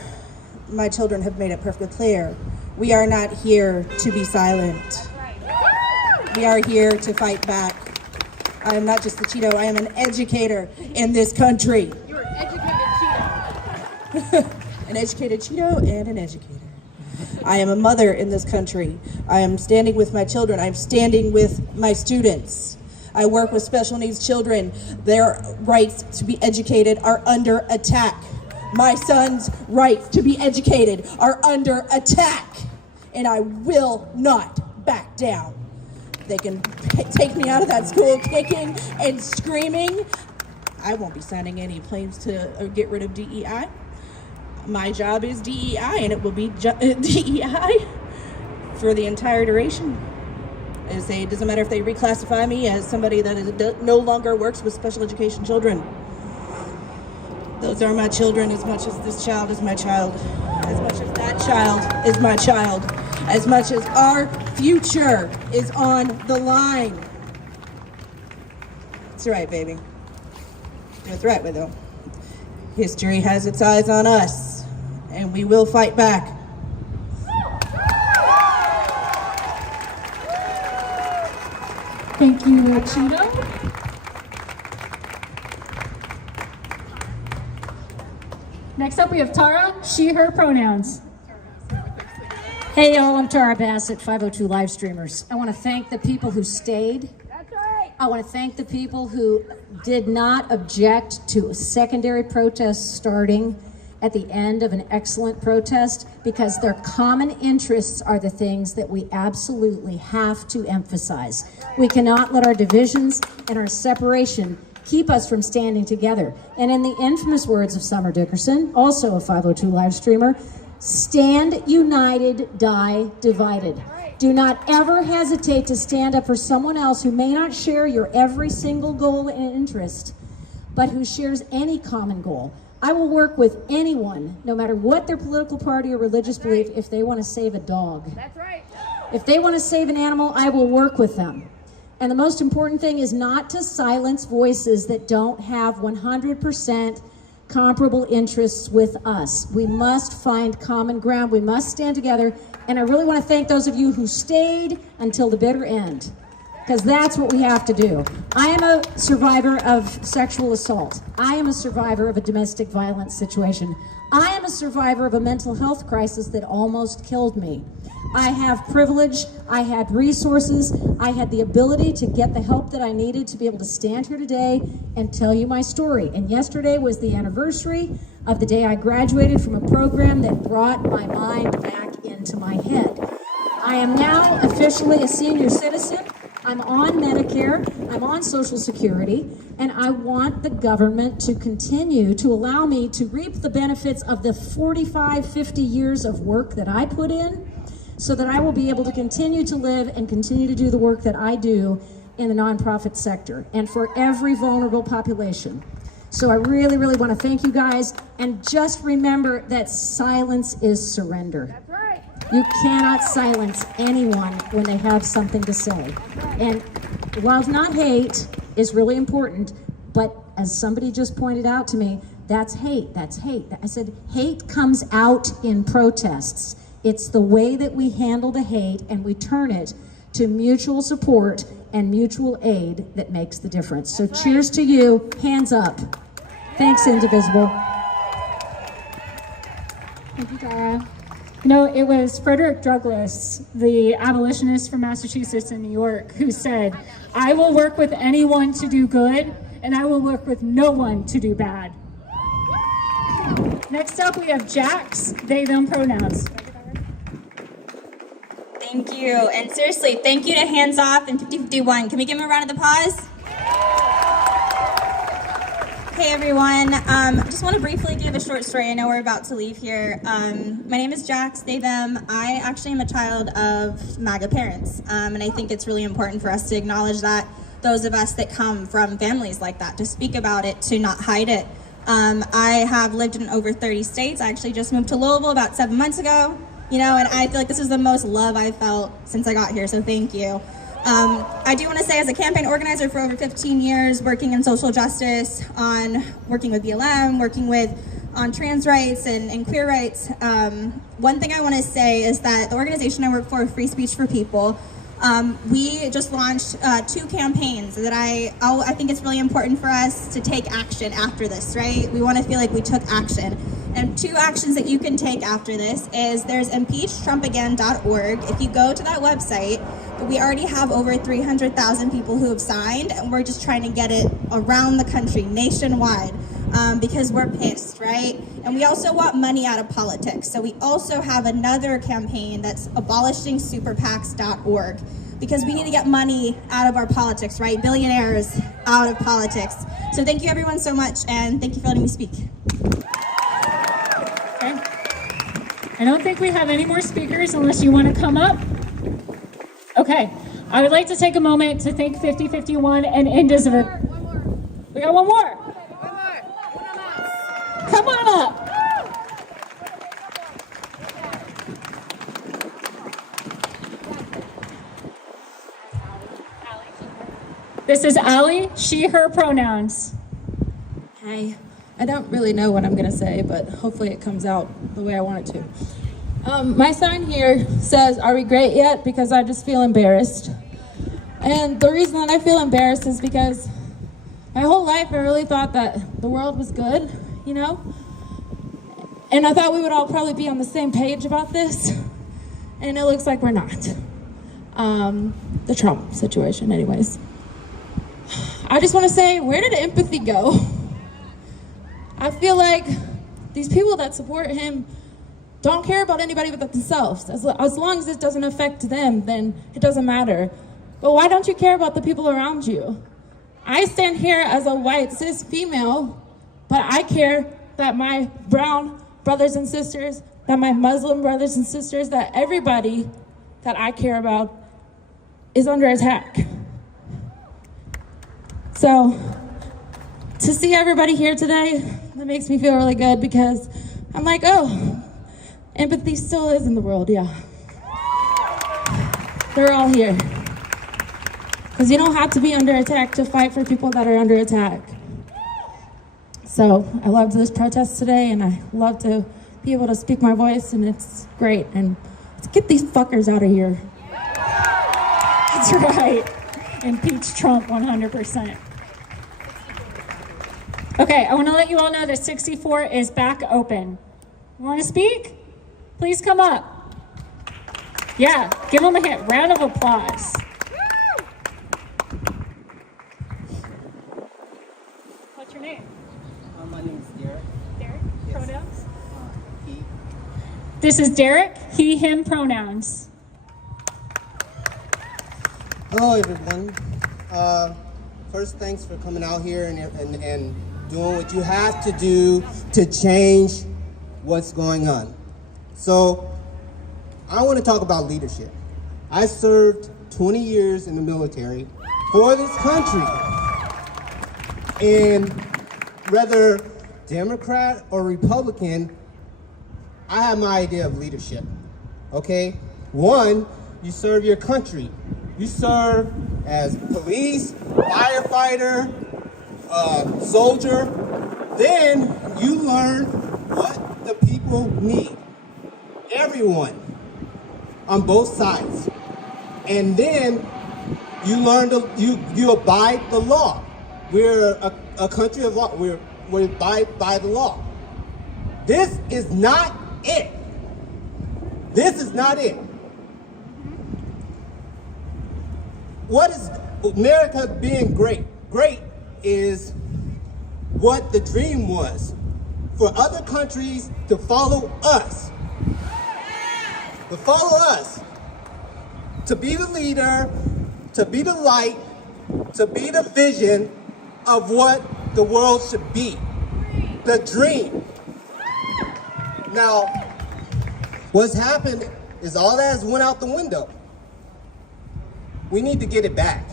my children have made it perfectly clear. We are not here to be silent. We are here to fight back. I am not just the Cheeto, I am an educator in this country. You're an educated Cheeto. An educated Cheeto and an educator. I am a mother in this country. I am standing with my children. I'm standing with my students. I work with special needs children. Their rights to be educated are under attack. My son's rights to be educated are under attack, and I will not back down. They can take me out of that school kicking and screaming. I won't be signing any claims to get rid of DEI. My job is DEI, and it will be DEI for the entire duration. It doesn't matter if they reclassify me as somebody that no longer works with special education children. Those are my children as much as this child is my child, as much as that child is my child, as much as our future is on the line. That's right, baby. That's right, Widow. History has its eyes on us, and we will fight back. Thank you, Cheeto. Next up, we have Tara, she, her pronouns. Hey y'all, I'm Tara Bassett, 502 Live Streamers. I want to thank the people who stayed. That's right. I want to thank the people who did not object to a secondary protest starting at the end of an excellent protest, because their common interests are the things that we absolutely have to emphasize. We cannot let our divisions and our separation keep us from standing together. And in the infamous words of Summer Dickerson, also a 502 Live Streamer, stand united, die divided. Do not ever hesitate to stand up for someone else who may not share your every single goal and interest, but who shares any common goal. I will work with anyone, no matter what their political party or religious belief, if they want to save a dog. That's right. If they want to save an animal, I will work with them. And the most important thing is not to silence voices that don't have 100% comparable interests with us. We must find common ground. We must stand together. And I really want to thank those of you who stayed until the bitter end, because that's what we have to do. I am a survivor of sexual assault. I am a survivor of a domestic violence situation. I am a survivor of a mental health crisis that almost killed me. I have privilege, I had resources, I had the ability to get the help that I needed to be able to stand here today and tell you my story. And yesterday was the anniversary of the day I graduated from a program that brought my mind back into my head. I am now officially a senior citizen. I'm on Medicare, I'm on Social Security, and I want the government to continue to allow me to reap the benefits of the 45, 50 years of work that I put in, so that I will be able to continue to live and continue to do the work that I do in the nonprofit sector and for every vulnerable population. So I really, really want to thank you guys, and just remember that silence is surrender. That's right. You cannot silence anyone when they have something to say. And love, not hate, is really important, but as somebody just pointed out to me, that's hate, that's hate. I said, hate comes out in protests. It's the way that we handle the hate and we turn it to mutual support and mutual aid that makes the difference. So cheers to you, hands up. Thanks, Indivisible. Thank you, Tara. You know, it was Frederick Douglass, the abolitionist from Massachusetts and New York, who said, "I will work with anyone to do good, and I will work with no one to do bad." Next up, we have Jax, they, them pronouns. Thank you, and seriously, thank you to Hands Off and 5051. Can we give them a round of applause? Hey everyone, I just want to briefly give a short story. I know we're about to leave here. My name is Jax, they, them. I actually am a child of MAGA parents, and I think it's really important for us to acknowledge that, those of us that come from families like that, to speak about it, to not hide it. I have lived in over 30 states. I actually just moved to Louisville about 7 months ago, you know, and I feel like this is the most love I've felt since I got here, so thank you. I do want to say, as a campaign organizer for over 15 years, working in social justice, working with BLM, working on trans rights and queer rights, one thing I want to say is that the organization I work for, Free Speech for People, we just launched 2 campaigns that I think it's really important for us to take action after this, right? We want to feel like we took action. And 2 actions that you can take after this is, there's impeachtrumpagain.org. If you go to that website, we already have over 300,000 people who have signed, and we're just trying to get it around the country, nationwide, because we're pissed, right? And we also want money out of politics. So we also have another campaign that's abolishingsuperpacs.org, because we need to get money out of our politics, right? Billionaires out of politics. So thank you everyone so much, and thank you for letting me speak. Okay. I don't think we have any more speakers unless you want to come up. Okay. I would like to take a moment to thank 5051 and Indivisible. We got one more. Come on up. This is Allie, she, her pronouns. Hi. I don't really know what I'm going to say, but hopefully it comes out the way I want it to. My sign here says, "Are we great yet?" Because I just feel embarrassed. And the reason that I feel embarrassed is because my whole life I really thought that the world was good, you know? And I thought we would all probably be on the same page about this. And it looks like we're not. The Trump situation, anyways. I just want to say, where did empathy go? I feel like these people that support him don't care about anybody but themselves. As long as it doesn't affect them, then it doesn't matter. But why don't you care about the people around you? I stand here as a white cis female, but I care that my brown brothers and sisters, that my Muslim brothers and sisters, that everybody that I care about is under attack. So, to see everybody here today, that makes me feel really good, because I'm like, oh, empathy still is in the world, yeah. They're all here. Because you don't have to be under attack to fight for people that are under attack. So I loved this protest today, and I love to be able to speak my voice, and it's great. And let's get these fuckers out of here. That's right. Impeach Trump 100%. Okay, I want to let you all know that 64 is back open. You want to speak? Please come up. Yeah, give them a round of applause. What's your name? My name is Derek. Derek? Yes. Pronouns? He. This is Derek, he, him pronouns. Hello, everyone. First, thanks for coming out here and doing what you have to do to change what's going on. So, I want to talk about leadership. I served 20 years in the military for this country. And whether Democrat or Republican, I have my idea of leadership, okay? One, you serve your country. You serve as police, firefighter, soldier. Then you learn what the people need. Everyone on both sides. And then you learn you abide the law. We're a country of law. We abide by the law. This is not it. This is not it. What is America being great? Great is what the dream was for other countries to follow us. To follow us. To be the leader, to be the light, to be the vision of what the world should be. The dream. Now, what's happened is all that has went out the window. We need to get it back.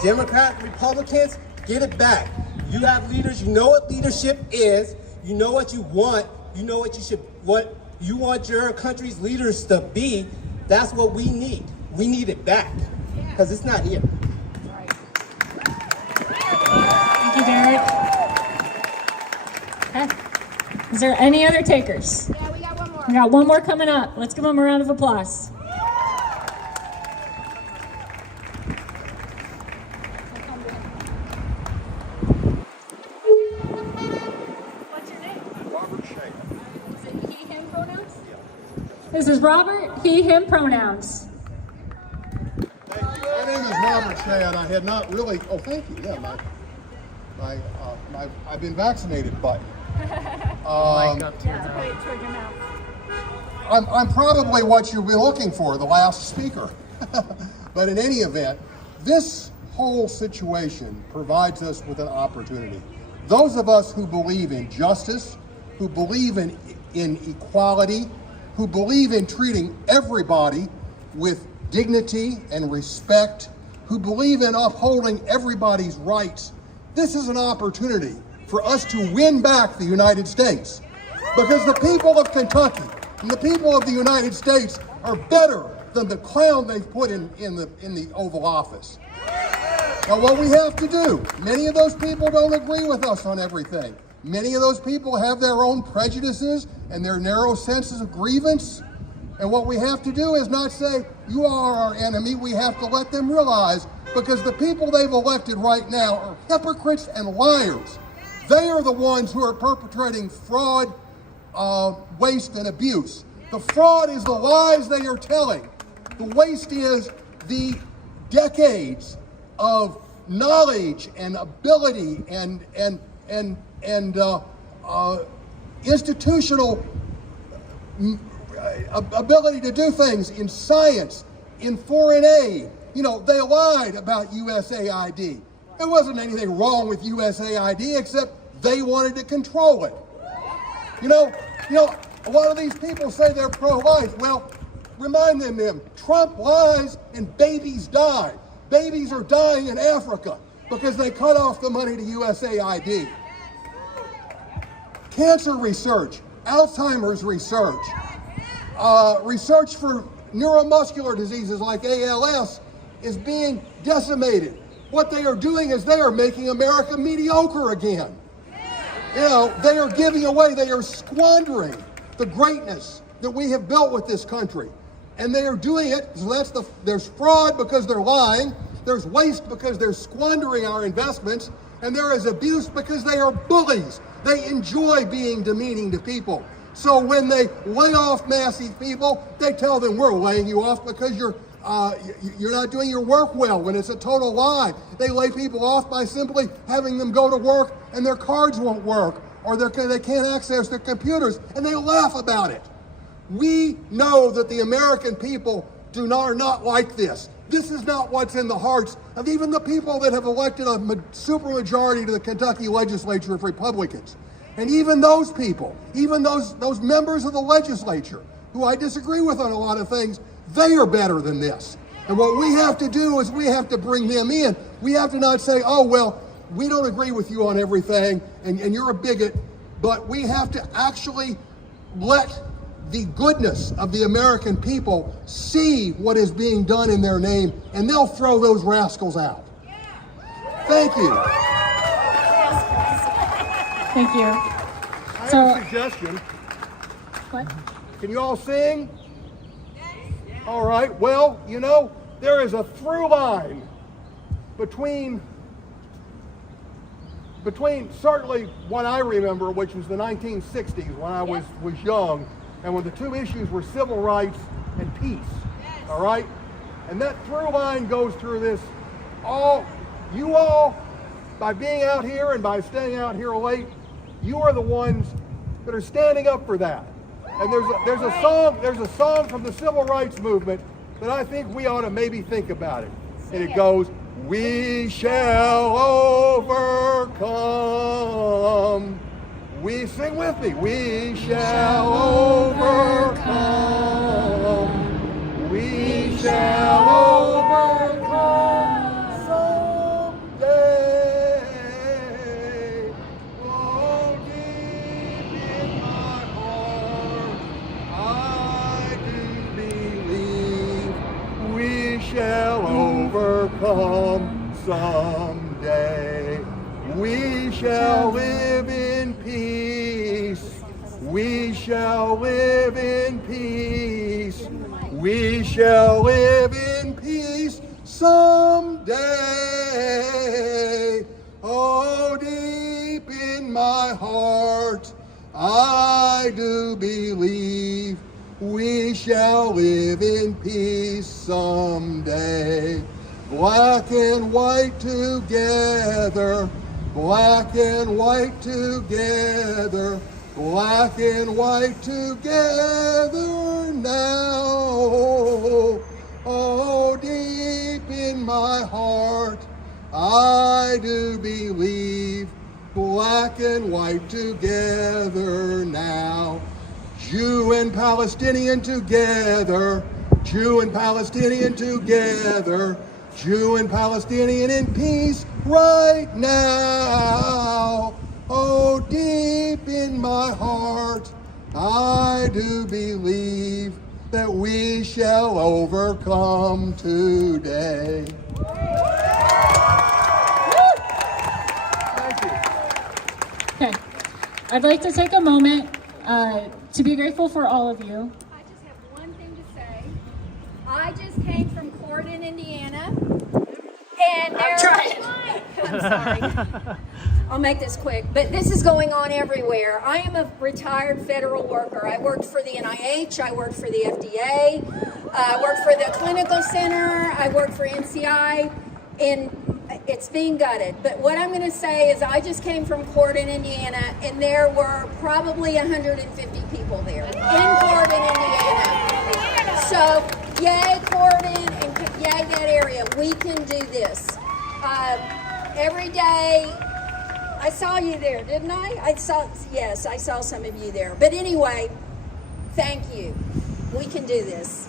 Democrats, Republicans, get it back. You have leaders, you know what leadership is, you know what you want, you know what you want your country's leaders to be. That's what we need. We need it back, because it's not here. Thank you, Derek. Okay. Is there any other takers? Yeah, we got one more. We got one more coming up. Let's give them a round of applause. What's your name? Robert Shea. Is it he, him pronouns? This is Robert, he, him pronouns. Robert said, I had not really. Oh, thank you. Yeah, my I've been vaccinated button. I'm probably what you'll be looking for, the last speaker. But in any event, this whole situation provides us with an opportunity. Those of us who believe in justice, who believe in equality, who believe in treating everybody with dignity and respect, who believe in upholding everybody's rights, this is an opportunity for us to win back the United States. Because the people of Kentucky and the people of the United States are better than the clown they've put in the Oval Office. Now, what we have to do, many of those people don't agree with us on everything. Many of those people have their own prejudices and their narrow senses of grievance. And what we have to do is not say, you are our enemy. We have to let them realize, because the people they've elected right now are hypocrites and liars. They are the ones who are perpetrating fraud, waste, and abuse. The fraud is the lies they are telling. The waste is the decades of knowledge and ability and institutional ability to do things in science, in foreign aid. You know, they lied about USAID. There wasn't anything wrong with USAID except they wanted to control it. You know, a lot of these people say they're pro-life. Well, remind them, Trump lies and babies die. Babies are dying in Africa because they cut off the money to USAID. Cancer research, Alzheimer's research, research for neuromuscular diseases like ALS is being decimated. What they are doing is they are making America mediocre again. You know, they are giving away, they are squandering the greatness that we have built with this country. And they are doing it, so there's fraud because they're lying, there's waste because they're squandering our investments, and there is abuse because they are bullies. They enjoy being demeaning to people. So when they lay off massive people, they tell them, we're laying you off because you're not doing your work well, when it's a total lie. They lay people off by simply having them go to work and their cards won't work, or they can't access their computers, and they laugh about it. We know that the American people are not like this. This is not what's in the hearts of even the people that have elected a supermajority to the Kentucky legislature of Republicans. And even those people, even those members of the legislature, who I disagree with on a lot of things, they are better than this. And what we have to do is we have to bring them in. We have to not say, oh, well, we don't agree with you on everything, and you're a bigot, but we have to actually let the goodness of the American people see what is being done in their name, and they'll throw those rascals out. Thank you. Thank you. I have a suggestion. What? Can you all sing? All right. Well, you know, there is a through line between certainly what I remember, which was the 1960s when I was young, and when the two issues were civil rights and peace. All right? And that through line goes through this. You all, by being out here and by staying out here late, you are the ones that are standing up for that. And there's a song from the civil rights movement that I think we ought to maybe think about it. And it goes, we shall overcome. We sing with me. We shall overcome. We shall overcome someday. Oh, deep in my heart, I do believe we shall overcome someday. We shall live in peace. We shall live in peace. We shall live in peace someday. Oh, deep in my heart, I do believe we shall live in peace someday. Black and white together, black and white together, black and white together now. Oh, deep in my heart, I do believe, black and white together now. Jew and Palestinian together, Jew and Palestinian together, Jew and Palestinian in peace right now. Oh, deep in my heart, I do believe that we shall overcome today. Okay, I'd like to take a moment to be grateful for all of you. I just have one thing to say. I just came from Corydon, Indiana, and I'm sorry. I'll make this quick, but this is going on everywhere. I am a retired federal worker. I worked for the NIH, I worked for the FDA, I worked for the clinical center, I worked for NCI, and it's being gutted. But what I'm going to say is I just came from Corydon, Indiana, and there were probably 150 people there in Corydon, Indiana. So, yay Corydon, and yay that area. We can do this. Every day, I saw you there, didn't I? Yes, I saw some of you there. But anyway, thank you. We can do this.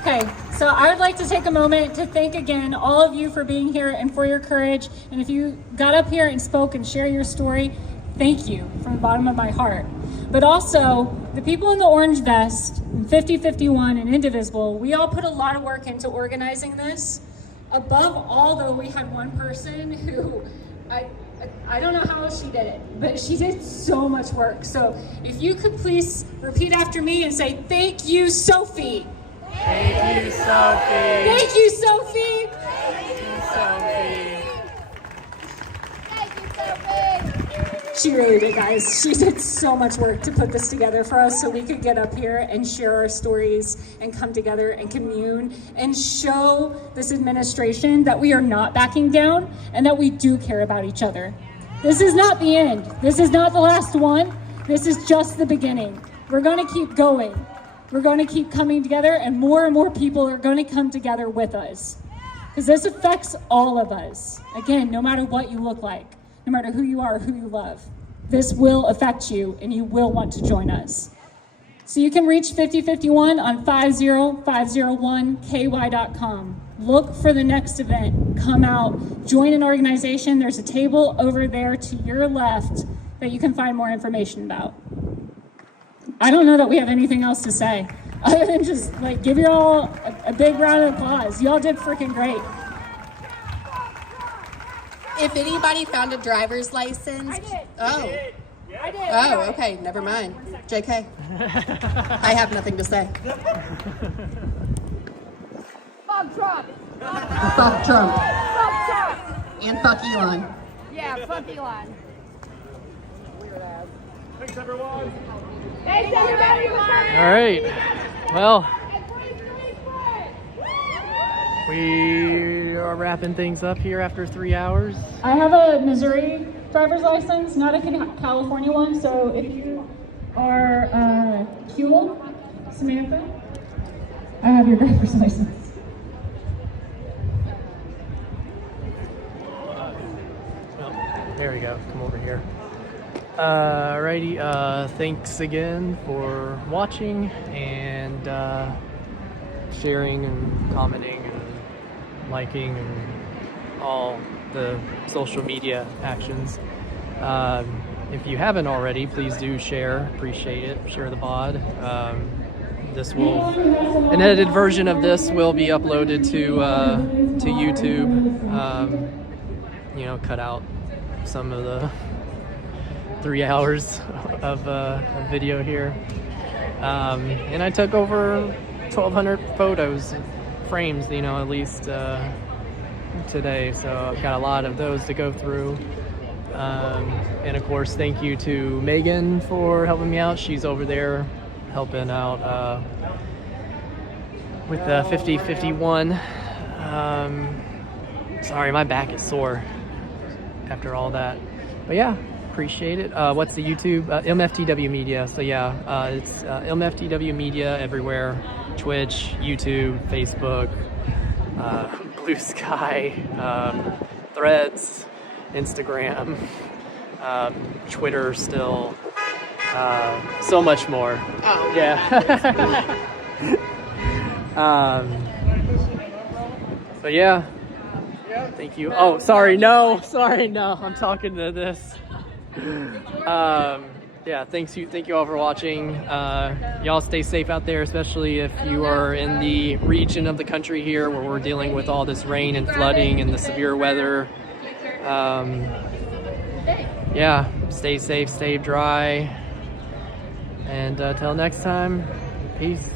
Okay, so I would like to take a moment to thank again all of you for being here and for your courage. And if you got up here and spoke and shared your story, thank you from the bottom of my heart. But also, the people in the orange vest, 5051 and Indivisible, we all put a lot of work into organizing this. Above all, though, we had one person who, I don't know how she did it, but she did so much work. So if you could please repeat after me and say, thank you, Sophie. Thank you, Sophie. Thank you, Sophie. Thank you, Sophie. She really did, guys. She did so much work to put this together for us so we could get up here and share our stories and come together and commune and show this administration that we are not backing down and that we do care about each other. This is not the end. This is not the last one. This is just the beginning. We're going to keep going. We're going to keep coming together, and more people are going to come together with us. Because this affects all of us. Again, no matter what you look like, no matter who you are or who you love, this will affect you, and you will want to join us. So you can reach 5051 on 50501ky.com. Look for the next event. Come out, join an organization. There's a table over there to your left that you can find more information about. I don't know that we have anything else to say other than just like give you all a big round of applause. Y'all did freaking great. If anybody found a driver's license, I did. Oh, I did. oh, okay, never mind. JK, I have nothing to say. Fuck Trump. Fuck Trump. Fuck Trump. And fuck Elon. Yeah, fuck Elon. Thanks, everyone. Thanks, everybody. All right. Well, we are wrapping things up here after 3 hours. I have a Missouri driver's license, not a California one, so if you are Huel, Samantha, I have your driver's license. Well, there we go. Come over here. Alrighty, thanks again for watching and sharing and commenting and liking and all the social media actions. If you haven't already, please do share. Appreciate it. Share the VOD. An edited version of this will be uploaded to YouTube. You know, cut out some of the 3 hours of video here. And I took over 1,200 photos, frames, you know, at least today. So I've got a lot of those to go through. And of course, thank you to Megan for helping me out. She's over there helping out with the 50-51. Sorry, my back is sore after all that. But yeah, appreciate it. What's the YouTube? ILMFTW Media. So yeah, it's ILMFTW Media everywhere. Twitch, YouTube, Facebook, Blue Sky, Threads, Instagram, Twitter still, so much more. Oh. Yeah. But yeah, thank you. Oh, sorry, no, I'm talking to this. Yeah, thank you all for watching. Y'all stay safe out there, especially if you are in the region of the country here where we're dealing with all this rain and flooding and the severe weather. Yeah, stay safe, stay dry, and till next time, peace.